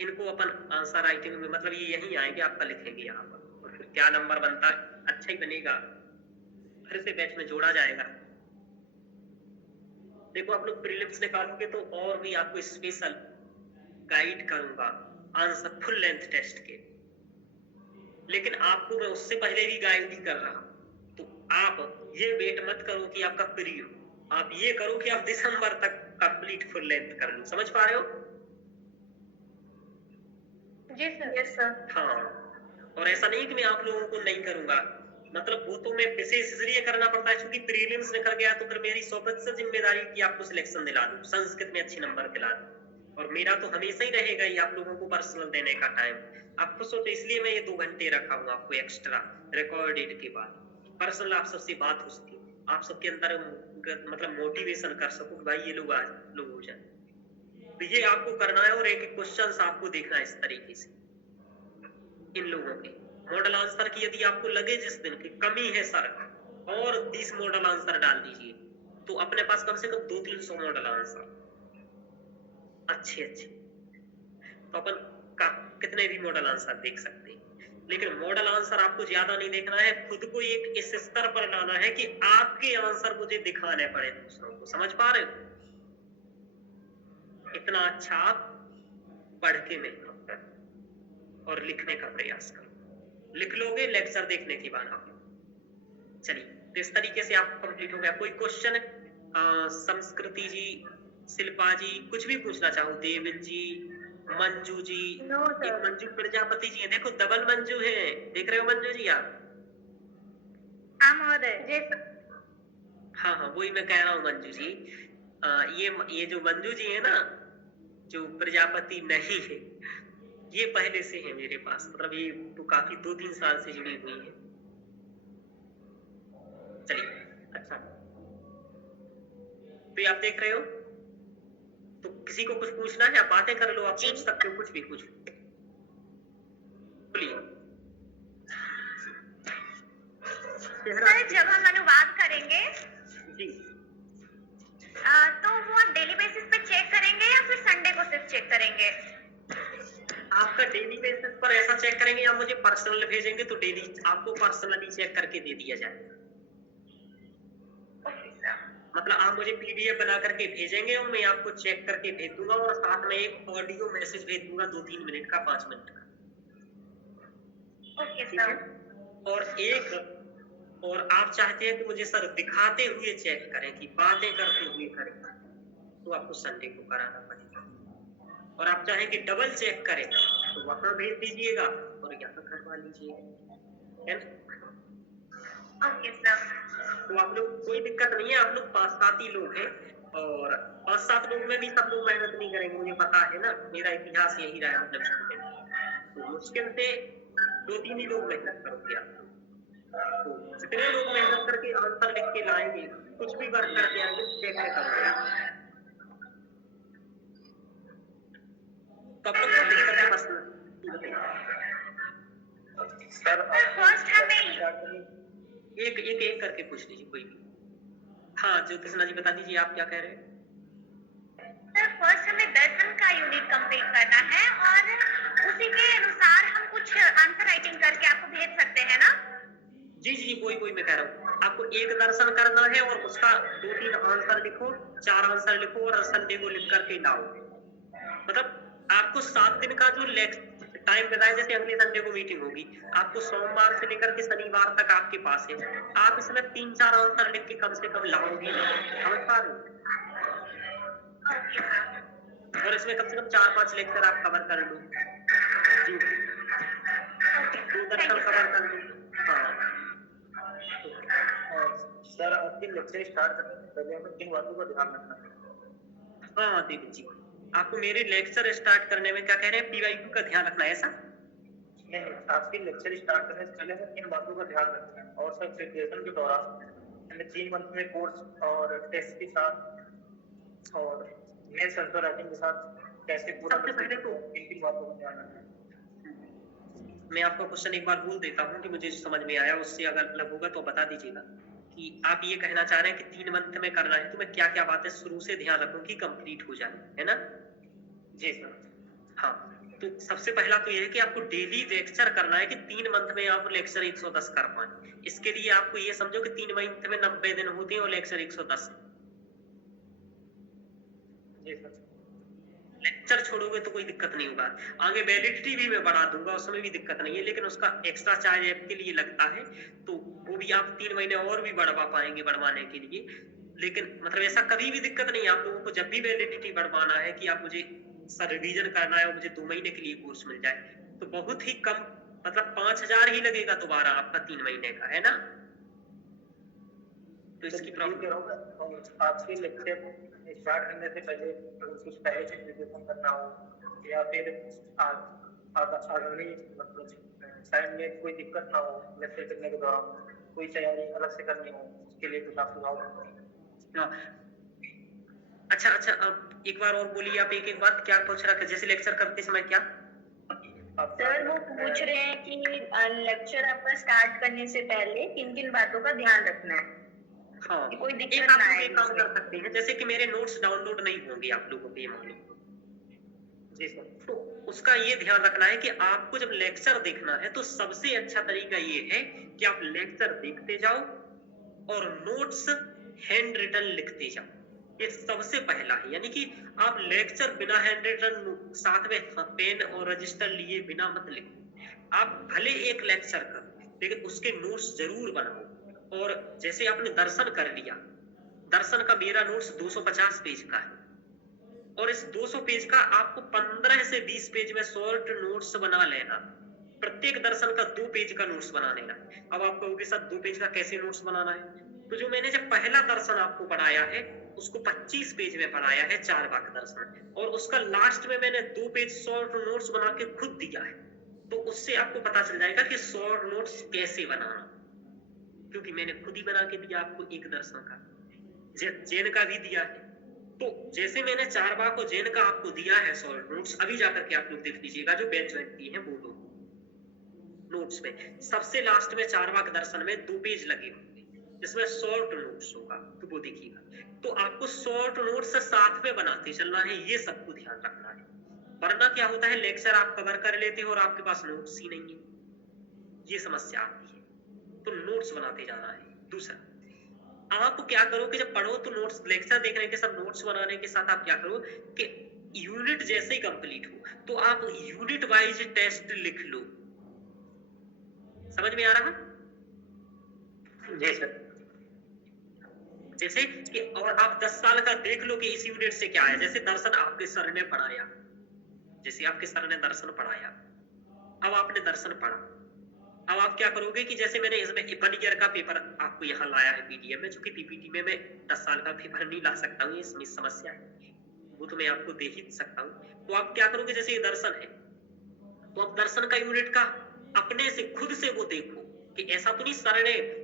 इनको अपन आंसर राइटिंग में, मतलब ये यहीं आएंगे, आपका लिखेंगे यहाँ पर, और फिर क्या नंबर बनता है अच्छा ही बनेगा, फिर से बैच में जोड़ा जाएगा। देखो आप लोग प्रीलिम्स निकालोगे तो और भी आपको स्पेशल गाइड करूंगा आंसर फुल लेंथ टेस्ट के, लेकिन आपको मैं उससे पहले भी गाइड ही कर रहा हूं। तो आप ये वेट मत करो कि आपका प्री हो, आप ये करो कि आप दिसंबर तक कंप्लीट फुल लेंथ कर लो। समझ पा रहे हो? जी सर। Yes sir. हाँ, और ऐसा नहीं कि मैं आप लोगों को नहीं करूंगा, मतलब वो तो मैं विशेष इसलिए करना पड़ता है क्योंकि प्रीलिम्स निकल गया तो फिर मेरी 100% जिम्मेदारी की आपको सिलेक्शन दिला दूं, संस्कृत में अच्छे नंबर दिला दूं, और मेरा तो हमेशा ही रहेगा ही आप लोगों को पर्सनल देने का टाइम। आपको सोचो, इसलिए मैं ये 2 घंटे रखा हूँ आपको एक्स्ट्रा रिकॉर्डेड के बाद, पर्सनल आप सबसे बात हो सके, आप सबके अंदर मतलब मोटिवेशन कर सको भाई ये लोग आज लोग हो जाए। तो ये आपको करना है, और एक एक क्वेश्चन आपको देखना है इस तरीके से। इन लोगों के मॉडल आंसर की यदि आपको लगे जिस दिन की कमी है सर, और 20 मॉडल आंसर डाल दीजिए, तो अपने पास कम से कम 200-300 मॉडल आंसर अच्छे अच्छे, तो अपन का कितने भी मॉडल आंसर देख सकते हैं। लेकिन मॉडल आंसर आपको ज्यादा नहीं देखना है, खुद को एक इस स्तर पर लाना है कि आपके आंसर मुझे दिखाने पड़े दूसरों को। समझ पा रहे हो? इतना अच्छा आप पढ़ के मेहनत करो और लिखने का प्रयास करो, लिख लोगे लेक्चर देखने के बाद आप। चलिए, तो इस तरीके से आप कंप्लीट हो गया। कोई क्वेश्चन संस्कृति जी, शिल्पा जी, कुछ भी पूछना चाहो, देविल जी, मंजू जी, एक मंजू प्रजापति जी है, देखो डबल मंजू है, देख रहे हो मंजू जी आप? हाँ महोदय। जी हाँ हाँ, वही मैं कह रहा हूँ मंजू जी। ये जो मंजू जी है ना, जो प्रजापति नहीं है, ये पहले से है मेरे पास, मतलब ये तो काफी 2-3 साल से जुड़ी हुई है। चलिए, अच्छा, तो ये आप देख रहे हो, तो किसी को कुछ पूछना है, आप बातें कर लो, आप पूछ सकते हो कुछ भी, कुछ बोलिए। सर जब हम अनुवाद करेंगे जी, तो वो आप डेली बेसिस पे चेक करेंगे या फिर संडे को सिर्फ चेक करेंगे? आपका डेली बेसिस पर ऐसा चेक करेंगे या मुझे पर्सनल भेजेंगे तो डेली आपको पर्सनली चेक करके दे दिया जाएगा। Okay sir. मतलब आप मुझे पीडीएफ बना करके भेजेंगे और मैं आपको चेक करके भेज दूंगा, और साथ में एक ऑडियो मैसेज भेज दूंगा 2-3 मिनट का, 5 मिनट का। ओके ठीक है। सर। और आप चाहते हैं कि मुझे सर दिखाते हुए चेक करें कि बातें करते हुए करें, तो आपको संडे को कराना पड़ेगा। और आप चाहें कि डबल चेक करें तो वहां भेज दीजिएगा और यहाँ करवा लीजिएगा, है ना? Okay sir. तो आप लोग कोई दिक्कत नहीं है, आप लोग 5-7 ही लोग हैं, और 5-7 लोग में भी सब लोग मेहनत नहीं करेंगे, मुझे पता है ना, मेरा इतिहास यही रहा है। तो मुश्किल से 2-3 ही लोग मेहनत करोगे आप। तो जितने लोग मेहनत करके आंसर लिख के लाएंगे, कुछ भी वर्क करके आएंगे, चेक में करोगे। तो आप लोग को दिक्कत है बस सर फर्स्ट हमें एक करके पूछ लीजिए कोई भी। हाँ, ज्योतिषना जी बता दीजिए आप क्या कह रहे हैं। सर फर्स्ट हमें दर्शन का यूनिट कंप्लीट करना है और उसी के अनुसार हम कुछ आंसर राइटिंग करके आपको भेज सकते हैं ना? जी जी, वही मैं कह रहा हूँ, आपको एक दर्शन करना है और उसका 2-3 आंसर लिखो, 4 आंसर लिखो और संडे को लिख करके लाओ। मतलब आपको 7 दिन का जो टाइम बताया, जैसे अगले संडे को मीटिंग होगी, आपको सोमवार से लेकर के शनिवार तक आपके पास है, आप इसमें 3-4 आंसर लिख के कम से कम लाओगे, समझ पा रहे हो? Okay sir. और इसमें कम से कम 4-5 लेक्चर आप कवर कर लो। जी, दो दर्शन कवर कर लो। हाँ सर आपके लेक्चर स्टार्ट करने से पहले हमें किन बातों का ध्यान रखना है? हाँ देवी जी, आपको मेरे लेक्चर स्टार्ट करने में क्या कह रहे हैं, पीवाईक्यू का ध्यान रखना है ऐसा? नहीं, आपके लेक्चर स्टार्ट करने से पहले हमें किन बातों का ध्यान रखना है, और सर प्रिपरेशन के दौरान हमें 3 मंथ में कोर्स और टेस्ट के साथ और मेंस आंसर राइटिंग के साथ कैसे पूरा सबसे पहले तो किन बातों का ध्यान रखना है? मैं आपका क्वेश्चन एक बार बोल देता हूँ कि मुझे समझ में आया, उससे अगर अलग होगा तो बता दीजिएगा। कि आप ये कहना चाह रहे हैं कि 3 मंथ में करना है, तो मैं क्या क्या बातें शुरू से ध्यान रखूं कि कंप्लीट हो जाए, है ना? जी सर। हाँ, तो सबसे पहला तो ये है कि आपको डेली लेक्चर करना है कि 3 मंथ में आप लेक्चर 110 कर पाए। इसके लिए आपको ये समझो कि 3 मंथ में 90 दिन होते हैं और लेक्चर 110। जी सर। लेक्चर छोड़ोगे तो कोई दिक्कत नहीं होगा। आगे वैलिडिटी भी मैं बढ़ा दूंगा, उसमें भी दिक्कत नहीं है, लेकिन उसका एक्स्ट्रा चार्ज ऐप के लिए लगता है, तो वो भी आप 3 महीने और भी बढ़वा पाएंगे बढ़वाने के लिए। लेकिन मतलब ऐसा कभी भी दिक्कत नहीं है आप लोगों को, जब भी वैलिडिटी बढ़वाना है कि आप मुझे सर रिवीजन करना है और मुझे 2 महीने के लिए कोर्स मिल जाए, तो बहुत ही कम, मतलब 5000 ही लगेगा दोबारा आपका 3 महीने का, है ना? तो इसकी प्रॉब्लम, आपके लेक्चर स्टार्ट करने से पहले कुछ पहले से प्रिपरेशन करना हो या फिर आगामी मतलब टाइम में कोई दिक्कत ना हो, लेक्चर करने के दौरान कोई तैयारी अलग से करनी हो, उसके लिए कुछ आप सुझाव दें? अच्छा, अब एक बार और बोलिए आप, एक बात क्या पूछ रहा था, जैसे लेक्चर करते समय क्या? सर वो पूछ रहे हैं कि लेक्चर आपका स्टार्ट करने से पहले किन किन बातों का ध्यान रखना है। हाँ, कोई एक दिक्कत आप ना आए ये काम कर सकते हैं, जैसे कि मेरे नोट्स डाउनलोड नहीं होंगे आप लोगों के, ये मान लो। जी सर। तो उसका ये ध्यान रखना है कि आपको जब लेक्चर देखना है तो सबसे अच्छा तरीका ये है कि आप लेक्चर देखते जाओ और नोट्स हैंड रिटन लिखते जाओ, ये सबसे पहला है। यानी कि आप लेक्चर बिना हैंड रिटन साथ में पेन और रजिस्टर लिए बिना मत लिखो। आप भले एक लेक्चर करो लेकिन उसके नोट्स जरूर बनाओ। और जैसे आपने दर्शन कर लिया, दर्शन का मेरा नोट्स 250 पेज का है, और इस 200 पेज का आपको 15 से 20 पेज में शॉर्ट नोट्स बना लेना, प्रत्येक दर्शन का 2 पेज का नोट्स बनाने का। अब आप कहोगे सर 2 पेज का कैसे नोट्स बनाना है? तो जो मैंने जब पहला दर्शन आपको पढ़ाया है उसको 25 पेज में पढ़ाया है, चारवाक दर्शन, और उसका लास्ट में मैंने 2 पेज शॉर्ट नोट्स बना के खुद दिया है। तो उससे आपको पता चल जाएगा कि शॉर्ट नोट्स कैसे बनाना, क्योंकि मैंने खुद ही बना के दिया आपको एक दर्शन का, जैन का भी दिया है। तो जैसे मैंने चारवाक और जैन का आपको दिया है शॉर्ट नोट्स, अभी जाकर के आप लोग देख लीजिएगा जो बैच ज्वाइन किए हैं वो लोग नोट्स में सबसे लास्ट में चारवाक दर्शन में 2 पेज लगे होंगे जिसमें शॉर्ट नोट्स होगा, तो वो देखिएगा। तो आपको शॉर्ट नोट्स साथ में बनाते चलना है, ये सबको ध्यान रखना है, वरना क्या होता है लेक्चर आप कवर कर लेते हो और आपके पास नोट्स ही नहीं है, ये समस्या आती है। तो नोट्स बनाते जाना है। दूसरा, आप क्या करो कि जब पढ़ो तो नोट्स, लेक्चर देखने के साथ नोट्स बनाने के साथ आप क्या करो कि यूनिट जैसे ही कंप्लीट हो तो आप यूनिट वाइज टेस्ट लिख लो। समझ में आ रहा? जी सर। जैसे कि और आप 10 साल का देख लो कि इस यूनिट से क्या है। जैसे दर्शन आपके सर ने पढ़ाया, जैसे आपके सर ने दर्शन पढ़ाया, अब आपने दर्शन पढ़ा, अब आप क्या करोगे कि जैसे मैंने इसमें 1 ईयर का पेपर आपको यहाँ लाया है पीडीएफ में, चूंकि पीपीटी में मैं 10 साल का पेपर नहीं ला सकता हूँ, इसमें समस्या है, वो तो मैं आपको दे ही सकता हूँ। तो आप क्या करोगे, जैसे ये दर्शन है तो आप दर्शन का यूनिट का अपने से खुद से वो देखो कि ऐसा तो नहीं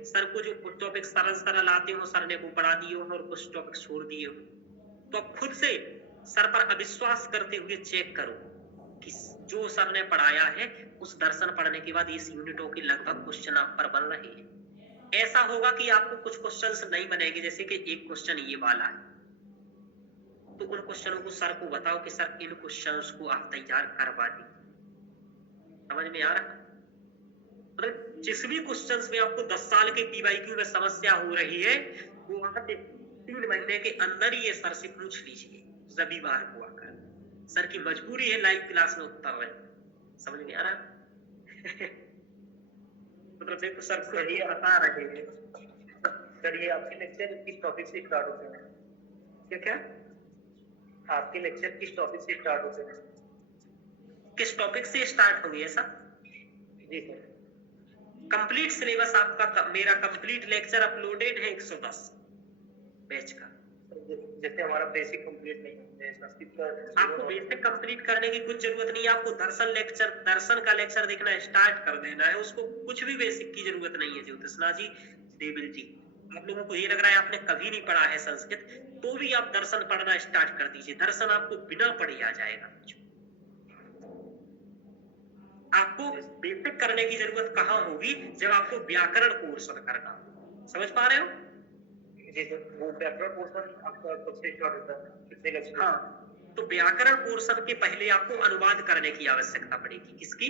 सर को जो कुछ टॉपिक सरल आते हो सर ने वो पढ़ा दिए हो और कुछ टॉपिक छोड़ दिए हो, तो आप खुद से सर पर अविश्वास करते हुए चेक करो कि जो सर ने पढ़ाया है उस दर्शन पढ़ने के बाद इस यूनिटों के लगभग क्वेश्चन आप पर बन रहे हैं। ऐसा होगा कि आपको कुछ क्वेश्चंस नहीं बनेंगे, जैसे कि एक क्वेश्चन ये वाला है तो उन क्वेश्चनों को सर को बताओ कि सर इन क्वेश्चंस को आप तैयार करवा दें। समझ में आ रहा है? मतलब जिस भी क्वेश्चंस में आपको 10 साल के पीवाईक्यू में समस्या हो रही है वो आप 3 महीने के अंदर ही ये सर से पूछ लीजिए, रविवार को आकर। सर की मजबूरी है लाइव क्लास में उत्तर रहे। समझ में आ रहा? मतलब देखो सर सर ये बता रहे हैं, सर ये आपके लेक्चर किस टॉपिक से स्टार्ट होते हैं? क्या क्या आपके लेक्चर किस टॉपिक से स्टार्ट होते हैं? किस टॉपिक से स्टार्ट होंगे ऐसा? जी सर। कंप्लीट सिलेबस आपका, मेरा कंप्लीट लेक्चर अपलोडेड है 110 बैच का। जैसे हमारा बेसिक कंप्लीट नहीं है संस्कृत का, आपको बेसिक कंप्लीट करने की कुछ जरूरत नहीं है, आपको दर्शन का लेक्चर देखना स्टार्ट कर देना है, उसको कुछ भी बेसिक की जरूरत नहीं है। ज्योतिषना जी, देविल जी, आप लोगों को ये लग रहा है आपने कभी नहीं पढ़ा है संस्कृत, तो भी आप दर्शन पढ़ना स्टार्ट कर दीजिए। दर्शन आपको बिना पढ़े आ जाएगा। आपको बेसिक करने की जरूरत कहाँ होगी, जब आपको व्याकरण कोर्स करना। समझ पा रहे हो? जी सर। वो व्याकरण पोर्शन आपका कब से स्टार्ट होता है, कितने लेक्चर? हाँ, तो व्याकरण पोर्शन के पहले आपको अनुवाद करने की आवश्यकता पड़ेगी। किसकी?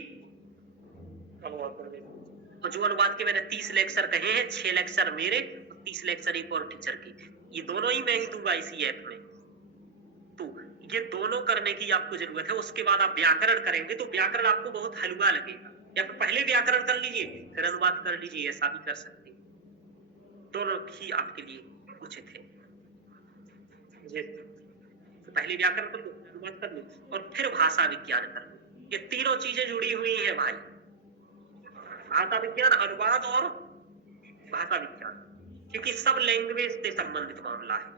अनुवाद करने। और जो अनुवाद के मैंने 30 लेक्चर कहे हैं, 6 लेक्चर मेरे, 30 लेक्चर एक और टीचर की, ये दोनों ही मैं ही दूंगा इसी ऐप में। तो ये दोनों करने की आपको जरूरत है। उसके बाद आप व्याकरण करेंगे तो व्याकरण आपको बहुत हलवा लगेगा, या फिर पहले व्याकरण कर लीजिए फिर अनुवाद कर लीजिए, ऐसा भी कर सकते हैं। दोनों ही आपके लिए उचित है। जी। तो पहले व्याकरण कर लो, अनुवाद कर लो, और फिर भाषा विज्ञान कर लो। ये तीनों चीजें जुड़ी हुई हैं भाई, भाषा विज्ञान, अनुवाद और भाषा विज्ञान, क्योंकि सब लैंग्वेज से संबंधित मामला है।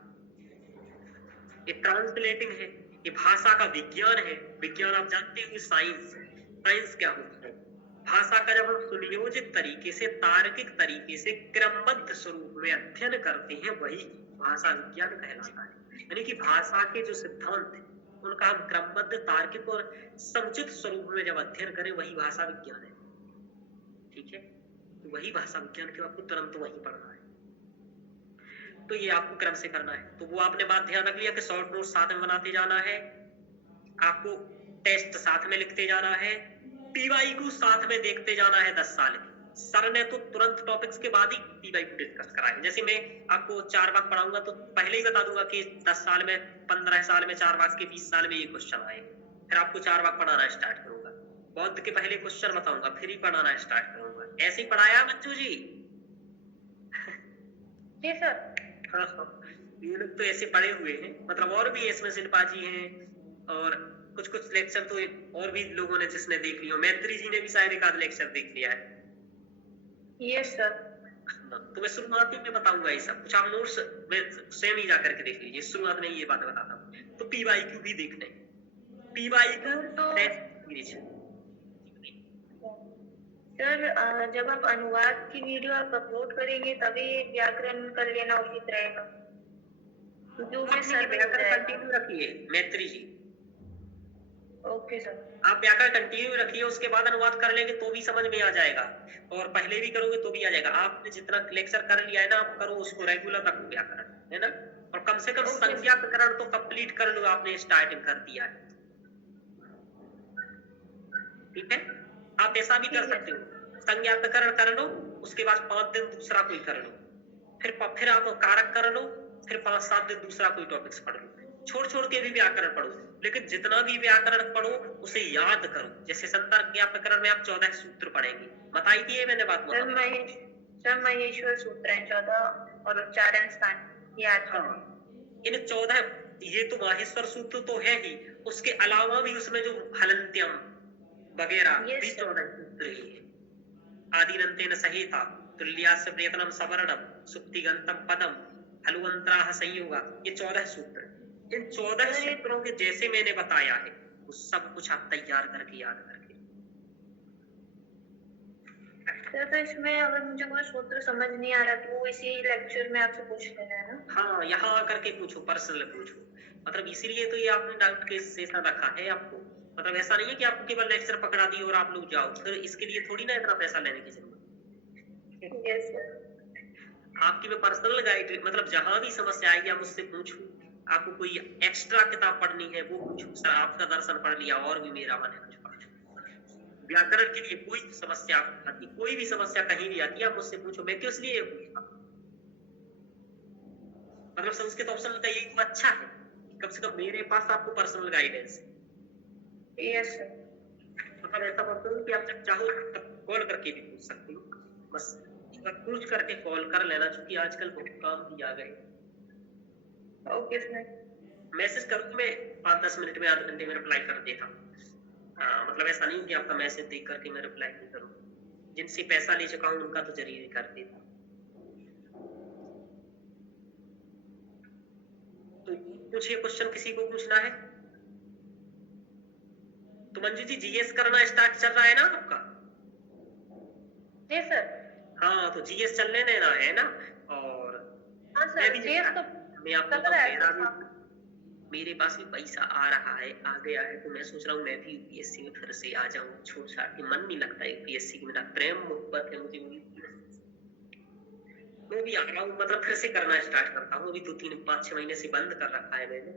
ये ट्रांसलेटिंग है, ये भाषा का विज्ञान है। विज्ञान आप जानते हो साइंस, साइंस क्या होता है? भाषा का जब हम सुनियोजित तरीके से, तार्किक तरीके से, क्रमबद्ध स्वरूप में अध्ययन करते हैं वही भाषा विज्ञान कहलाता है। यानी कि भाषा के जो सिद्धांत हैं उनका हम क्रमबद्ध, तार्किक और समुचित स्वरूप में जब अध्ययन करें वही भाषा विज्ञान है। ठीक है, तो वही भाषा विज्ञान के आपको तुरंत वही पढ़ना है। तो ये आपको क्रम से करना है। तो वो आपने बात ध्यान रख लिया कि शॉर्ट नोट साथ में बनाते जाना है, आपको टेस्ट साथ में लिखते जाना है, पीवाईक्यू साथ में देखते जाना है 10 साल की। सर ने तो तुरंत टॉपिक्स के बाद ही पीवाईक्यू डिस्कस कराए। जैसे मैं आपको चारवाक पढ़ाऊंगा तो पहले ही बता दूंगा कि 10 साल में, 15 साल में चारवाक के, 20 साल में ये क्वेश्चन आए, फिर आपको चारवाक पढ़ाना स्टार्ट करूंगा। बौद्ध के पहले क्वेश्चन बताऊंगा, फिर ही पढ़ाना स्टार्ट करूंगा। ऐसे ही पढ़ाया मंजू जी? जी सर। हाँ, ये लोग तो ऐसे पढ़े हुए हैं। मतलब और भी इसमें शिल्पा जी हैं और कुछ कुछ लेक्चर तो और भी लोगों ने जिसने देख लिया, मैत्री जी ने भी शायद एक आध लेक्चर देख लिया है। Yes sir. हाँ, तो मैं शुरुआत में बताऊंगा ये सब कुछ, आप नोट्स में स्वयं ही जाकर के देख लीजिए, शुरुआत में ये बात बताता हूँ। तो PYQ भी देखना है, PYQ तो इंग्लिश। सर जब आप अनुवाद की वीडियो आप अपलोड करेंगे तभी व्याकरण कर लेना उचित रहेगा, जो भी सर व्याकरण कंटिन्यू रखिए मैत्री जी। Okay sir. आप व्याकरण कंटिन्यू रखिए, उसके बाद अनुवाद कर लेंगे तो भी समझ में आ जाएगा, और पहले भी करोगे तो भी आ जाएगा। आपने जितना लेक्चर कर लिया है ना, आप करो उसको रेगुलर रखो व्याकरण, है ना। और कम से कम संज्ञा प्रकरण तो कंप्लीट कर लो, आपने स्टार्टिंग कर दिया है, ठीक है। आप ऐसा भी कर सकते हो, संज्ञा प्रकरण कर लो, उसके बाद 5 दिन दूसरा कोई कर लो, फिर आप कारक कर लो, फिर 5-7 दिन दूसरा कोई टॉपिक्स पढ़ लो, छोड़ छोड़ के भी व्याकरण पढ़ो, लेकिन जितना भी व्याकरण पढ़ो उसे याद करो। जैसे संतर्क प्रकरण में आप 14 सूत्र पढ़ेंगे, बताई थी मैंने बात। सर महेश्वर सूत्र है 14 और उच्चारण स्थान याद करो। इन 14, ये तो माहेश्वर सूत्र तो है ही, उसके अलावा भी उसमें जो हलंत्यम वगैरह भी 14 सूत्र ही है। आदिनंतेन सहिता तुल्यास्य प्रयत्नम सवर्णम सुप्तिगंतम पदम हलुअंतराः संयोगा, ये 14 सूत्र। इन 14 सूत्रों के जैसे मैंने बताया है वो सब कुछ आप तैयार करके याद करके। सर तो इसमें अगर मुझे कोई सूत्र समझ नहीं आ रहा तो वो इसी लेक्चर में आपसे पूछ लेना है ना। हाँ, यहाँ आकर के पूछो, पर्सनल पूछो, मतलब इसीलिए तो ये आपने डाउट के सेशन रखा है आपको। मतलब ऐसा नहीं है कि आपको केवल लेक्चर पकड़ा दिए और आप लोग जाओ, फिर इसके लिए थोड़ी ना इतना पैसा लेने की जरूरत। Yes sir. आपकी मैं पर्सनल गाइड, मतलब जहां भी समस्या आएगी आप मुझसे पूछो। आपको कोई एक्स्ट्रा किताब पढ़नी है वो पूछो, सर आपका दर्शन पढ़ लिया और भी मेरा मन है कुछ पढ़। व्याकरण के लिए कोई समस्या आती, कोई भी समस्या कहीं भी आती है आप मुझसे पूछो, मैं क्यों इसलिए पूछता। मतलब संस्कृत ऑप्शनल का यही तो अच्छा है, कम से कम मेरे पास आपको पर्सनल गाइडेंस है। Yes sir. मतलब ऐसा करते हो कि आप जब चाहो तब कॉल करके भी पूछ सकते हो, बस पूछ करके कॉल कर लेना, क्योंकि आजकल बहुत काम भी आ गए। Okay sir. मैसेज करूँ मैं 5-10 मिनट में, आधे घंटे में रिप्लाई कर देता हूँ। मतलब ऐसा नहीं कि आपका मैसेज देख करके मैं रिप्लाई नहीं करूँ, जिनसे पैसा ले चुका हूँ उनका तो जरूर कर देता। तो कुछ ये क्वेश्चन किसी को पूछना है तो मंजू जी, जीएस करना स्टार्ट चल रहा है ना आपका? जी सर। हाँ, तो जीएस चलने देना है ना। और हाँ सर, जीएस तो मैं आपको चल रहा है। मेरे पास भी पैसा आ रहा है, आ गया है, तो मैं सोच रहा हूँ मैं भी यूपीएससी में फिर से आ जाऊँ। छोड़ छाड़ के मन नहीं लगता यूपीएससी की, मेरा प्रेम मोहब्बत है मुझे मैं भी आ रहा हूँ, मतलब फिर से करना स्टार्ट करता हूँ। अभी 2-3-5-6 महीने से बंद कर रखा है मैंने।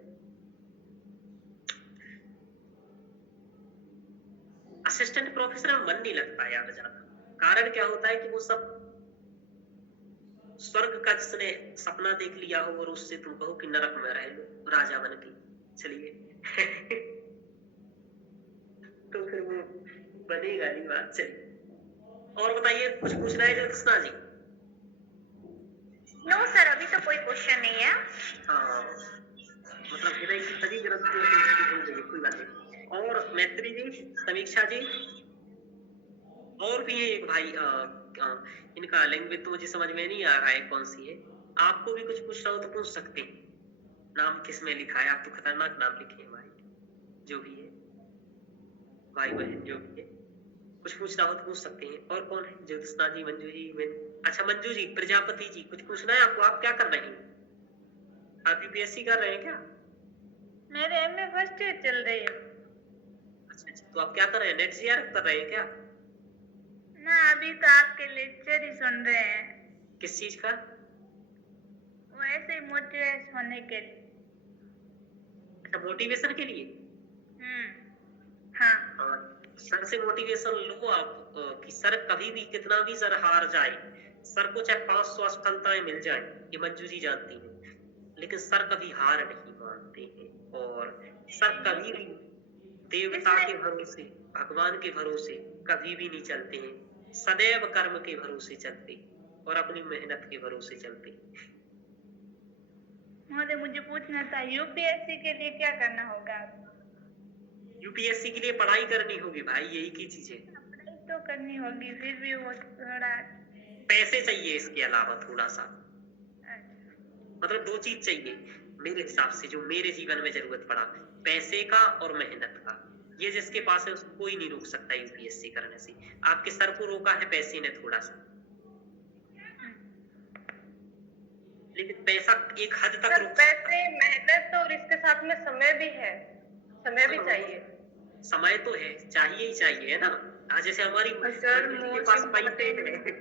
असिस्टेंट प्रोफेसर में मन नहीं लगता यार ज्यादा। कारण क्या होता है कि वो सब स्वर्ग का जिसने सपना देख लिया हो और उससे तुम कहो कि नरक में रह लो राजा बन के, चलिए तो फिर वो बनेगा नहीं बात। चलिए और बताइए, कुछ पूछना है ज्योत्सना जी? नो सर, अभी तो कोई क्वेश्चन नहीं है। हाँ, मतलब हृदय की सभी ग्रंथियों से हो गई, कोई बात नहीं। और मैत्री जी, समीक्षा जी, और भी है एक भाई, इनका लैंग्वेज तो मुझे समझ में नहीं आ रहा है कौन सी है। आपको भी कुछ पूछना हो तो पूछ सकते हैं। नाम किसमें लिखा है? आप तो खतरनाक नाम लिखे हैं भाई, जो भी है भाई बहन जो भी है, कुछ पूछना हो तो पूछ सकते हैं। और कौन है? ज्योत्सना जी, मंजू जी, अच्छा मंजू जी, प्रजापति जी, कुछ पूछना है आपको? आप क्या कर रही हैं? आप यूपीएससी कर रहे हैं क्या? मेरे एमए फर्स्ट ईयर चल रही है। अच्छा, तो आप क्या कर रहे हैं? नेट जीआरएफ कर रहे हैं क्या? ना, अभी तो आपके लेक्चर ही सुन रहे हैं। किस चीज का? वैसे ही मोटिवेट होने के लिए। अच्छा, मोटिवेशन के लिए? हाँ। सर से मोटिवेशन लो आप, कि सर कभी भी कितना भी सर हार जाए, सर को चाहे 500 असफलताएं मिल जाए, ये मंजू जी जानती हैं, लेकिन सर कभी हार नहीं मानते हैं। और सर कभी भी देवता के भरोसे, भगवान के भरोसे कभी भी नहीं चलते हैं, सदैव कर्म के भरोसे चलते और अपनी मेहनत के भरोसे चलते। मुझे पूछना था, यूपीएससी के लिए क्या करना होगा? यूपीएससी के लिए पढ़ाई करनी होगी भाई, यही की चीज है। पढ़ाई तो करनी होगी, फिर भी वो थोड़ा पैसे चाहिए इसके अलावा थोड़ा सा, मतलब 2 चीज चाहिए मेरे हिसाब से, जो मेरे जीवन में जरूरत पड़ा, पैसे का और मेहनत का। ये जिसके पास है उसको कोई नहीं रोक सकता यूपीएससी करने से। आपके सर को रोका है पैसे ने थोड़ा सा, लेकिन पैसा एक हद तक सर रोक पैसे, मेहनत और इसके साथ में समय भी है, समय भी चाहिए। समय तो है, चाहिए ही चाहिए, है ना। आज जैसे हमारी सर के पास पैसे है,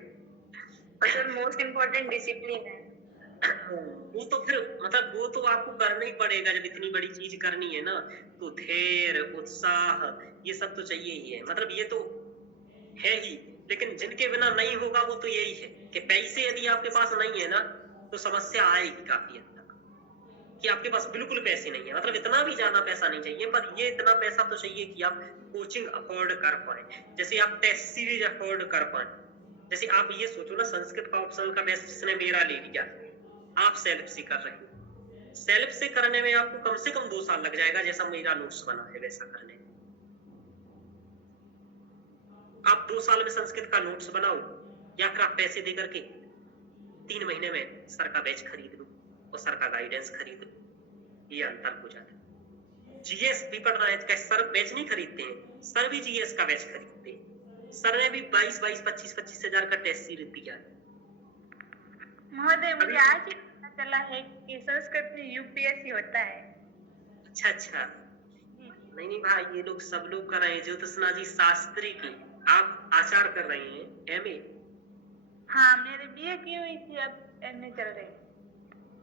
सर मोस्ट इम्पोर्टेंट डिसिप्लिन है। वो तो फिर मतलब वो तो आपको करना ही पड़ेगा। जब इतनी बड़ी चीज करनी है ना, तो धैर्य, उत्साह, ये सब तो चाहिए ही है, मतलब ये तो है ही। लेकिन जिनके बिना नहीं होगा वो तो यही है कि पैसे यदि आपके पास नहीं है ना, तो समस्या आएगी काफी हद तक, कि आपके पास बिल्कुल पैसे नहीं है। मतलब इतना भी ज्यादा पैसा नहीं चाहिए, पर ये इतना पैसा तो चाहिए कि आप कोचिंग अफोर्ड कर पाए, जैसे आप टेस्ट सीरीज अफोर्ड कर पाए। जैसे आप ये सोचो ना, संस्कृत का ऑप्शनल का बेस्ट जिसने मेरा ले लिया, आप सेल्फ से कर रहे हो, सेल्फ से करने में आपको कम से कम 2 साल लग जाएगा, जैसा मेरा नोट्स बना है वैसा करने में। आप 2 साल में संस्कृत का नोट्स बनाओ, या फिर आप पैसे दे करके 3 महीने में सर का बैच खरीद लो और सर का गाइडेंस खरीद लो, ये अंतर हो जाता है। जीएस भी पढ़ रहे हैं, सर बैच नहीं खरीदते हैं, सर भी जीएस का बैच खरीदते हैं। सर ने भी 22-25 हजार का टेस्ट सीरीज दिया है। महोदय, मुझे आज ही पता चला है कि संस्कृत में यूपीएससी होता है। अच्छा, नहीं भाई, ये लोग सब लोग कर रहे हैं। ज्योतिषना जी शास्त्री की, आप आचार कर रहे हैं, एमए। हाँ, मेरे बीए की हुई थी, अब एमए चल रही है।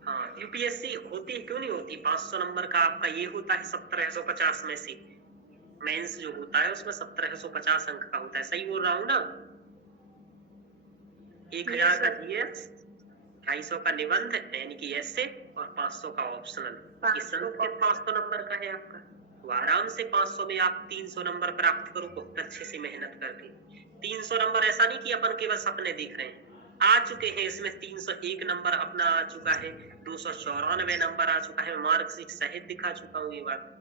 हाँ, यूपीएससी होती है, क्यों नहीं होती। 500 नंबर का आपका ये होता है, 1750 में से मेंस जो होता है उसमें 1750 अंक का होता है। सही बोल रहा हूँ ना। 1000 का जीएस, 250 का निबंध यानी कि एसे, और 500 का ऑप्शनल। ये संस्कृत 500 नंबर का है आपका, तो आराम से 500 में आप 300 नंबर प्राप्त करो बहुत अच्छे से मेहनत करके। 300 नंबर ऐसा नहीं कि अपन केवल सपने देख रहे हैं, आ चुके हैं इसमें। 301 नंबर अपना आ चुका है, 294 नंबर आ चुका है, मार्कशीट सहित दिखा चुका हूँ ये बात।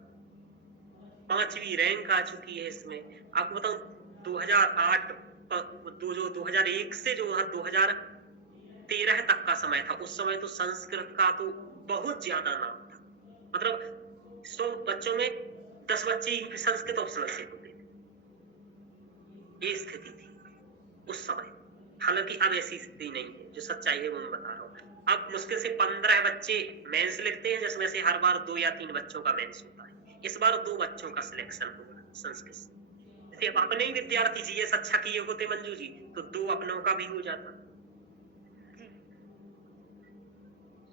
5वीं रैंक आ चुकी है इसमें। आपको बताऊं, 2008 जो 2001 से जो 2013 तक का समय था, उस समय तो संस्कृत का तो बहुत ज्यादा नाम था। मतलब 100 बच्चों में 10 बच्चे ही संस्कृत ऑप्शनल से होते थे, ये स्थिति थी उस समय। हालांकि अब ऐसी स्थिति नहीं है, जो सच्चाई है वो मैं बता रहा हूँ। अब मुश्किल से 15 बच्चे मेंस लिखते हैं, जिसमें से हर बार 2 या 3 बच्चों का मेंस होता है। इस बार 2 बच्चों का सिलेक्शन होगा संस्कृत से। जैसे अब अपने ही विद्यार्थी जीएस अच्छा किए होते मंजू जी, तो 2 अपनों का भी हो जाता।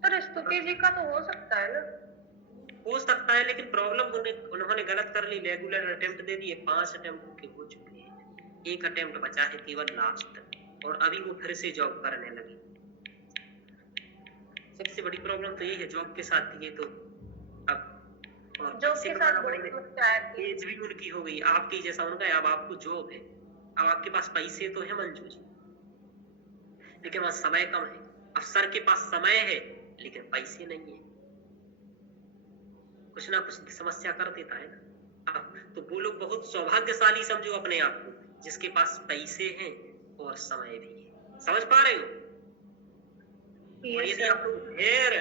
सर स्तुति जी का तो हो सकता है ना। हो सकता है, लेकिन प्रॉब्लम उन्होंने गलत कर ली। रेगुलर अटेम्प्ट दे दिए, 5 अटेम्प्ट के हो चुके हैं, 1 अटेम्प्ट बचा है केवल लास्ट, और अभी वो फिर से जॉब करने लगी। सबसे बड़ी प्रॉब्लम तो यही है, जॉब के साथ दिए तो अब और जॉब के साथ एज भी उनकी हो गई, आपकी जैसा उनका है। अब आपको जॉब है, अब आपके पास पैसे तो है मंजू जी, लेकिन वहां समय कम है। अब सर के पास समय है लेकिन पैसे नहीं है, कुछ ना कुछ समस्या कर देता है ना। अब तो वो लोग बहुत सौभाग्यशाली समझो अपने आप को, जिसके पास पैसे हैं और समय भी है। समझ पा रहे हो। और यदि आप लोग धैर्य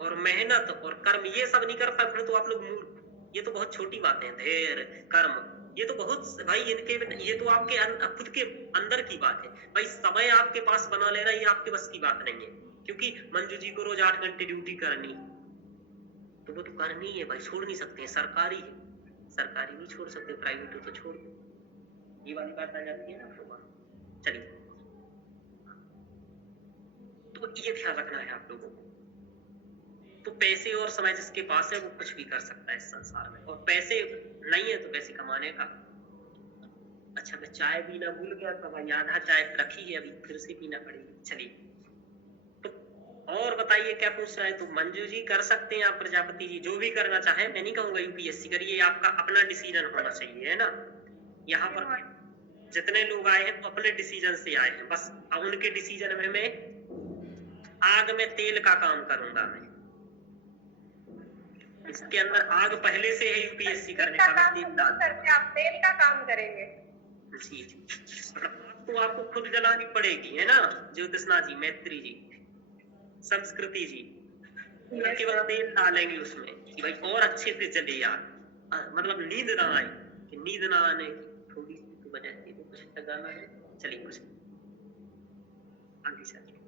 और मेहनत और कर्म ये सब नहीं कर पाए, फिर तो आप लोग मूर्ख। ये तो बहुत छोटी बात है, धैर्य कर्म, ये तो बहुत भाई, ये तो आपके खुद के अंदर की बात है भाई। समय आपके पास बना लेना ये आपके बस की बात नहीं है, क्योंकि मंजू जी को रोज 8 घंटे ड्यूटी करनी, तो वो तो करनी है भाई, छोड़ नहीं सकते हैं। सरकारी है, सरकारी नहीं छोड़ सकते, प्राइवेट हो तो छोड़ दो। ये वाली बात आ जाती है ना आप लोगों को। चलिए, तो ये ध्यान रखना है आप लोगों को। तो पैसे और समय जिसके पास है वो कुछ भी कर सकता है इस संसार में, और पैसे नहीं है तो पैसे कमाने का। अच्छा, मैं चाय पीना भूल गया था भाई, आधा चाय रखी है, अभी फिर से पीना पड़ेगी। चलिए, तो और बताइए क्या पूछ रहे हैं। तो मंजू जी कर सकते हैं आप, प्रजापति जी जो भी करना चाहे। मैं नहीं कहूंगा यूपीएससी करिए, आपका अपना डिसीजन होना चाहिए, है ना। यहाँ पर जितने लोग आए हैं तो अपने डिसीजन से आए हैं, बस अब उनके डिसीजन में मैं आग में तेल का काम करूंगा मैं। इसके अंदर आग पहले से है यूपीएससी करने का का, काम तेल हम डाल नहीं करके आप तेल का काम करेंगे। जी जी, मतलब आपको खुद जलानी पड़ेगी, है ना ज्योतिषना जी, मैत्री जी, संस्कृति जी, न केवल तेल डालेंगे उसमें कि भाई और अच्छे से जले यार, मतलब नींद ना आए, कि नींद ना आने की थोड़ी सी तो वजह थी, तो कुछ लगाना है। चलिए कुछ आगे चलिए,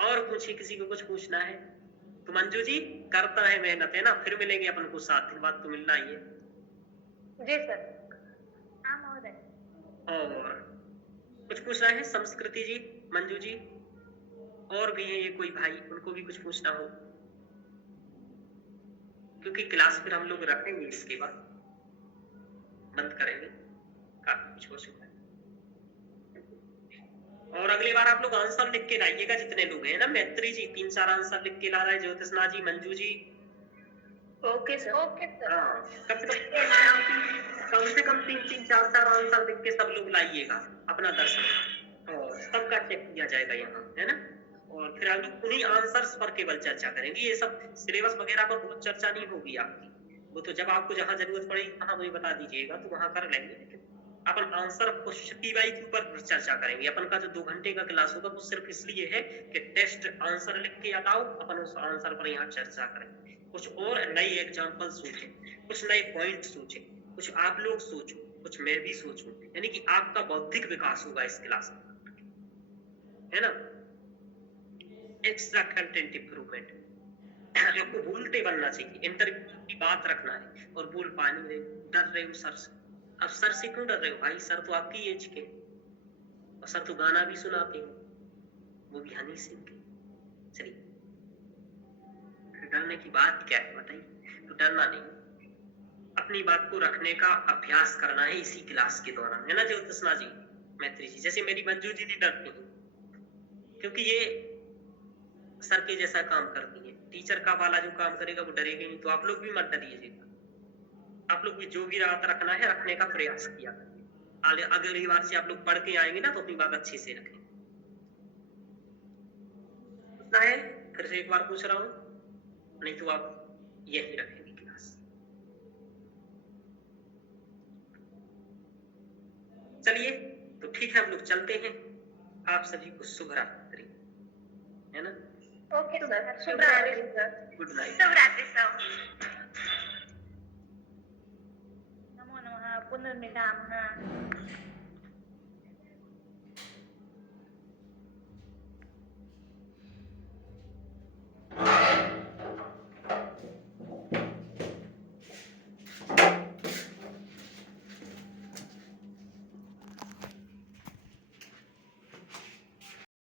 और पूछिए, किसी को कुछ पूछना है तो। मंजू जी करता है मेहनत, है ना, फिर मिलेंगे अपन को 7 दिन बाद, तो मिलना ही है। जी सर। हाँ महोदय। और कुछ पूछना है संस्कृति जी, मंजू जी, और भी है ये कोई भाई, उनको भी कुछ पूछना हो, क्योंकि क्लास फिर हम लोग रखेंगे, इसके बाद बंद करेंगे, काफी कुछ हो चुका है। और अगली बार आप लोग आंसर लिख के लाइएगा, जितने लोग हैं ना, मैत्री जी 3-4 आंसर लिख के ला रहा है, Jyotsna ji, Manju ji. Okay sir. Okay sir. हाँ, कम से कम 3-3, 4-4 आंसर लिख के सब लोग लाइएगा अपना दर्शन, और सबका चेक किया जाएगा यहाँ, है ना। और फिर हम लोग उन्हीं आंसर्स पर केवल चर्चा करेंगे, ये सब सिलेबस वगैरह पर बहुत चर्चा नहीं होगी आपकी, वो तो जब आपको जहाँ जरूरत पड़ेगी वहाँ मुझे बता दीजिएगा, तो वहाँ कर लेंगे। लेकिन अपन आंसर PYQ के ऊपर चर्चा करेंगे। अपन का जो 2 घंटे का क्लास होगा वो सिर्फ इसलिए है कि टेस्ट आंसर लिख के आओ, अपन उस आंसर पर यहाँ चर्चा करेंगे, कुछ और नए एग्जाम्पल सोचे, कुछ नए पॉइंट सोचे, कुछ आप लोग सोचो, कुछ मैं भी सोचूं, यानी कि आपका बौद्धिक विकास होगा इस क्लास में, है ना। एक्स्ट्रा कंटेंट इंप्रूवमेंट, आपको बोलते बनना चाहिए, इंटरव्यू की बात रखना है, और बोल पानी रहे, डर रहे हो सर से। अब सर से क्यों डर रहे हो भाई, सर तो आपकी एज के, और सर तो गाना भी सुनाते हो, वो भी हनी सिंह के। चलिए, डरने की बात क्या है बताइए, तो डरना नहीं, अपनी बात को रखने का अभ्यास करना है इसी क्लास के दौरान, है ना ज्योतिषना जी, मैत्री जी। जैसे मेरी मंजू जी नहीं डरती, क्योंकि ये सर के जैसा काम करती है, टीचर का वाला जो काम करेगा वो डरेगा नहीं, तो आप लोग भी मत डरिएगा, आप लोग भी जो भी बात रखना है रखने का प्रयास किया करिए। अगली बार से आप लोग पढ़ के आएंगे ना, तो अपनी बात अच्छे से रखें। उतना है, फिर से एक बार पूछ रहा हूँ, नहीं तो आप यही रखेंगे क्लास। चलिए, तो ठीक है, हम लोग चलते हैं। आप सभी को शुभ रात्रि, है ना। ओके सर, शुभ शुभ रात्रि रात्रि सर। Good night. शुभ रात्रि सर। नमो नमः पुनर्मिलामः।